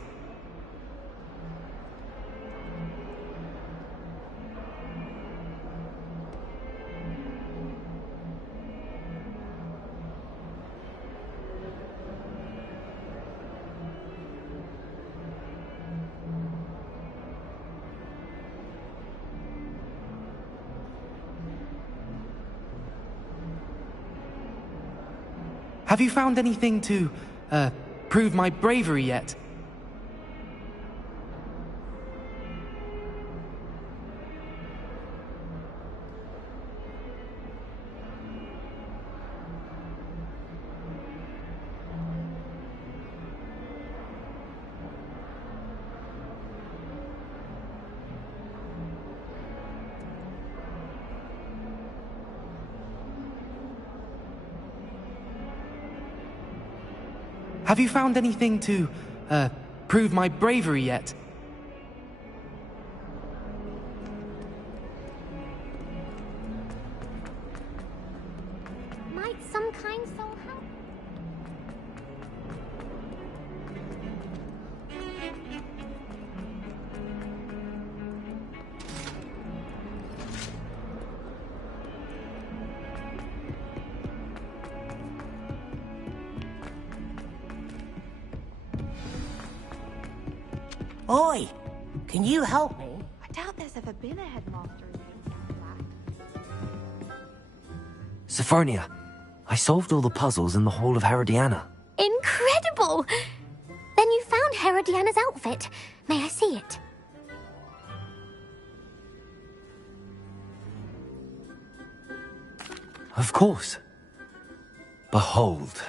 Have you found anything to, prove my bravery yet? Have you found anything to, prove my bravery yet? Might some kind soul help? Oi! Can you help me? I doubt there's ever been a headmaster who named that. Sophronia, I solved all the puzzles in the Hall of Herodiana. Incredible! Then you found Herodiana's outfit. May I see it? Of course. Behold.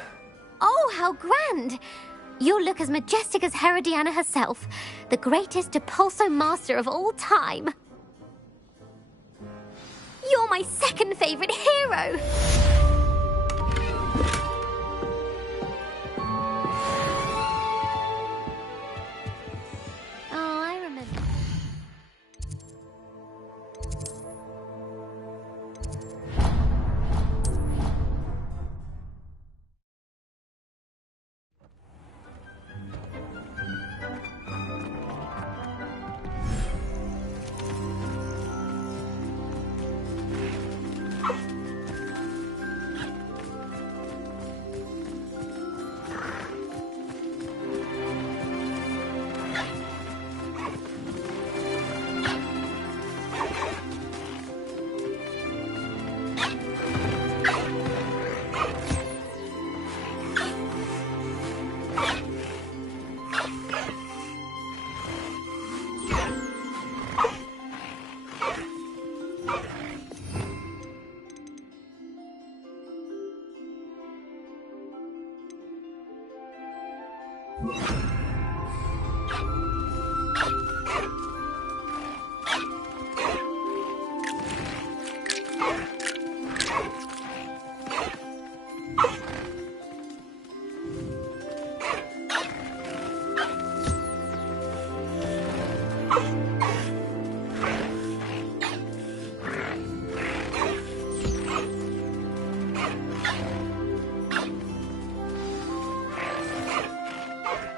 Oh, how grand! You'll look as majestic as Herodiana herself, the greatest Depulso master of all time. You're my second favorite hero! Oh, I remember.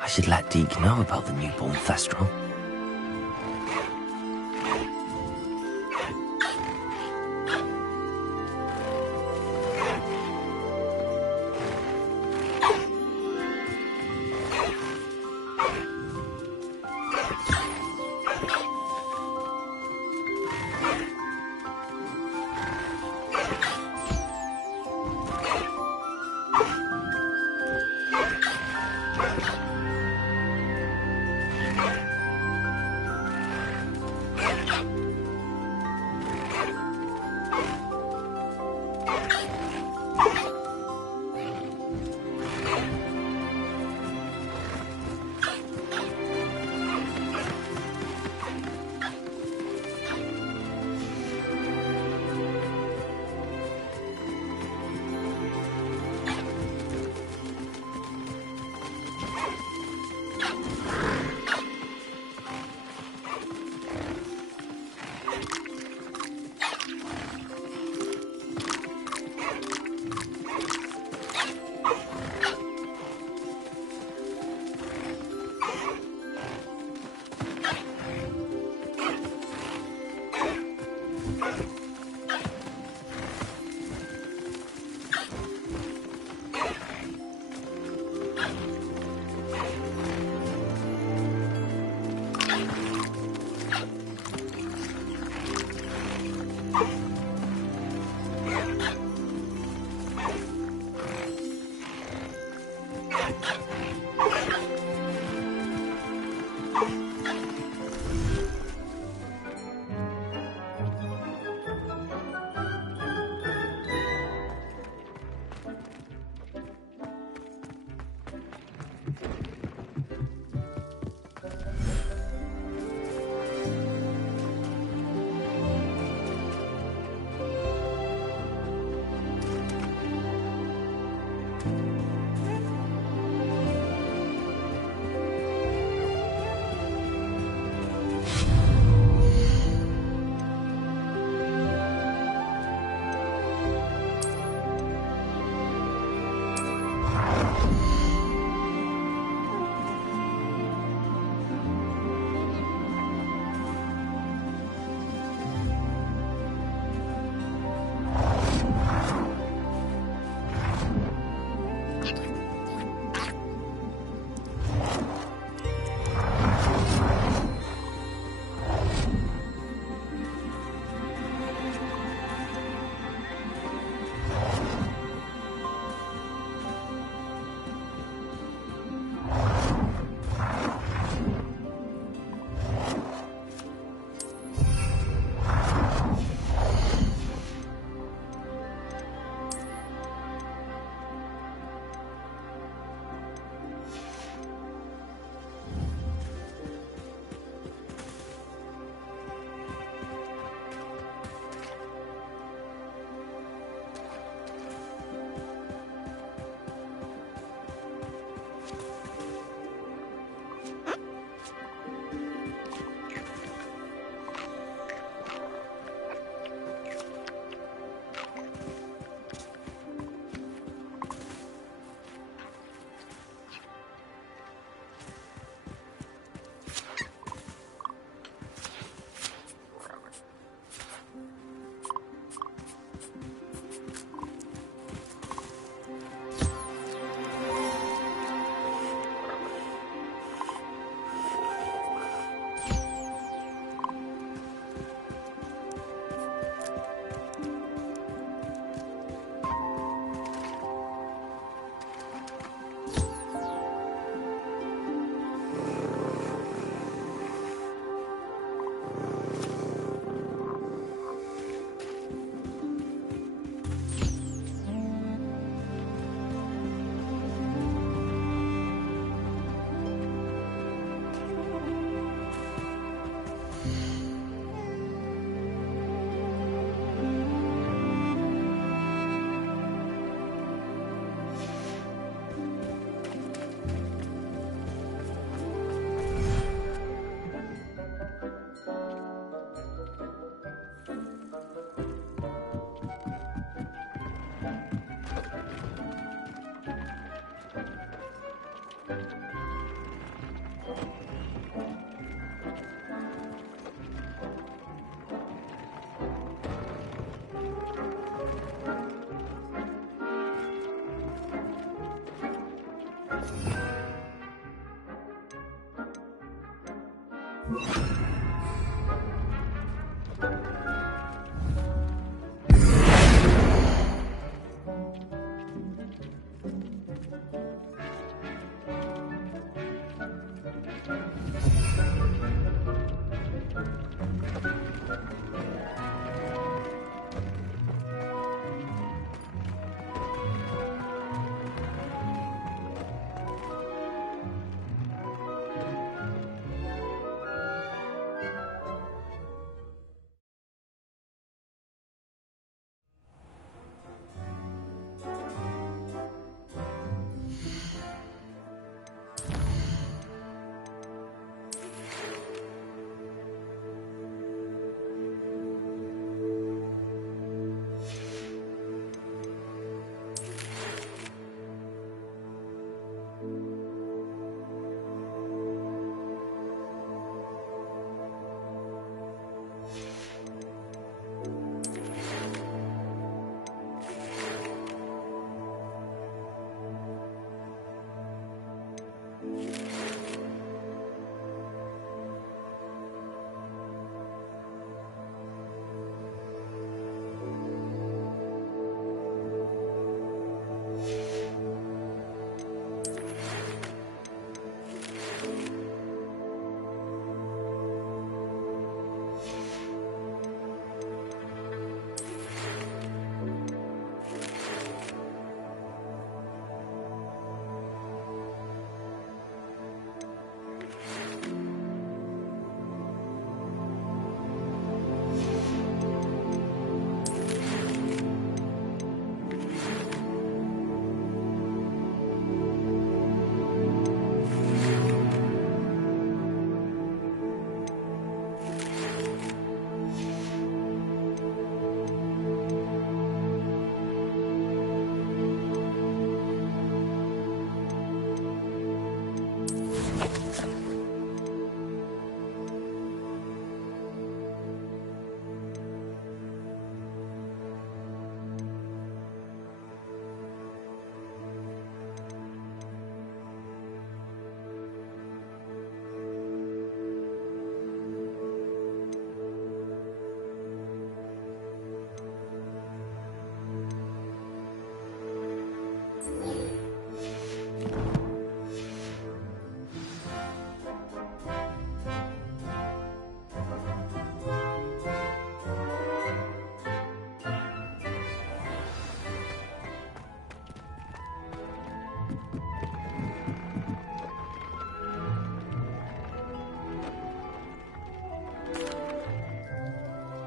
I should let Deke know about the newborn Thestral.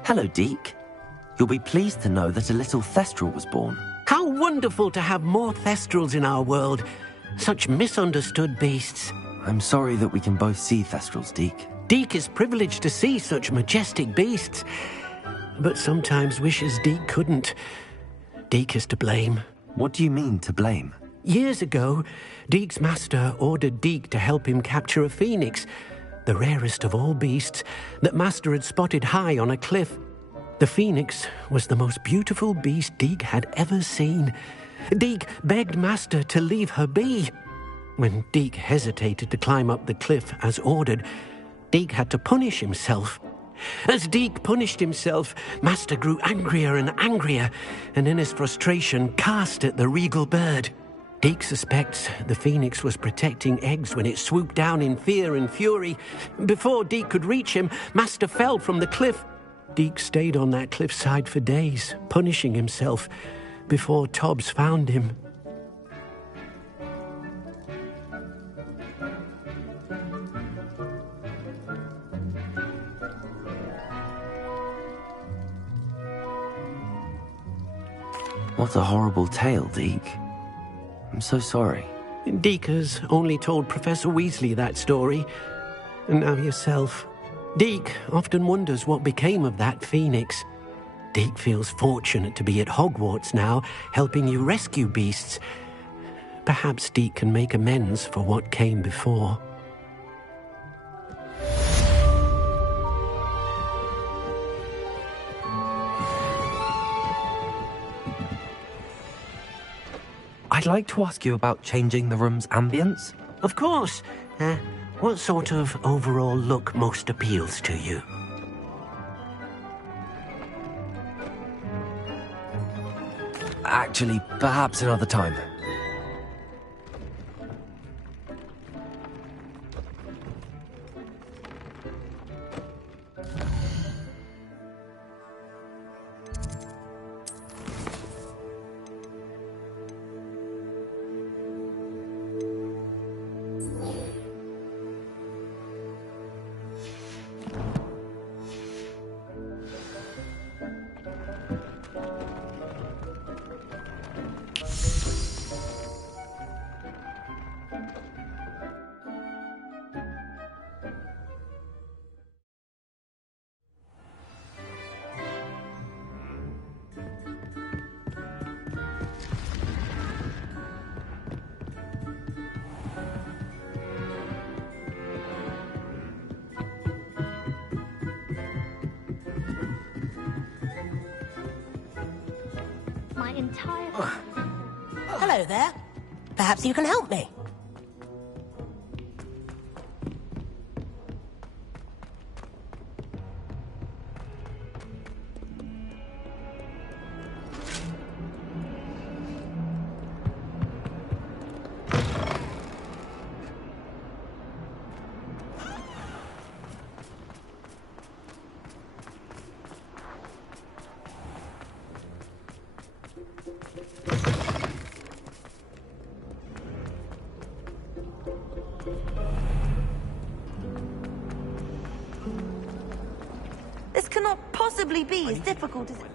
Hello, Deke. You'll be pleased to know that a little Thestral was born. How wonderful to have more Thestrals in our world. Such misunderstood beasts. I'm sorry that we can both see Thestrals, Deke. Deke is privileged to see such majestic beasts. But sometimes wishes Deke couldn't. Deke is to blame. What do you mean, to blame? Years ago, Deke's master ordered Deke to help him capture a phoenix, the rarest of all beasts, that master had spotted high on a cliff. The phoenix was the most beautiful beast Deke had ever seen. Deke begged master to leave her be. When Deke hesitated to climb up the cliff as ordered, Deke had to punish himself. As Deke punished himself, master grew angrier and angrier, and in his frustration cast at the regal bird. Deke suspects the phoenix was protecting eggs when it swooped down in fear and fury. Before Deke could reach him, master fell from the cliff. Deke stayed on that cliffside for days, punishing himself, before Tobbs found him. What a horrible tale, Deke. I'm so sorry. Deke has only told Professor Weasley that story, and now yourself. Deke often wonders what became of that phoenix. Deke feels fortunate to be at Hogwarts now, helping you rescue beasts. Perhaps Deke can make amends for what came before. I'd like to ask you about changing the room's ambience. Of course. What sort of overall look most appeals to you? Actually, perhaps another time. Hello there. Perhaps you can help me. This cannot possibly be as difficult as it...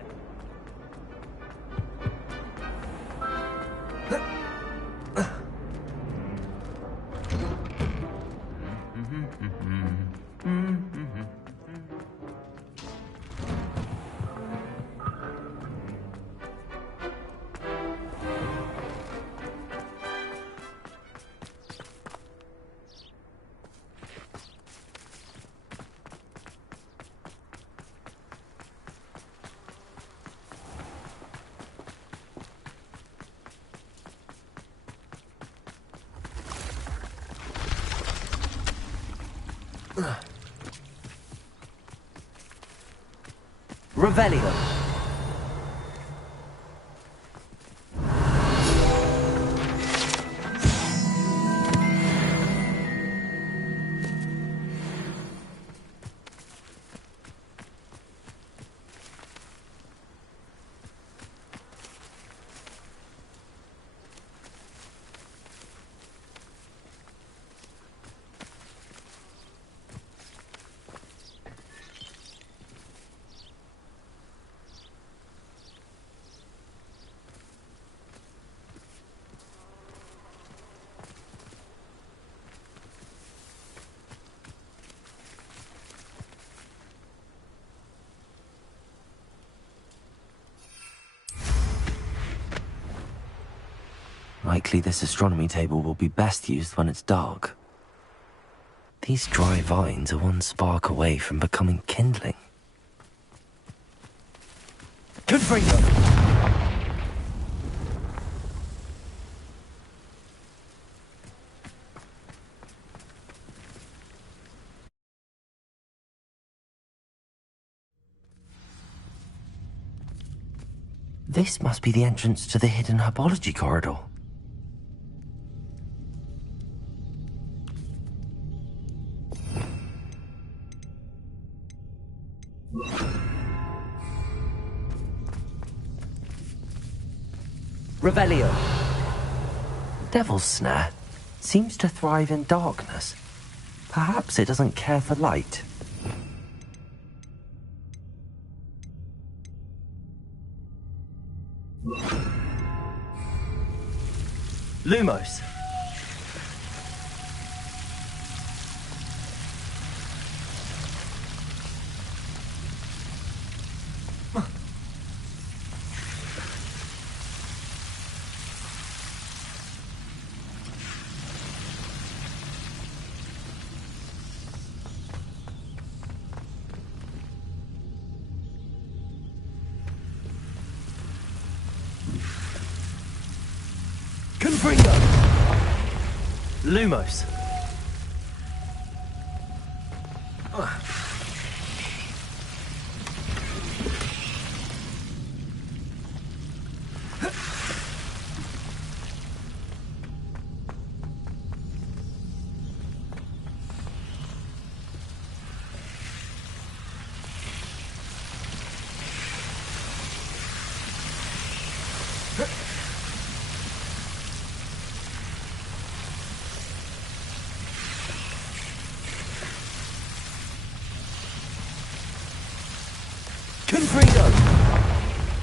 Revelio. Likely this astronomy table will be best used when it's dark. These dry vines are one spark away from becoming kindling. Gryffindor! This must be the entrance to the hidden herbology corridor. Revelio. Devil's Snare seems to thrive in darkness. Perhaps it doesn't care for light. Lumos. Lumos.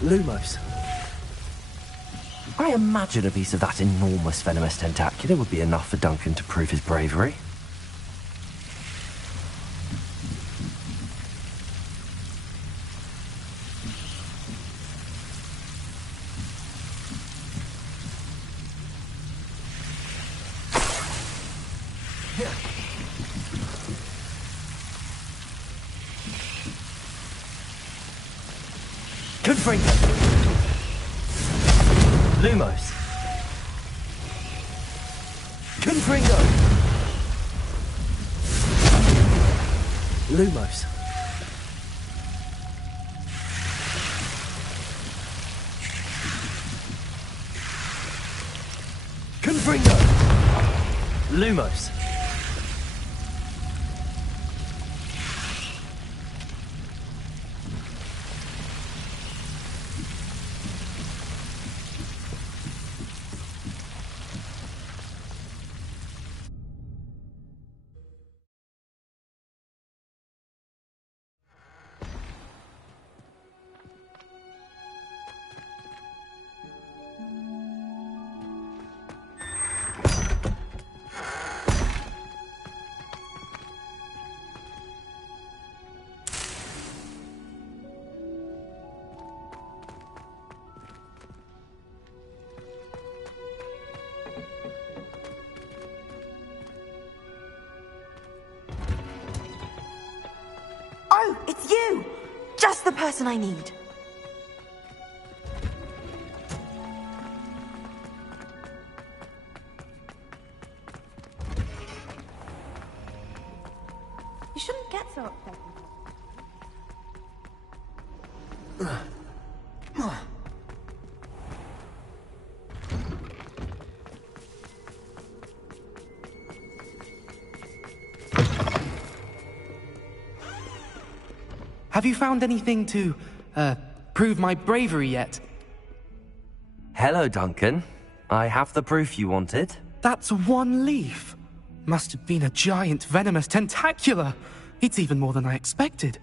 Lumos. I imagine a piece of that enormous venomous tentacular would be enough for Duncan to prove his bravery. Lumos. Confringo. Lumos. Confringo. Lumos. Oh, it's you! Just the person I need. You shouldn't get so upset. Have you found anything to, prove my bravery yet? Hello, Duncan. I have the proof you wanted. That's one leaf. Must have been a giant venomous tentacula. It's even more than I expected.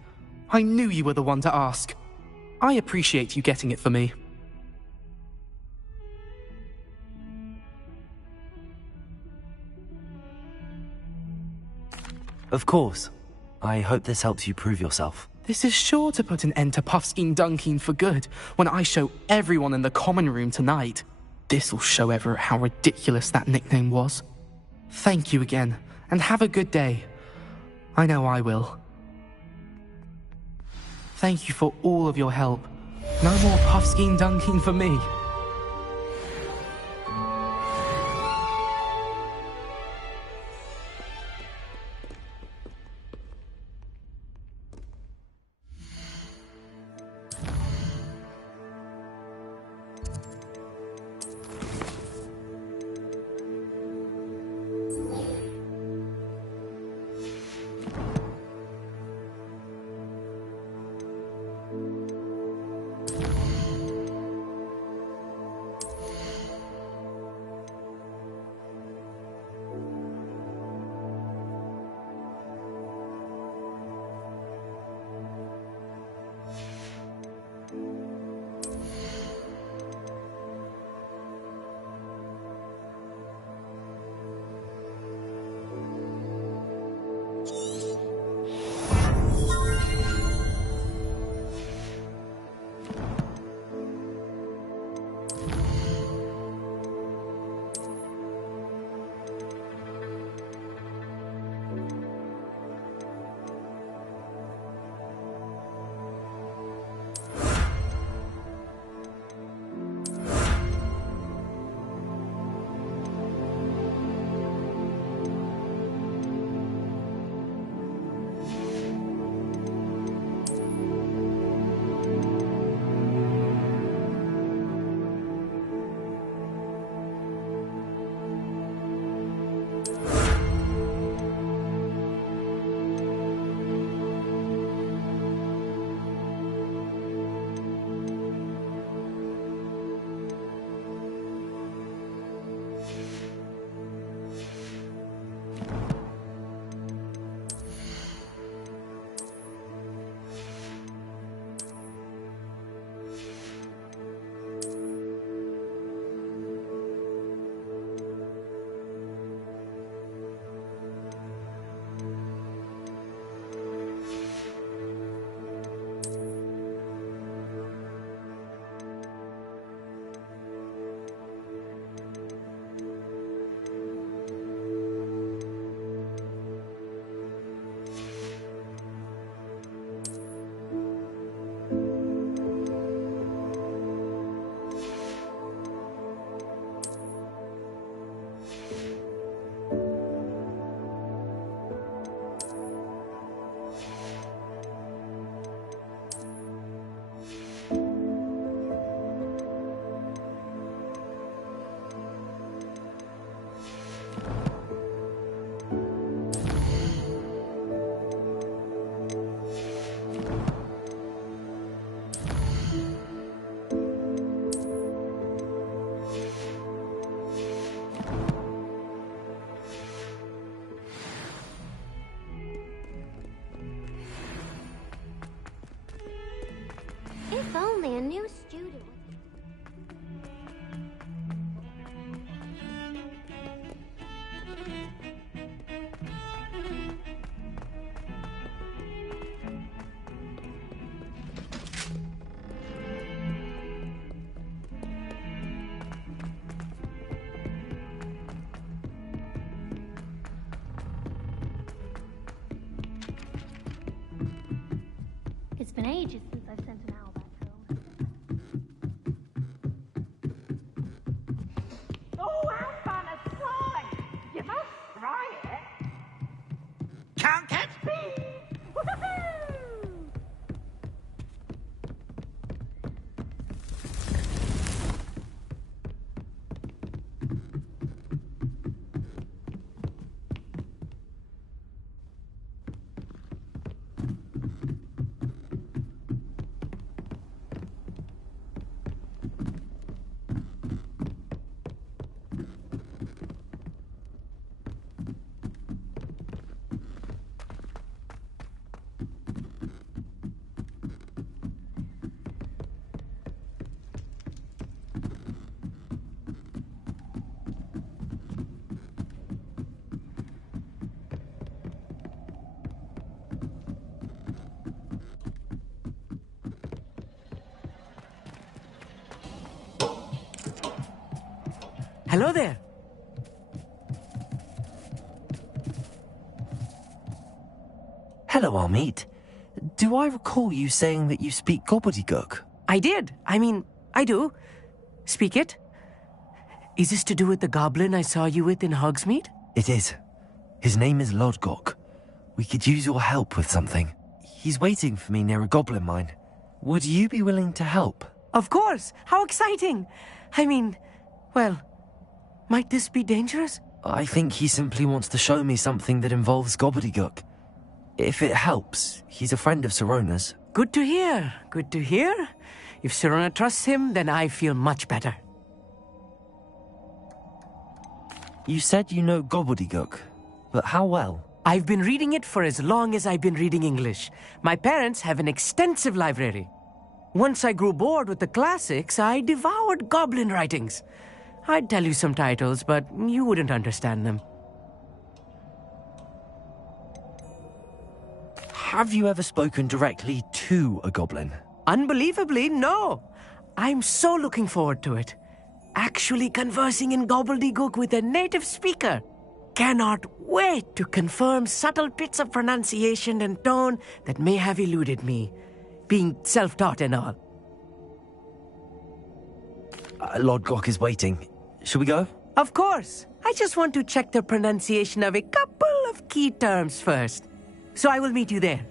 I knew you were the one to ask. I appreciate you getting it for me. Of course. I hope this helps you prove yourself. This is sure to put an end to Puffskein Dunkeen for good when I show everyone in the common room tonight. This'll show Everett how ridiculous that nickname was. Thank you again, and have a good day. I know I will. Thank you for all of your help. No more puffskein dunking for me. If only a new student. It's been ages since I've sent an owl back home. Oh, how fun a slide! You must try it. Can't catch me! Woohoo! Hello there. Hello, Armid. Do I recall you saying that you speak gobbledygook? I did. I do. Speak it. Is this to do with the goblin I saw you with in Hogsmeade? It is. His name is Lodgok. We could use your help with something. He's waiting for me near a goblin mine. Would you be willing to help? Of course. How exciting. Well, might this be dangerous? I think he simply wants to show me something that involves gobbledygook. If it helps, he's a friend of Sirona's. Good to hear. Good to hear. If Sirona trusts him, then I feel much better. You said you know gobbledygook, but how well? I've been reading it for as long as I've been reading English. My parents have an extensive library. Once I grew bored with the classics, I devoured goblin writings. I'd tell you some titles, but you wouldn't understand them. Have you ever spoken directly to a goblin? Unbelievably, no. I'm so looking forward to it. Actually conversing in gobbledygook with a native speaker. Cannot wait to confirm subtle bits of pronunciation and tone that may have eluded me, being self-taught and all. Lodgok is waiting. Shall we go? Of course. I just want to check the pronunciation of a couple of key terms first. So I will meet you there.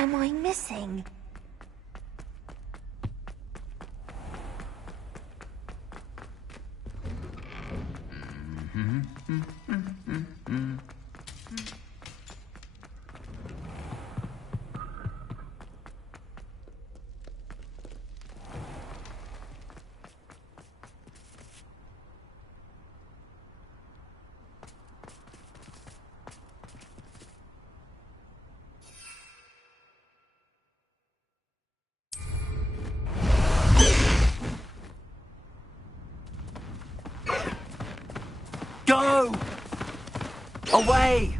am I missing? Go! Away!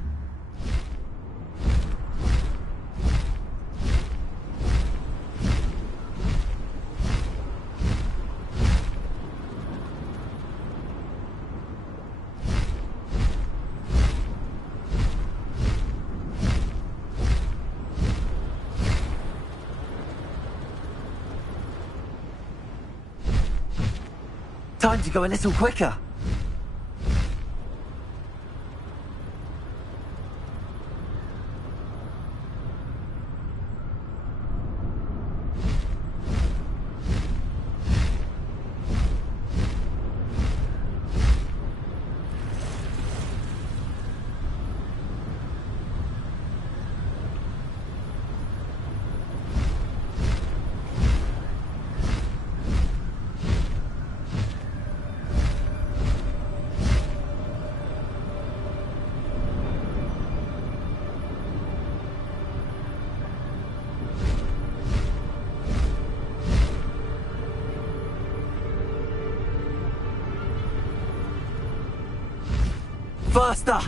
Time to go a little quicker. Master!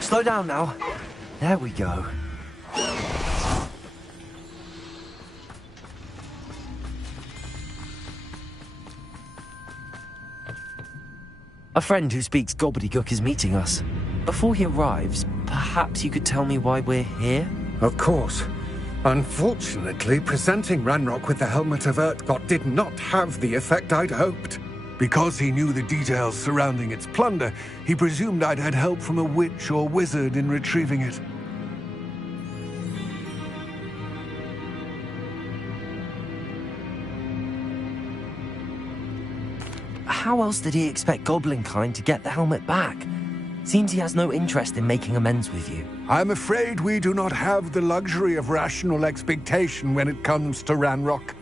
Slow down now. There we go. A friend who speaks gobbledygook is meeting us. Before he arrives, perhaps you could tell me why we're here? Of course. Unfortunately, presenting Ranrock with the Helmet of Urtkot did not have the effect I'd hoped. Because he knew the details surrounding its plunder, he presumed I'd had help from a witch or wizard in retrieving it. How else did he expect Goblinkind to get the helmet back? Seems he has no interest in making amends with you. I'm afraid we do not have the luxury of rational expectation when it comes to Ranrock.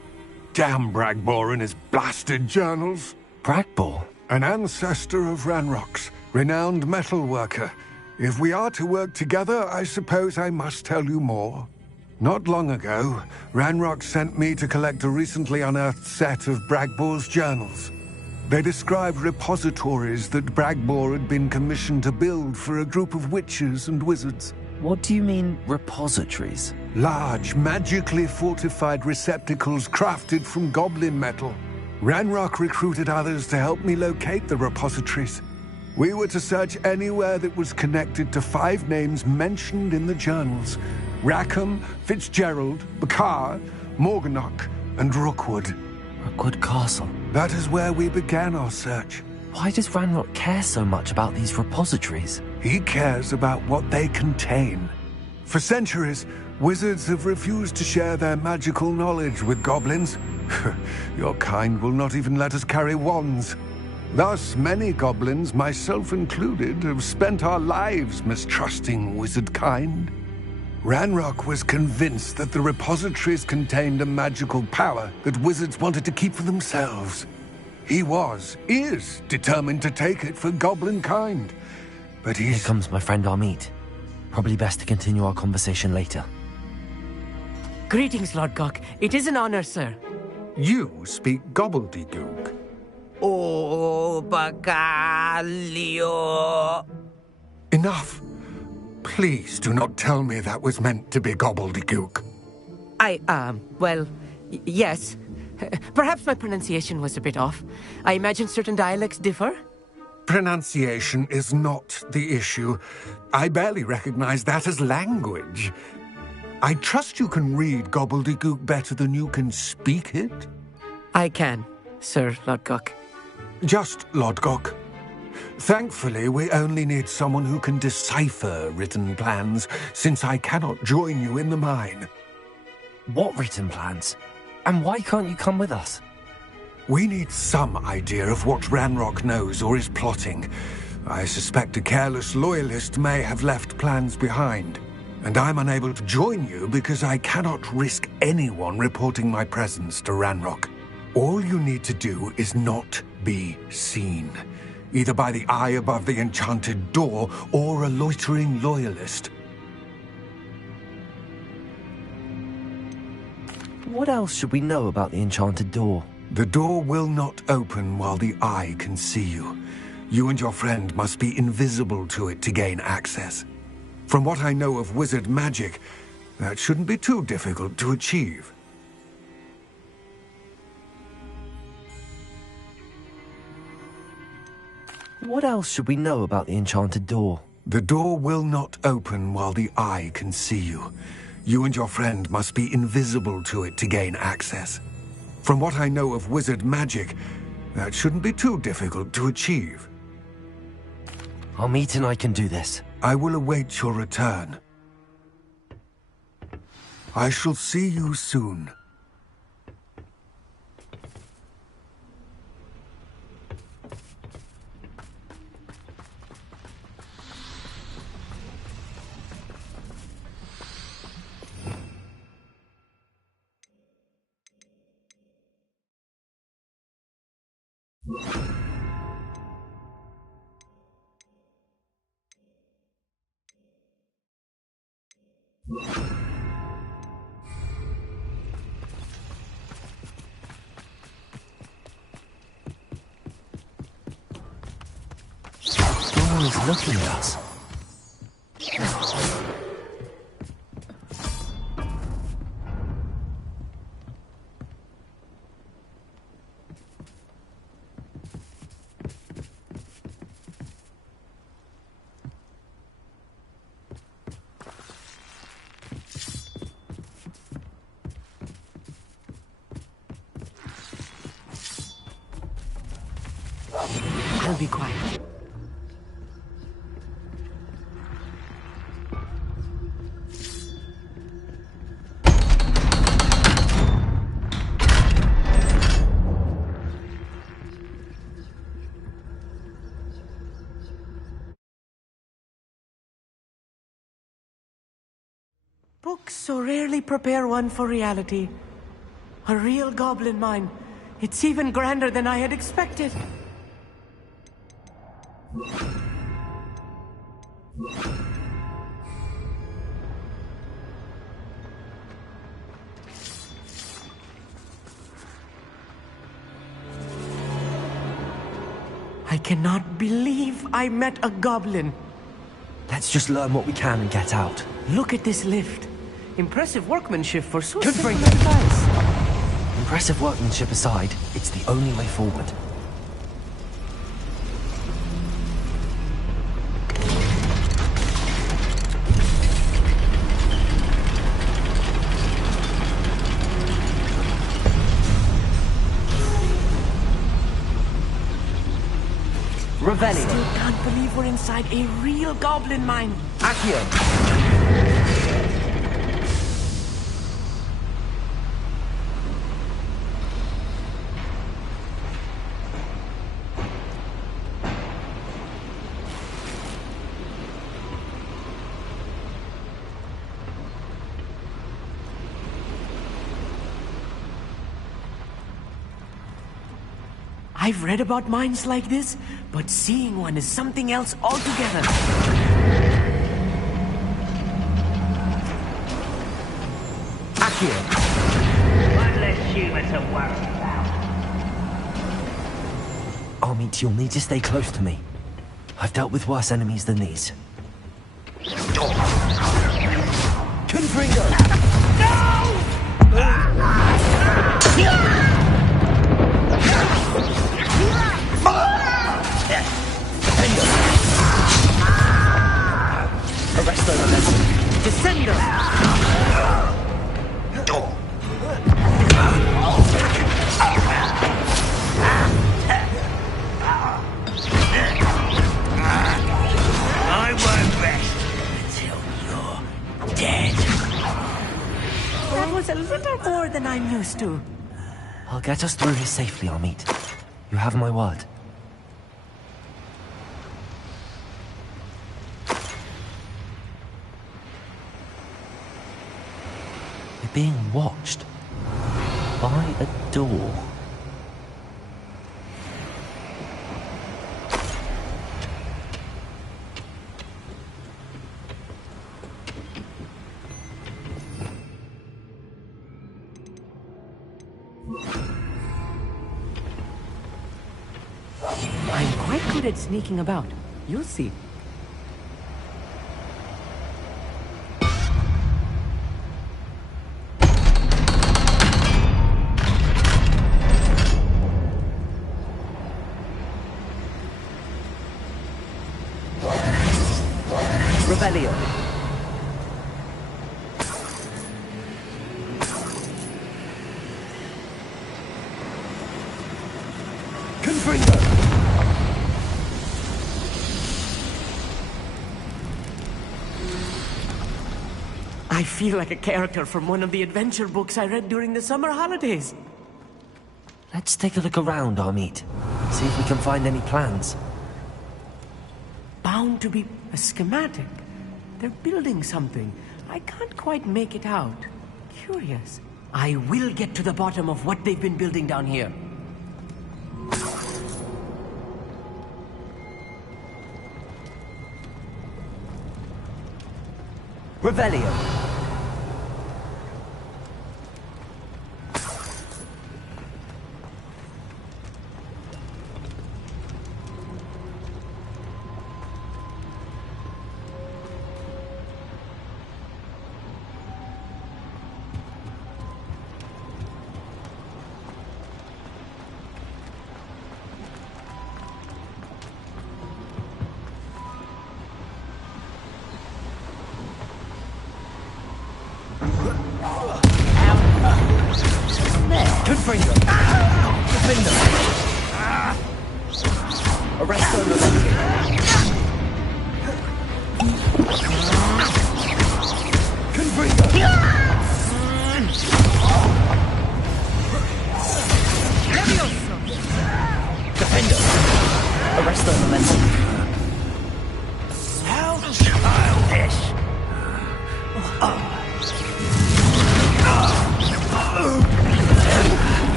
Damn Bragbor and his blasted journals. Bragbor? An ancestor of Ranrock's, renowned metalworker. If we are to work together, I suppose I must tell you more. Not long ago, Ranrock sent me to collect a recently unearthed set of Bragbor's journals. They described repositories that Bragbor had been commissioned to build for a group of witches and wizards. What do you mean, repositories? Large, magically fortified receptacles crafted from goblin metal. Ranrock recruited others to help me locate the repositories. We were to search anywhere that was connected to 5 names mentioned in the journals: Rackham, Fitzgerald, Bakar, Morganach, and Rookwood. Rookwood Castle? That is where we began our search. Why does Ranrock care so much about these repositories? He cares about what they contain. For centuries, wizards have refused to share their magical knowledge with goblins. Your kind will not even let us carry wands. Thus, many goblins, myself included, have spent our lives mistrusting wizard kind. Ranrock was convinced that the repositories contained a magical power that wizards wanted to keep for themselves. He is determined to take it for goblin kind. But Here comes my friend Amit. Probably best to continue our conversation later. Greetings, Lord Gok. It is an honor, sir. You speak gobbledygook. Oh, Bacalio. Enough. Please do not tell me that was meant to be gobbledygook. Yes. Perhaps my pronunciation was a bit off. I imagine certain dialects differ. Pronunciation is not the issue. I barely recognize that as language. I trust you can read gobbledygook better than you can speak it? I can, Sir Lodgok. Just Lodgok. Thankfully, we only need someone who can decipher written plans, since I cannot join you in the mine. What written plans? And why can't you come with us? We need some idea of what Ranrock knows or is plotting. I suspect a careless loyalist may have left plans behind. And I'm unable to join you because I cannot risk anyone reporting my presence to Ranrock. All you need to do is not be seen, either by the eye above the enchanted door or a loitering loyalist. What else should we know about the enchanted door? The door will not open while the eye can see you. You and your friend must be invisible to it to gain access. From what I know of wizard magic, that shouldn't be too difficult to achieve. What else should we know about the enchanted door? The door will not open while the eye can see you. You and your friend must be invisible to it to gain access. From what I know of wizard magic, that shouldn't be too difficult to achieve. Amit and I can do this. I will await your return. I shall see you soon. Someone is looking at us. I'll be quiet. Books so rarely prepare one for reality. A real goblin mine. It's even grander than I had expected. I cannot believe I met a goblin. Let's just learn what we can and get out. Look at this lift. Impressive workmanship for so Good simple a bring- device. Impressive workmanship aside, it's the only way forward. I still can't believe we're inside a real goblin mine. Accio! I've read about mines like this, but seeing one is something else altogether. Accio! One less human to worry about. Amit, you'll need to stay close to me. I've dealt with worse enemies than these. Confringo! Arresto Descendo! I won't rest until you're dead. That was a little more than I'm used to. I'll get us through this safely, Amit. You have my word. We're being watched by a door. I'm quite good at sneaking about. You'll see. I feel like a character from one of the adventure books I read during the summer holidays. Let's take a look around, Amit. See if we can find any plans. Bound to be a schematic. They're building something. I can't quite make it out. Curious. I will get to the bottom of what they've been building down here. Revelio.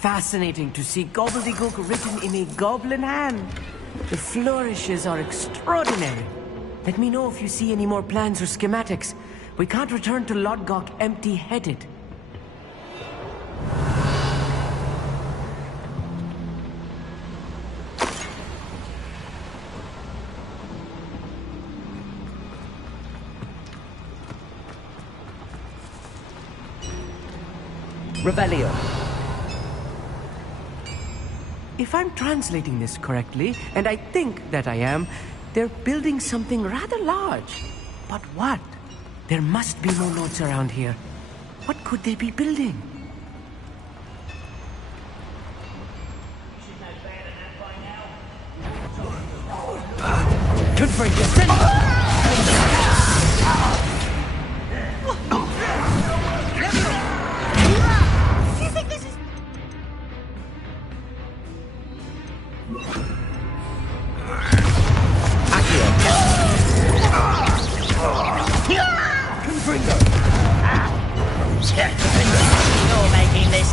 Fascinating to see gobbledygook written in a goblin hand. The flourishes are extraordinary. Let me know if you see any more plans or schematics. We can't return to Lodgok empty-headed. Revelio. If I'm translating this correctly, and I think that I am, they're building something rather large. But what? There must be more notes around here. What could they be building? Good for you. You're making this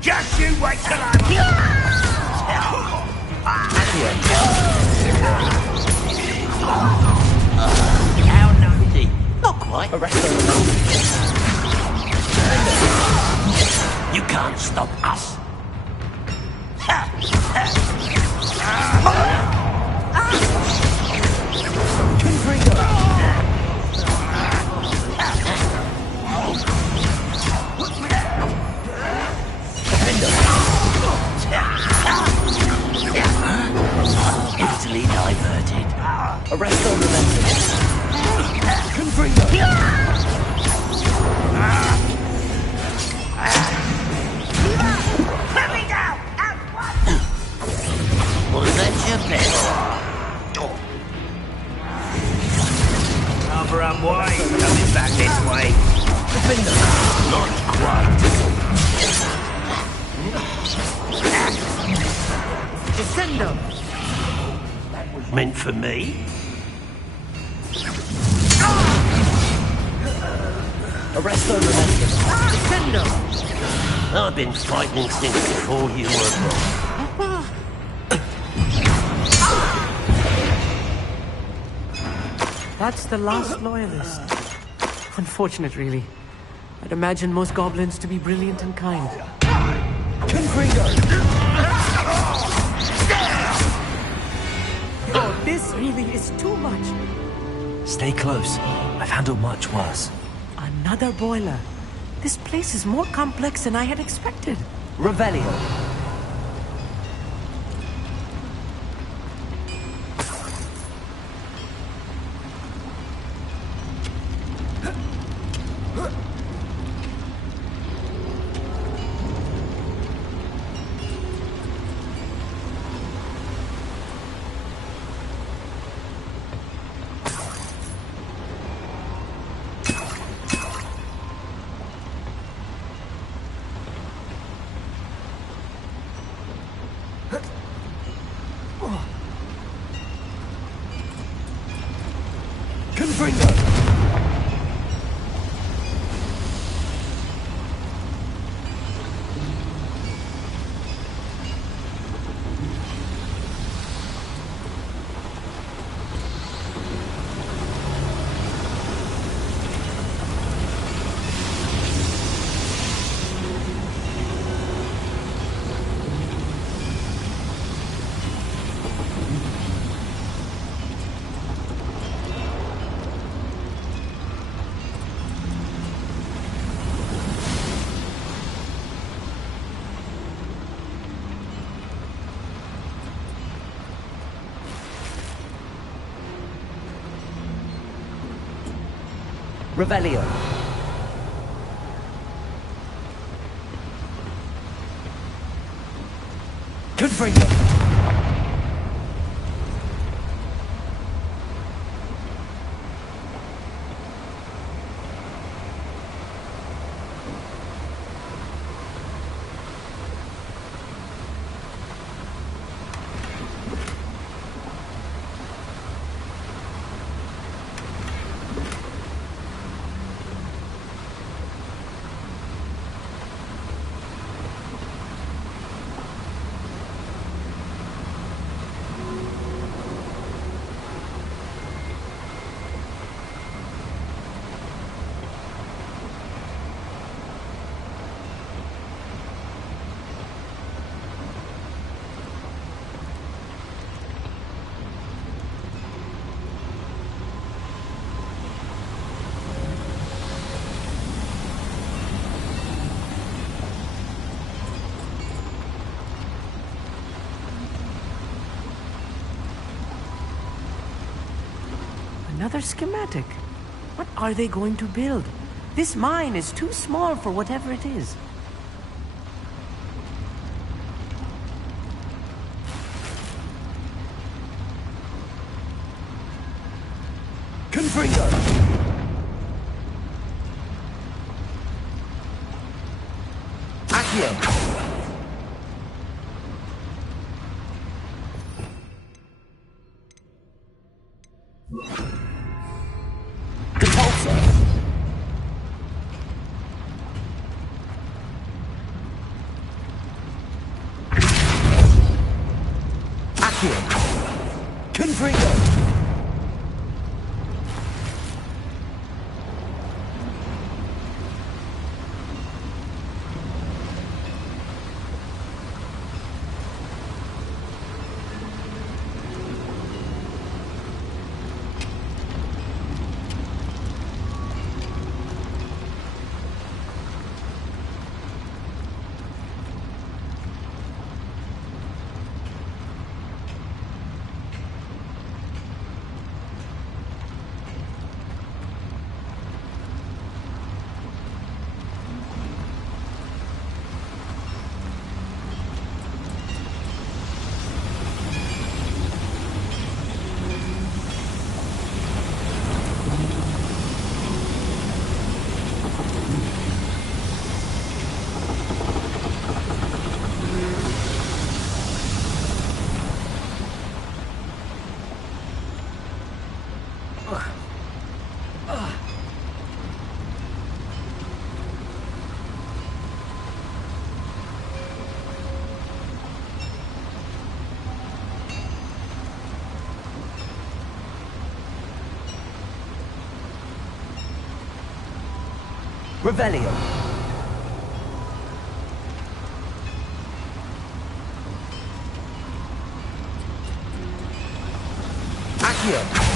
Just you wait till I'm... How nosy? Not quite. You can't stop us. Easily diverted. Arrest all momentum. Put me down! At once! Was that your best? Rather unwise coming back this way. Not quite. Descendo! Meant for me? Arrest all momentum. Descendo! I've been fighting since before you were born. That's the last loyalist. Unfortunate, really. I'd imagine most goblins to be brilliant and kind. Oh, this really is too much. Stay close. I've handled much worse. Another boiler. This place is more complex than I had expected. Revelio. Revelio. Confringo. Another schematic. What are they going to build? This mine is too small for whatever it is. Confringo! Accio! Revelio. Accio.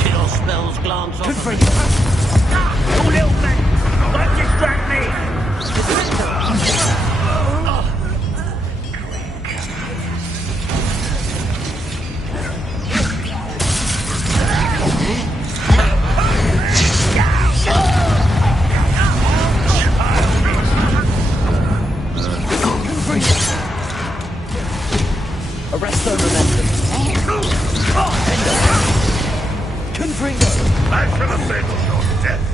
Kill spells glance off. Confront. You little man! Don't distract me! Arresto momentum. Confringo. I shall avenge your death.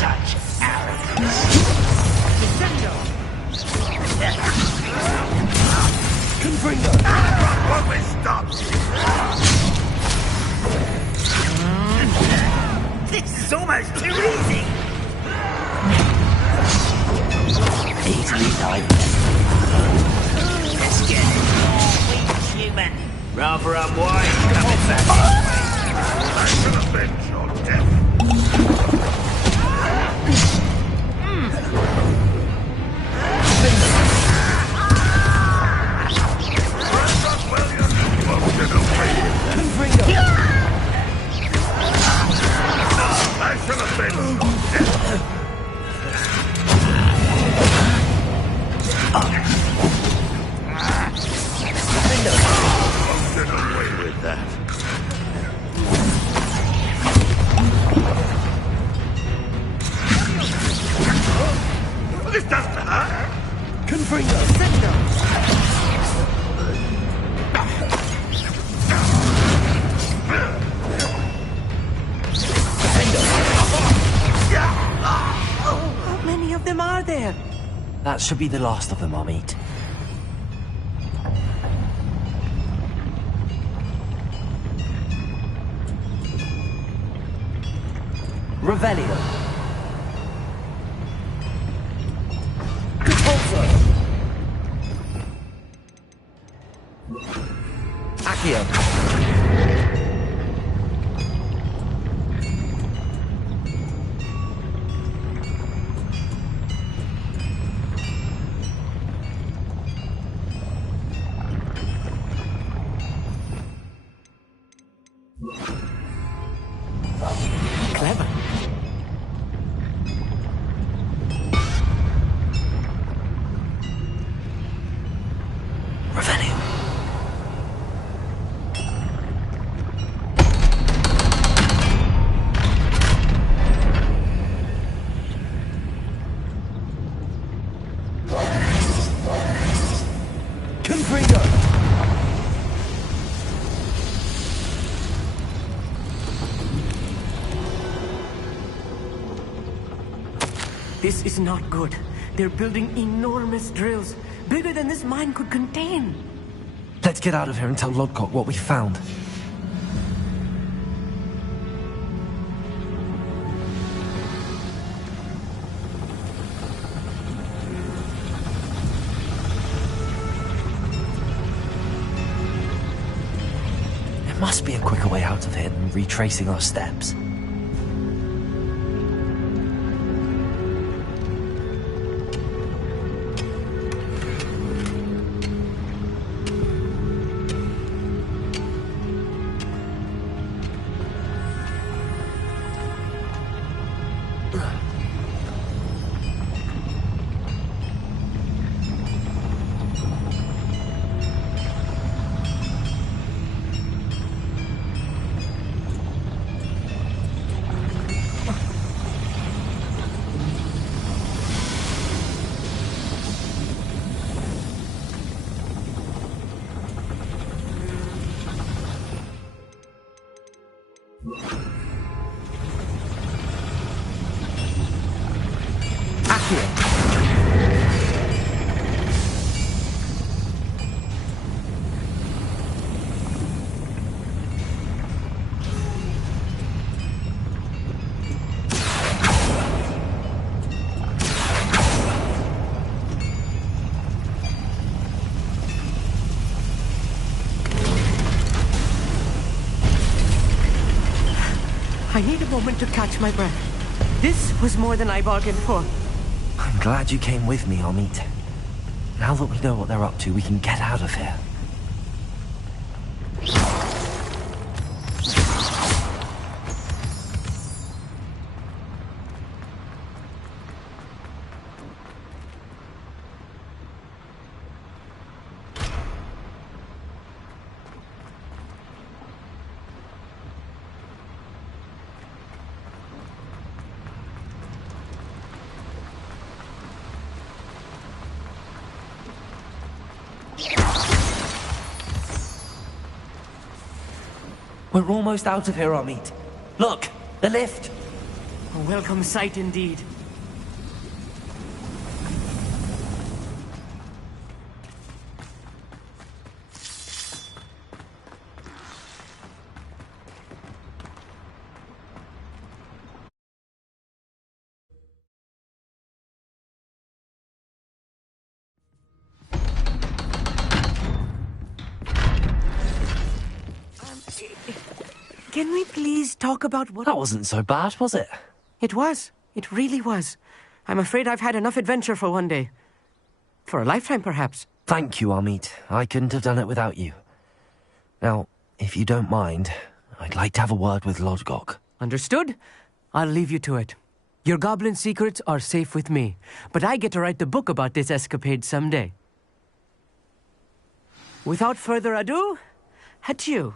Touch arrogance. Descendo. Confringo. What we stop? This is almost too easy. Easily dive. Let's get it. Weak human. Rather unwise coming back. I shall avenge your death. Confringo. I shall avenge your death. Get away with that. This doesn't hurt. Confringo. How many of them are there? That should be the last of them I'll meet. Revelio. Repulsor. Accio. Clever. Revelio. Confringo. This is not good. They're building enormous drills, bigger than this mine could contain. Let's get out of here and tell Lodcock what we found. There must be a quicker way out of here than retracing our steps. I need a moment to catch my breath. This was more than I bargained for. I'm glad you came with me, Amit. Now that we know what they're up to, we can get out of here. We're almost out of here, Amit. Look, the lift. A welcome sight indeed. Can we please talk about what... That wasn't so bad, was it? It was. It really was. I'm afraid I've had enough adventure for one day. For a lifetime, perhaps. Thank you, Amit. I couldn't have done it without you. Now, if you don't mind, I'd like to have a word with Lodgok. Understood? I'll leave you to it. Your goblin secrets are safe with me, but I get to write the book about this escapade someday. Without further ado, adieu.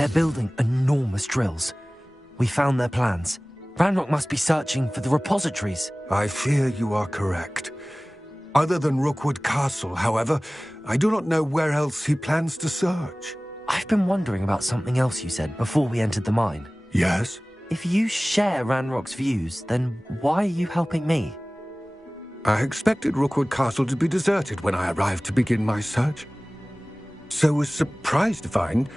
They're building enormous drills. We found their plans. Ranrock must be searching for the repositories. I fear you are correct. Other than Rookwood Castle, however, I do not know where else he plans to search. I've been wondering about something else you said before we entered the mine. Yes? If you share Ranrock's views, then why are you helping me? I expected Rookwood Castle to be deserted when I arrived to begin my search. So was surprised to find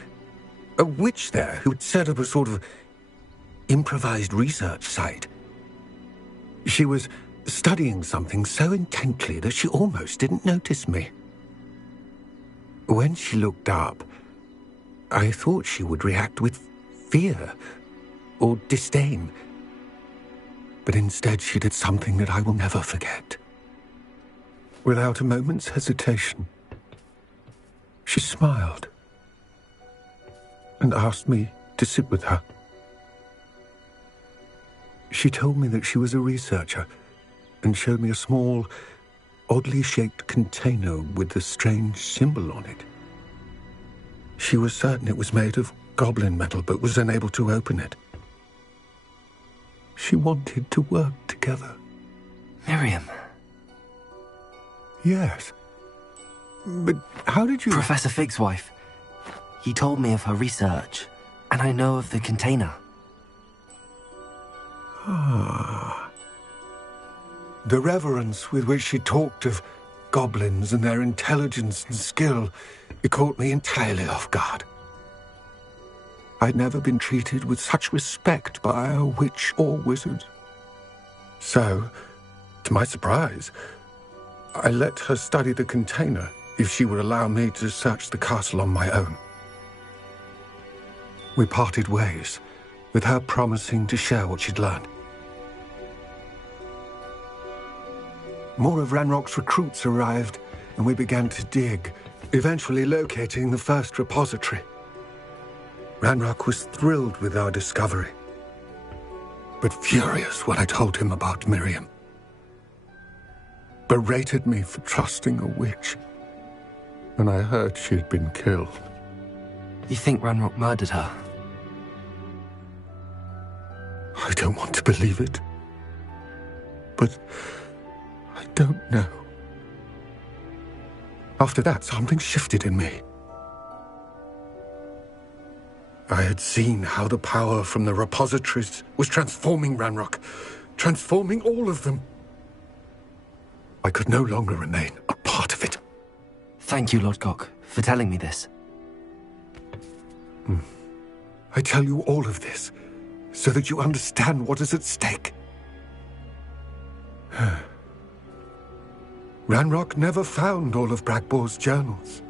a witch there who had set up a sort of improvised research site. She was studying something so intently that she almost didn't notice me. When she looked up, I thought she would react with fear or disdain. But instead she did something that I will never forget. Without a moment's hesitation, she smiled and asked me to sit with her. She told me that she was a researcher and showed me a small, oddly shaped container with a strange symbol on it. She was certain it was made of goblin metal, but was unable to open it. She wanted to work together. Miriam. Yes. But how did you... Professor Fig's wife. He told me of her research, and I know of the container. Ah. The reverence with which she talked of goblins and their intelligence and skill, it caught me entirely off guard. I'd never been treated with such respect by a witch or wizard. So, to my surprise, I let her study the container if she would allow me to search the castle on my own. We parted ways, with her promising to share what she'd learned. More of Ranrock's recruits arrived, and we began to dig, eventually locating the first repository. Ranrock was thrilled with our discovery, but furious when I told him about Miriam. Berated me for trusting a witch, and I heard she had been killed. You think Ranrock murdered her? I don't want to believe it, but I don't know. After that, something shifted in me. I had seen how the power from the repositories was transforming Ranrock, transforming all of them. I could no longer remain a part of it. Thank you, Lodgok, for telling me this. I tell you all of this so that you understand what is at stake. Ranrock never found all of Bragbor's journals,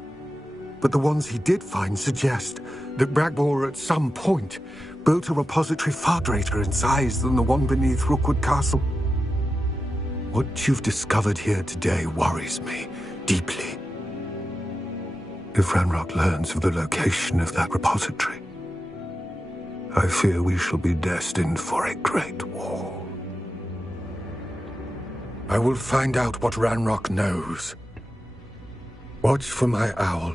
but the ones he did find suggest that Bragbor at some point built a repository far greater in size than the one beneath Rookwood Castle. What you've discovered here today worries me deeply. If Ranrock learns of the location of that repository, I fear we shall be destined for a great war. I will find out what Ranrock knows. Watch for my owl.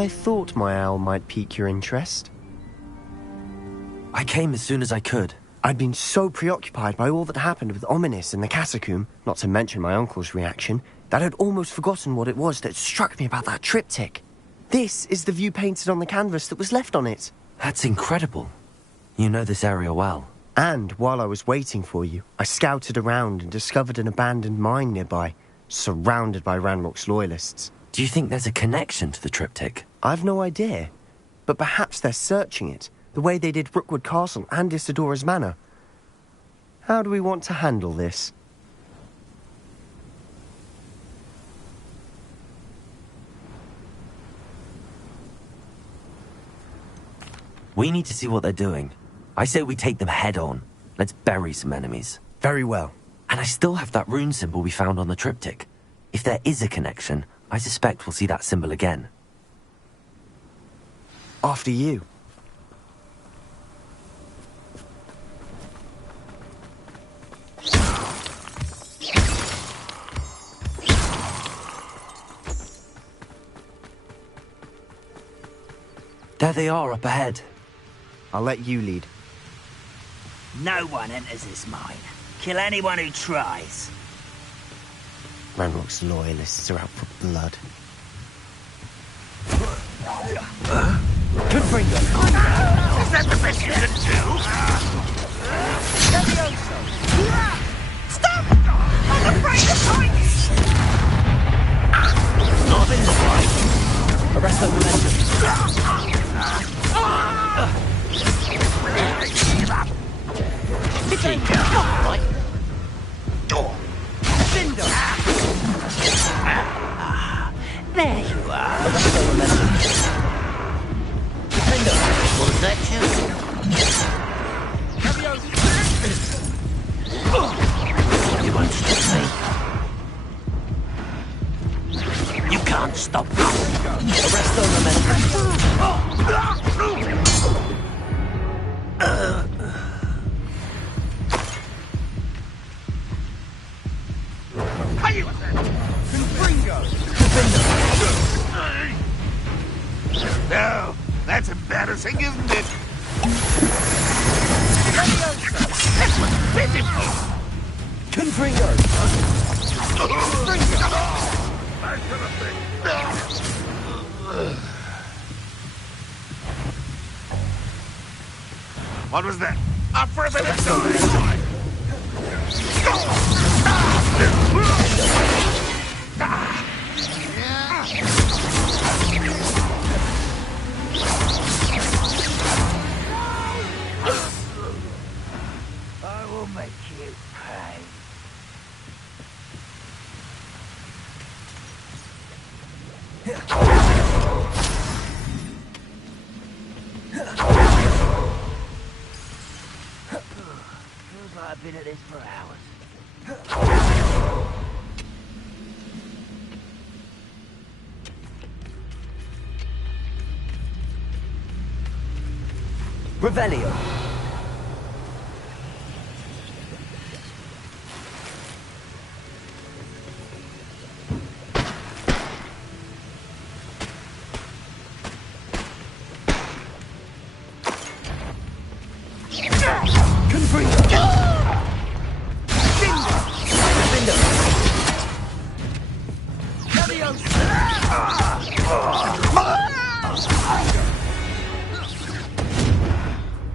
I thought my owl might pique your interest. I came as soon as I could. I'd been so preoccupied by all that happened with Ominis in the catacomb, not to mention my uncle's reaction, that I'd almost forgotten what it was that struck me about that triptych. This is the view painted on the canvas that was left on it. That's incredible. You know this area well. And while I was waiting for you, I scouted around and discovered an abandoned mine nearby, surrounded by Ranrock's loyalists. Do you think there's a connection to the triptych? I've no idea, but perhaps they're searching it, the way they did Rookwood Castle and Isidora's Manor. How do we want to handle this? We need to see what they're doing. I say we take them head on. Let's bury some enemies. Very well. And I still have that rune symbol we found on the triptych. If there is a connection, I suspect we'll see that symbol again. After you. There they are up ahead. I'll let you lead. No one enters this mine. Kill anyone who tries. Ranrock's loyalists are out for blood. Gryffindor! Is that the best you can do? Stop! I'm afraid to fight! Not in the fight. Arrest the momentum. Right. There you are. Arrest the momentum. Defender, was that you? You won't stop me. You can't stop me. Arrest the momentum. No, that's embarrassing, isn't it? That was pitiful! Confringo! What was that? Up for a bit of noise! I will make you pay. Feels like I've been at this for hours. Revelio.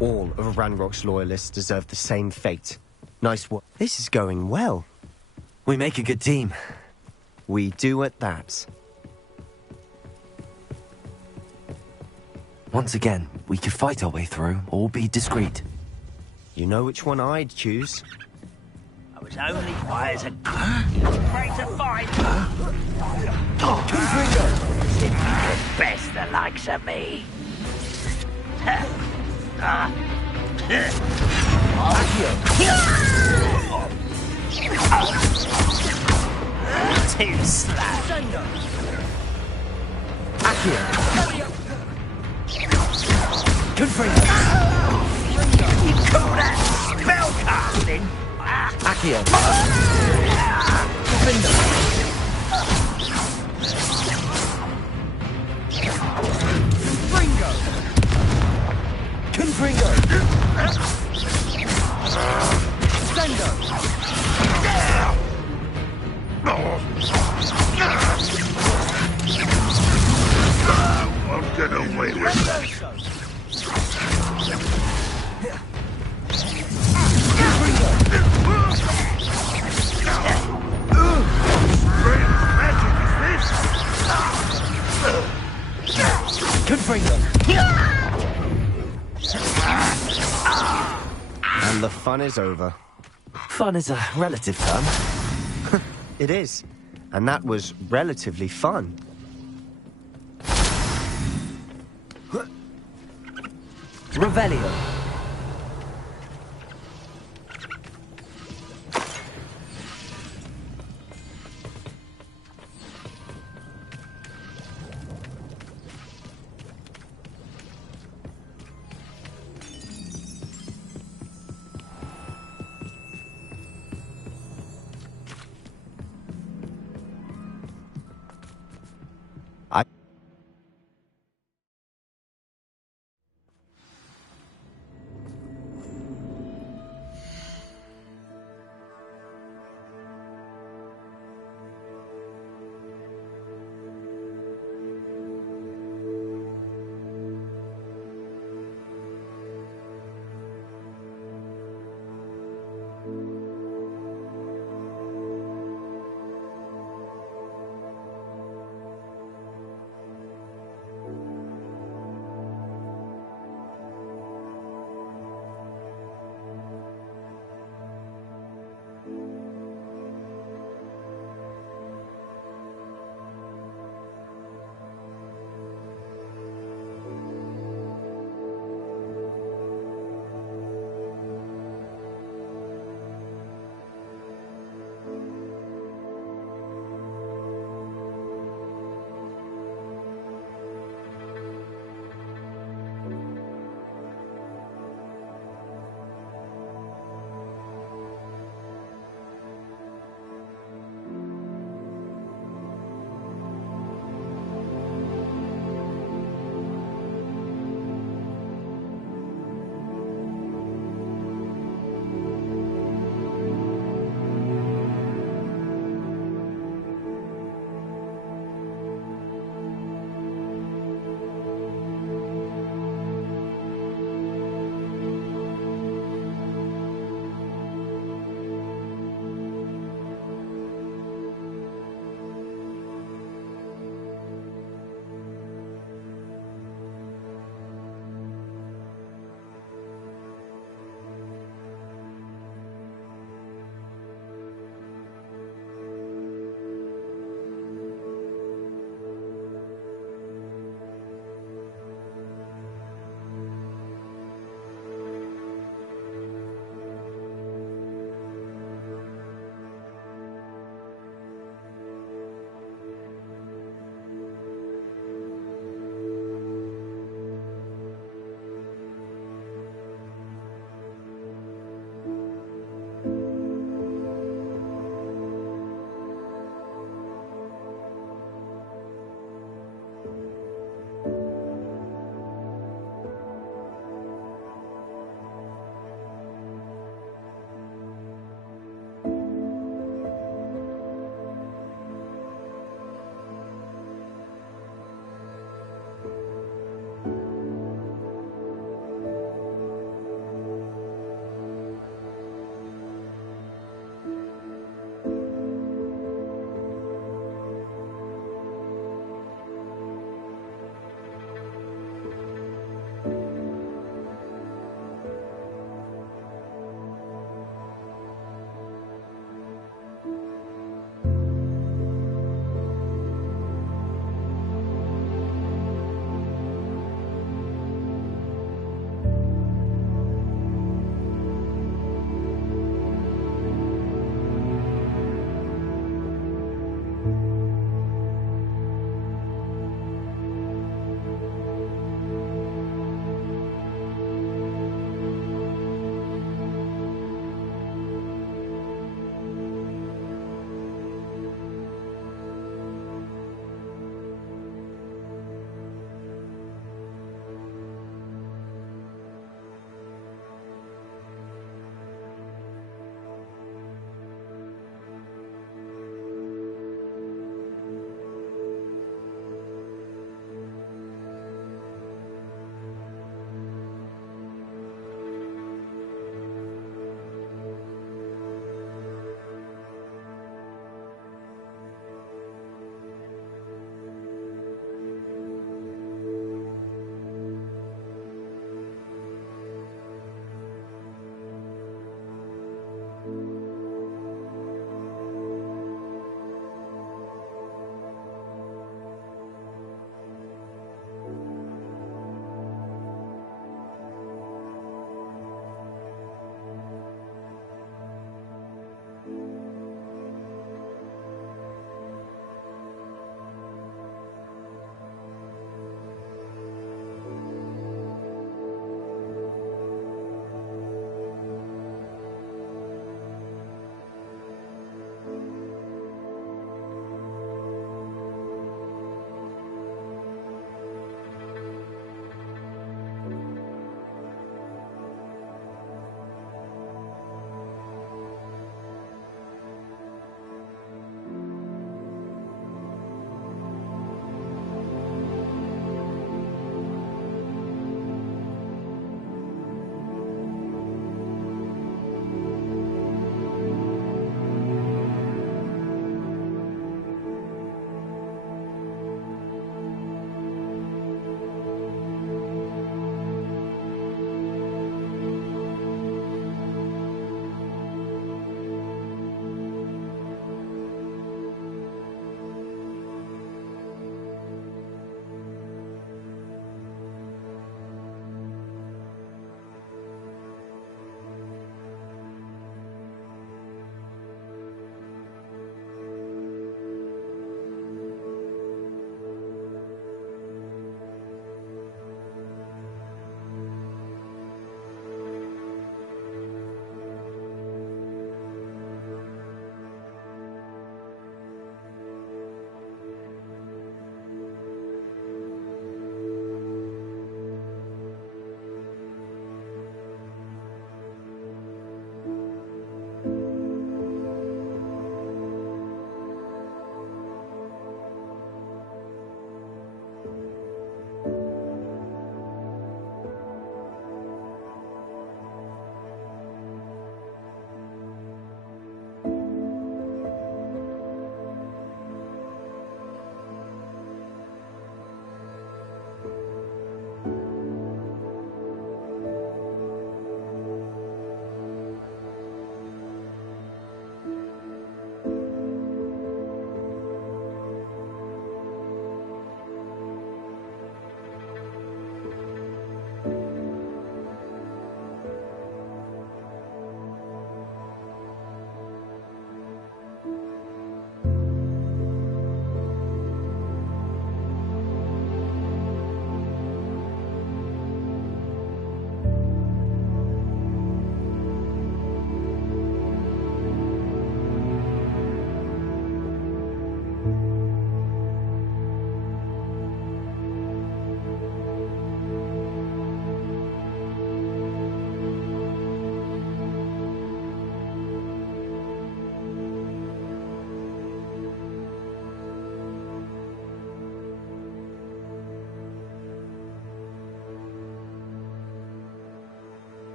All of Ranrock's loyalists deserve the same fate. Nice work. This is going well. We make a good team. We do at that. Once again, we could fight our way through, or be discreet. You know which one I'd choose. I was only fires a afraid to fight. If you could best the likes of me. Too slack. Confringo. You call that spell casting? Accio. Confringo. Confringo. Sendo. Won't get away with that. Confringo. And the fun is over. Fun is a relative term. It is. And that was relatively fun. Revelio.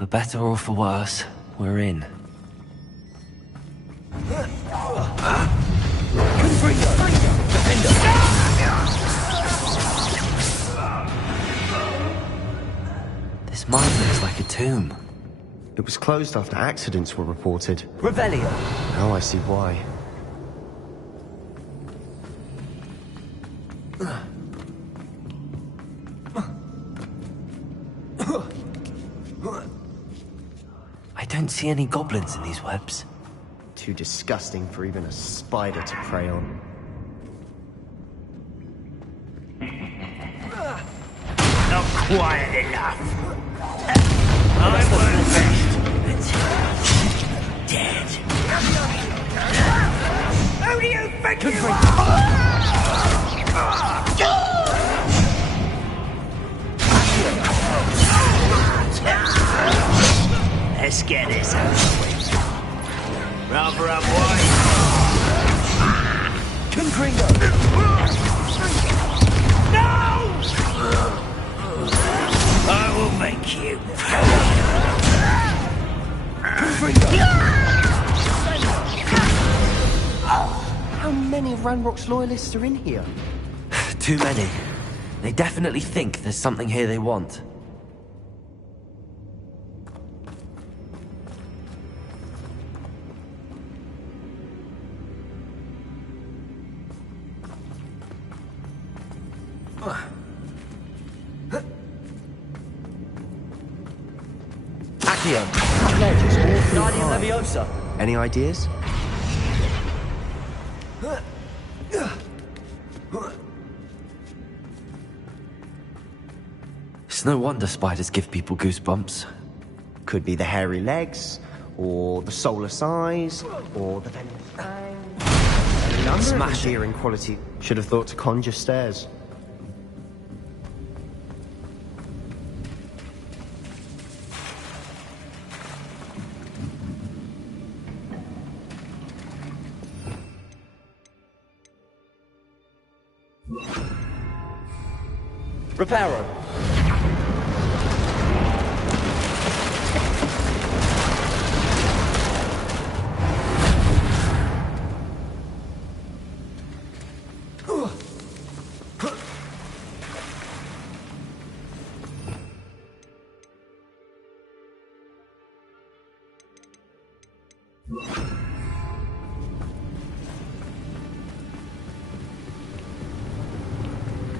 For better or for worse, we're in. This mine looks like a tomb. It was closed after accidents were reported. Revelio! Now I see why. I don't see any goblins in these webs. Too disgusting for even a spider to prey on. Not quiet enough. I work best. Dead. Who do you think you are? Let's get this over with. Rather unwise. Confringo! I will make you. How many Ranrock's loyalists are in here? Too many. They definitely think there's something here they want. Any ideas? It's no wonder spiders give people goosebumps. Could be the hairy legs, or the soulless eyes, or the venomous fangs. Smash hearing quality. Should have thought to conjure stairs. Reparo.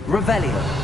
Revelio.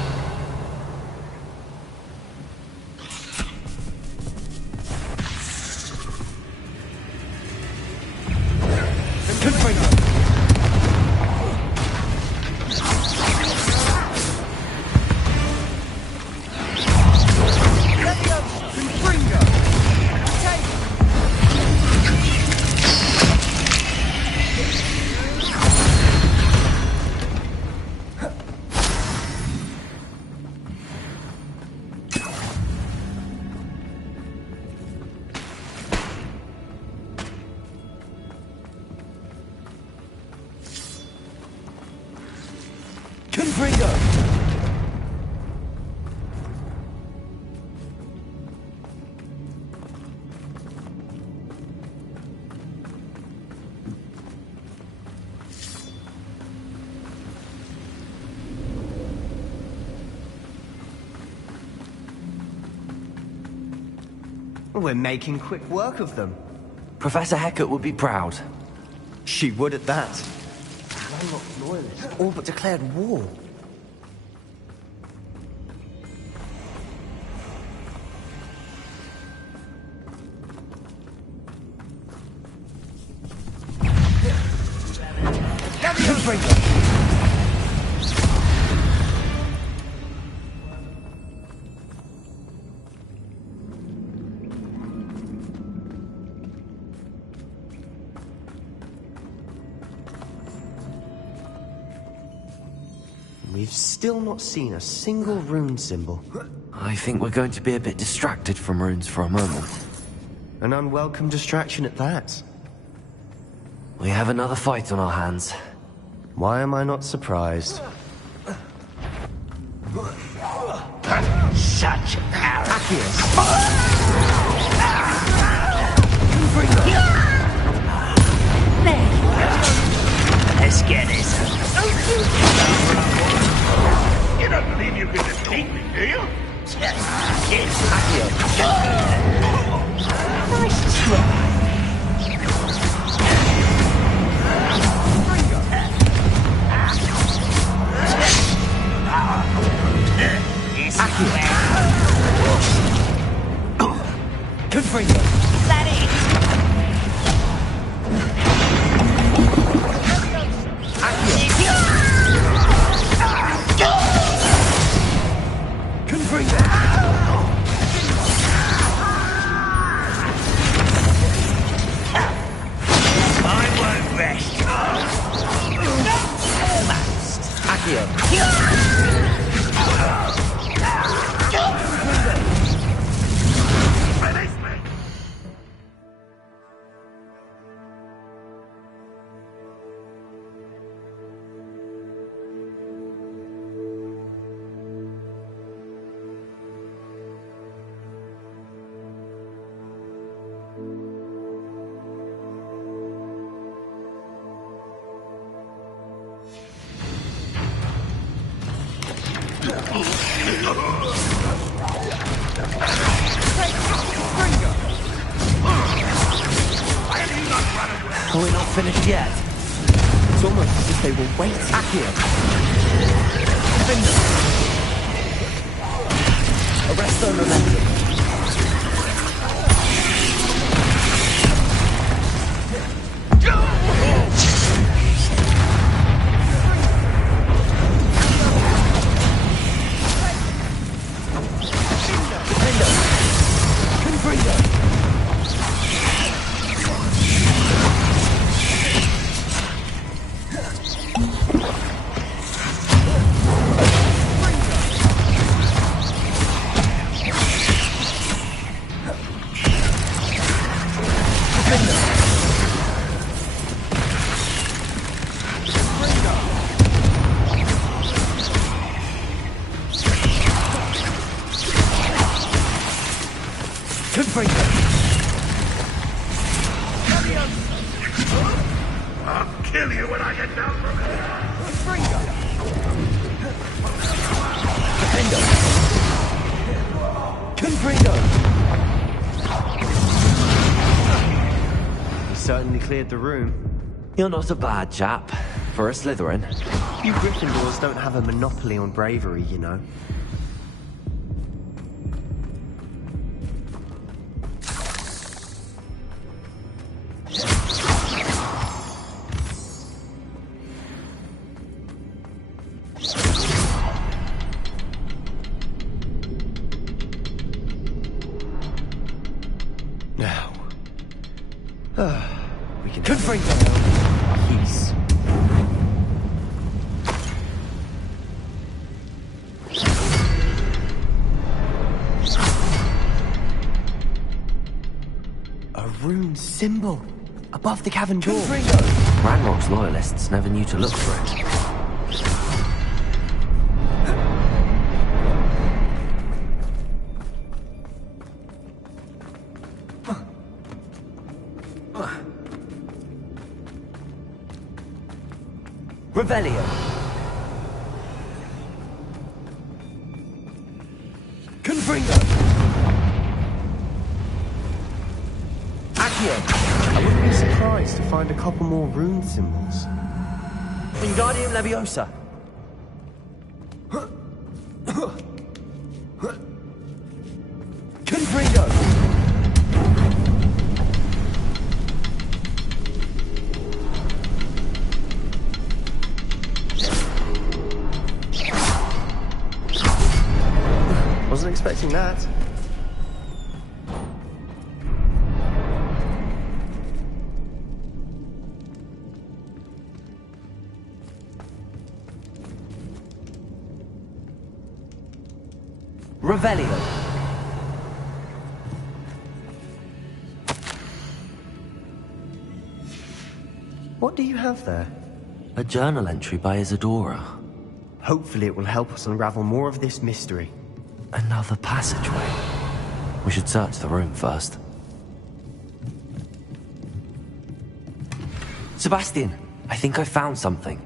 We're making quick work of them. Professor Hecat would be proud. She would at that. Ranrock's loyalists all but declared war. We've still not seen a single rune symbol. I think we're going to be a bit distracted from runes for a moment. An unwelcome distraction at that. We have another fight on our hands. Why am I not surprised? Such arrogance. Let's get this. You don't believe you can defeat me, do you? Nice try. Gryffindor. Is that it? I won't rest. Almost. Are we not finished yet? It's almost as if they were waiting. Accio. Gryffindor. Arresto momentum. I'll kill you when I get down from He certainly cleared the room. You're not a bad chap for a Slytherin. You Gryffindors don't have a monopoly on bravery, you know. Now, we can bring peace. A rune symbol above the cavern door. Ranrock's loyalists never knew to look for it. Revelio. Confringo. Accio. I wouldn't be surprised to find a couple more rune symbols. Wingardium Leviosa. Confringo. Wasn't expecting that. Revelio. What do you have there? A journal entry by Isadora. Hopefully it will help us unravel more of this mystery. Another passageway. We should search the room first. Sebastian, I think I found something.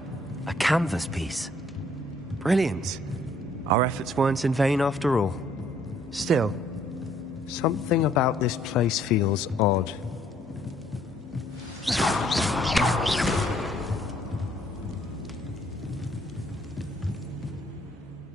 A canvas piece. Brilliant. Our efforts weren't in vain after all. Still, something about this place feels odd.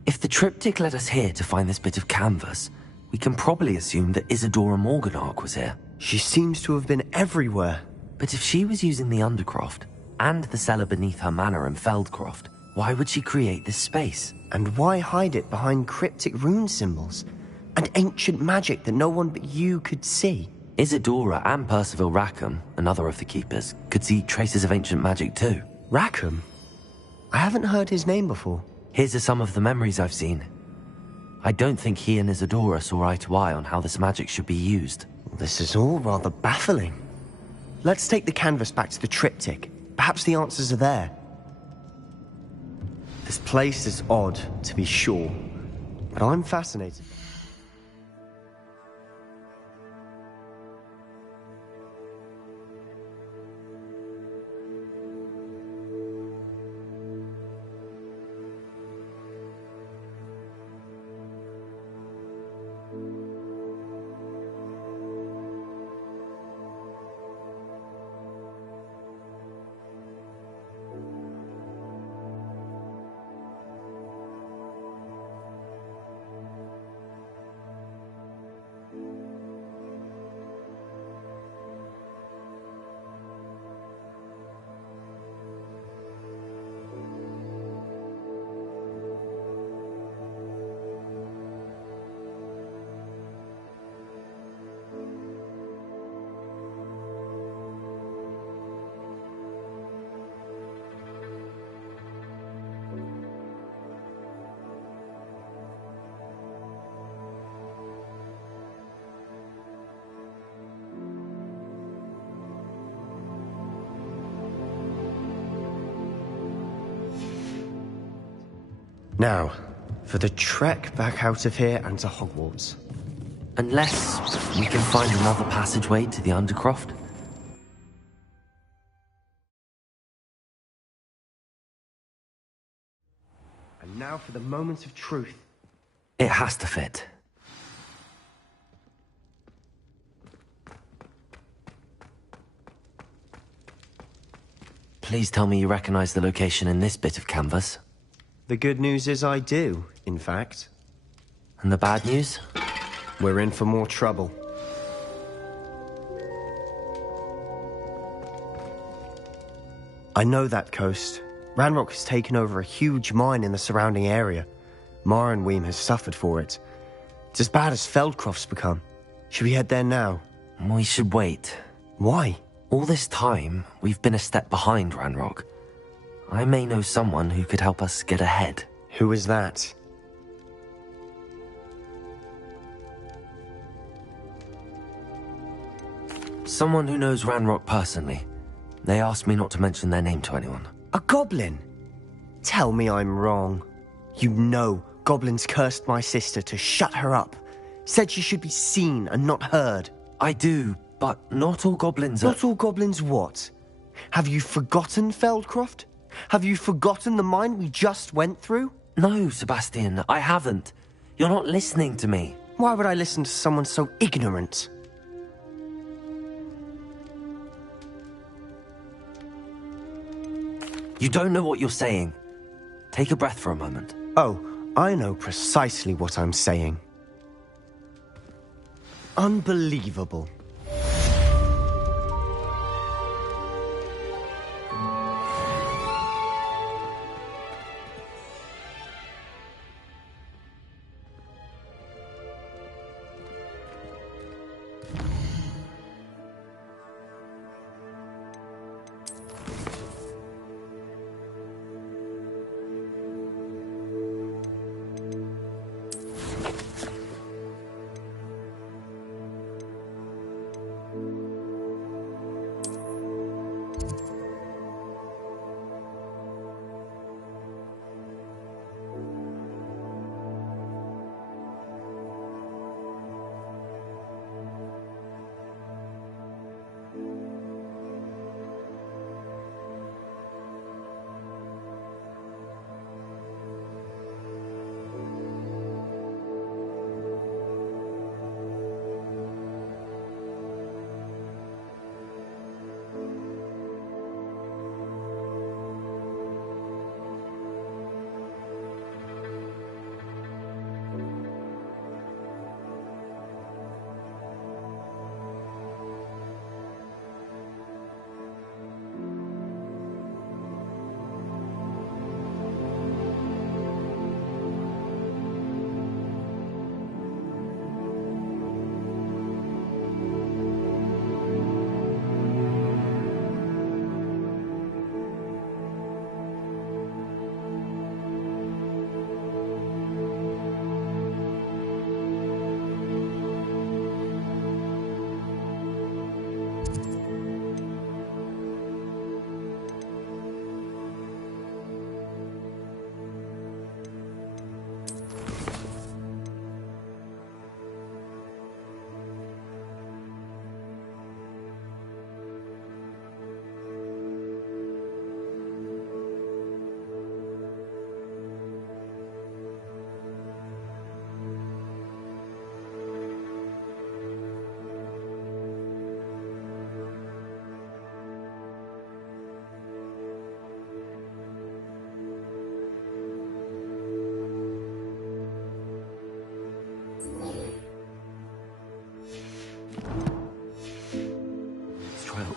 If the triptych led us here to find this bit of canvas, we can probably assume that Isadora Morganach was here. She seems to have been everywhere. But if she was using the Undercroft, and the cellar beneath her manor in Feldcroft, why would she create this space? And why hide it behind cryptic rune symbols? And ancient magic that no one but you could see? Isadora and Percival Rackham, another of the Keepers, could see traces of ancient magic too. Rackham? I haven't heard his name before. Here are some of the memories I've seen. I don't think he and Isadora saw eye to eye on how this magic should be used. This is all rather baffling. Let's take the canvas back to the triptych. Perhaps the answers are there. This place is odd, to be sure, but I'm fascinated. Now, for the trek back out of here and to Hogwarts. Unless we can find another passageway to the Undercroft. And now for the moment of truth. It has to fit. Please tell me you recognize the location in this bit of canvas. The good news is I do, in fact. And the bad news? We're in for more trouble. I know that coast. Ranrock has taken over a huge mine in the surrounding area. Mornweem has suffered for it. It's as bad as Feldcroft's become. Should we head there now? We should wait. Why? All this time, we've been a step behind Ranrock. I may know someone who could help us get ahead. Who is that? Someone who knows Ranrock personally. They asked me not to mention their name to anyone. A goblin? Tell me I'm wrong. You know goblins cursed my sister to shut her up. Said she should be seen and not heard. I do, but not all goblins are... Not all goblins what? Have you forgotten Feldcroft? Have you forgotten the mine we just went through? No, Sebastian, I haven't. You're not listening to me. Why would I listen to someone so ignorant? You don't know what you're saying. Take a breath for a moment. Oh, I know precisely what I'm saying. Unbelievable.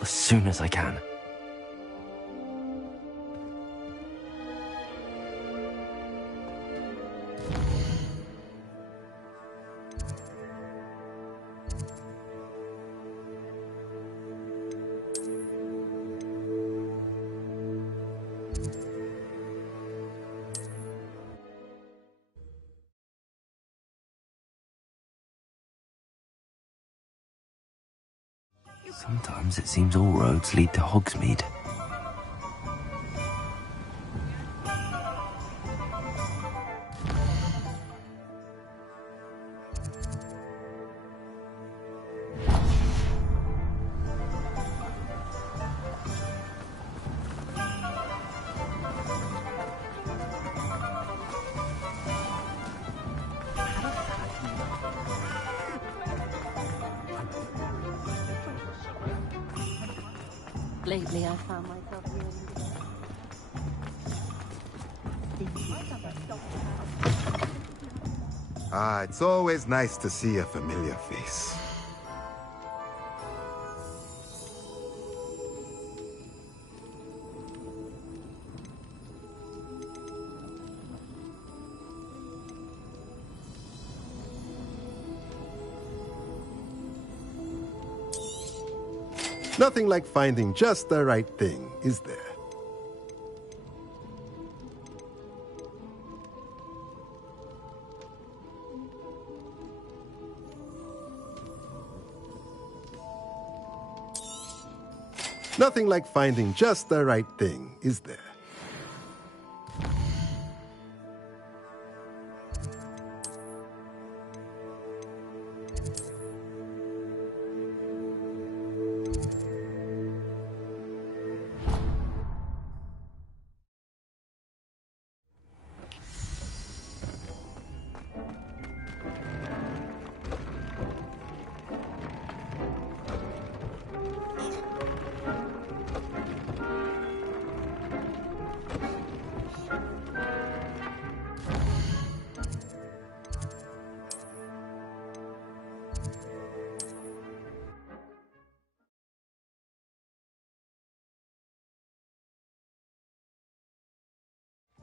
as soon as I can. Sometimes it seems all roads lead to Hogsmeade. Lately, I found myself Ah, it's always nice to see a familiar face. Nothing like finding just the right thing, is there? Nothing like finding just the right thing, is there?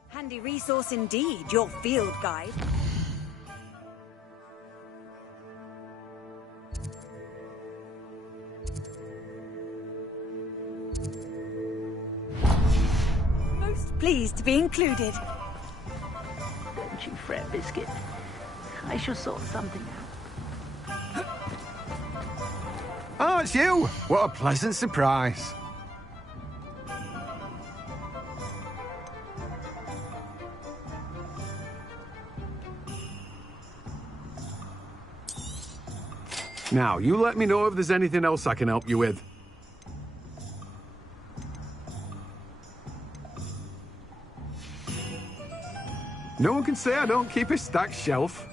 Handy resource indeed, your field guide. Most pleased to be included. Don't you fret, Biscuit. I shall sort something out. Oh, it's you! What a pleasant surprise. Now, you let me know if there's anything else I can help you with. No one can say I don't keep a stacked shelf.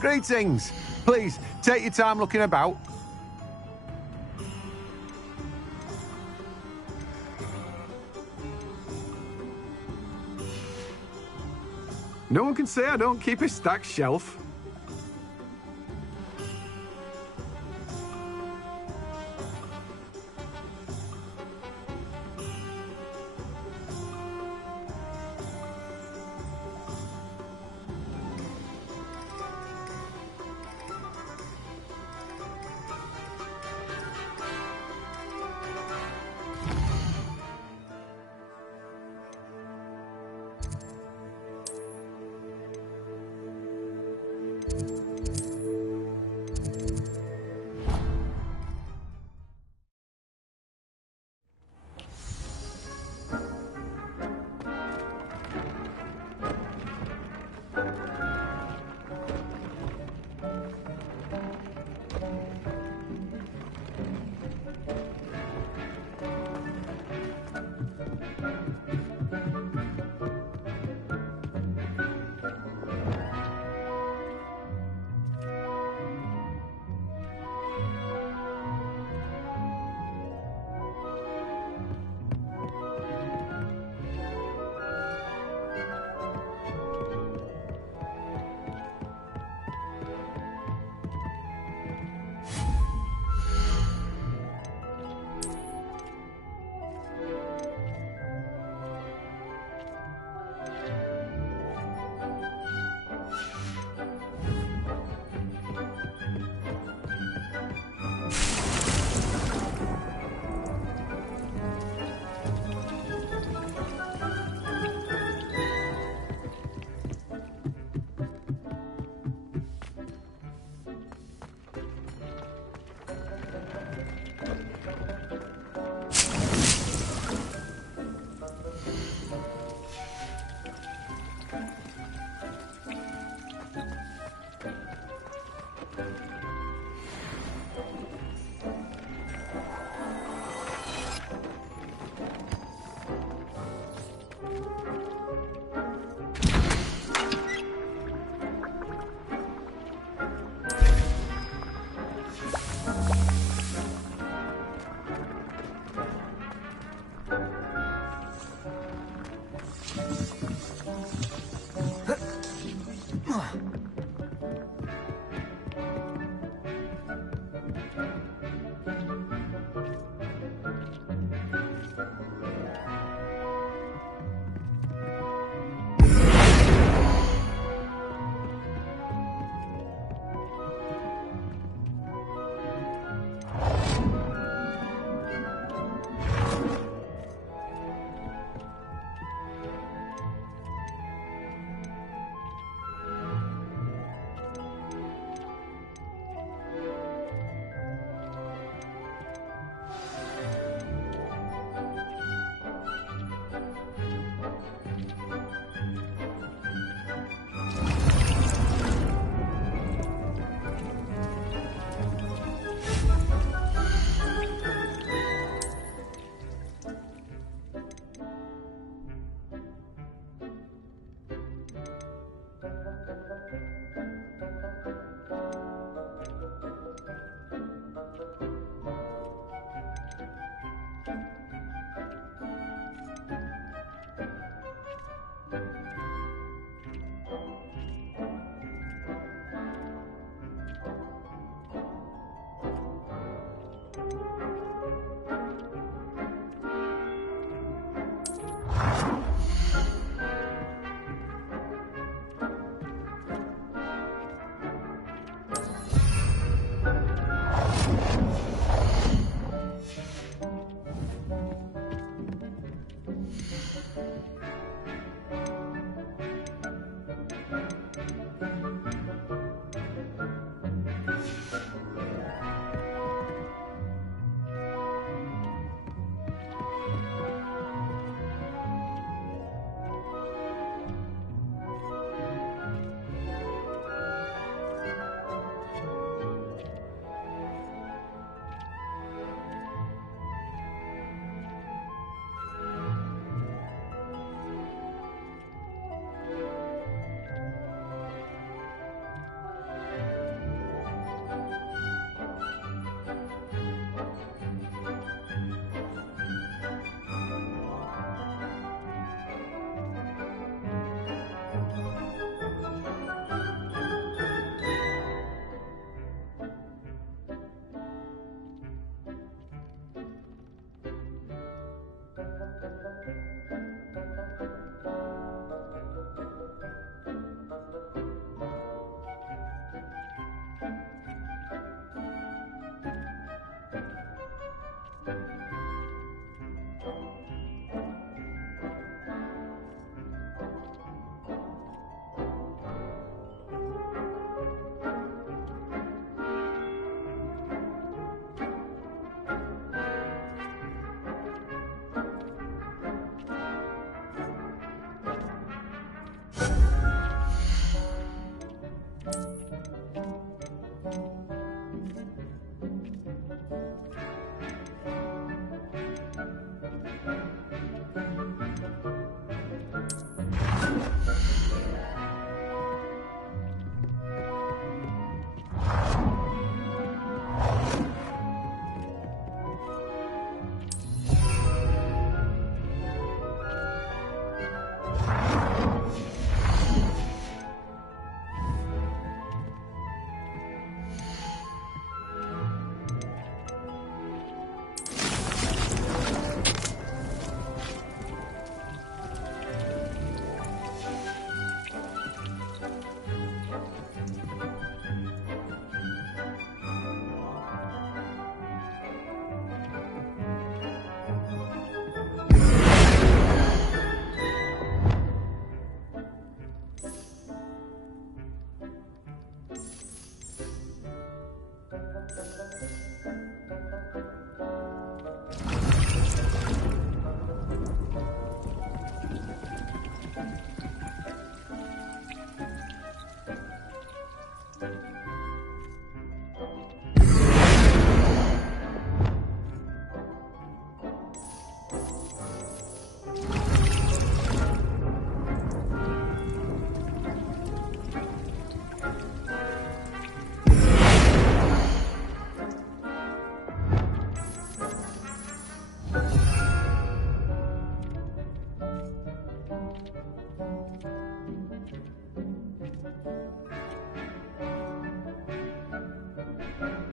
Greetings. Please, take your time looking about. No one can say I don't keep a stacked shelf.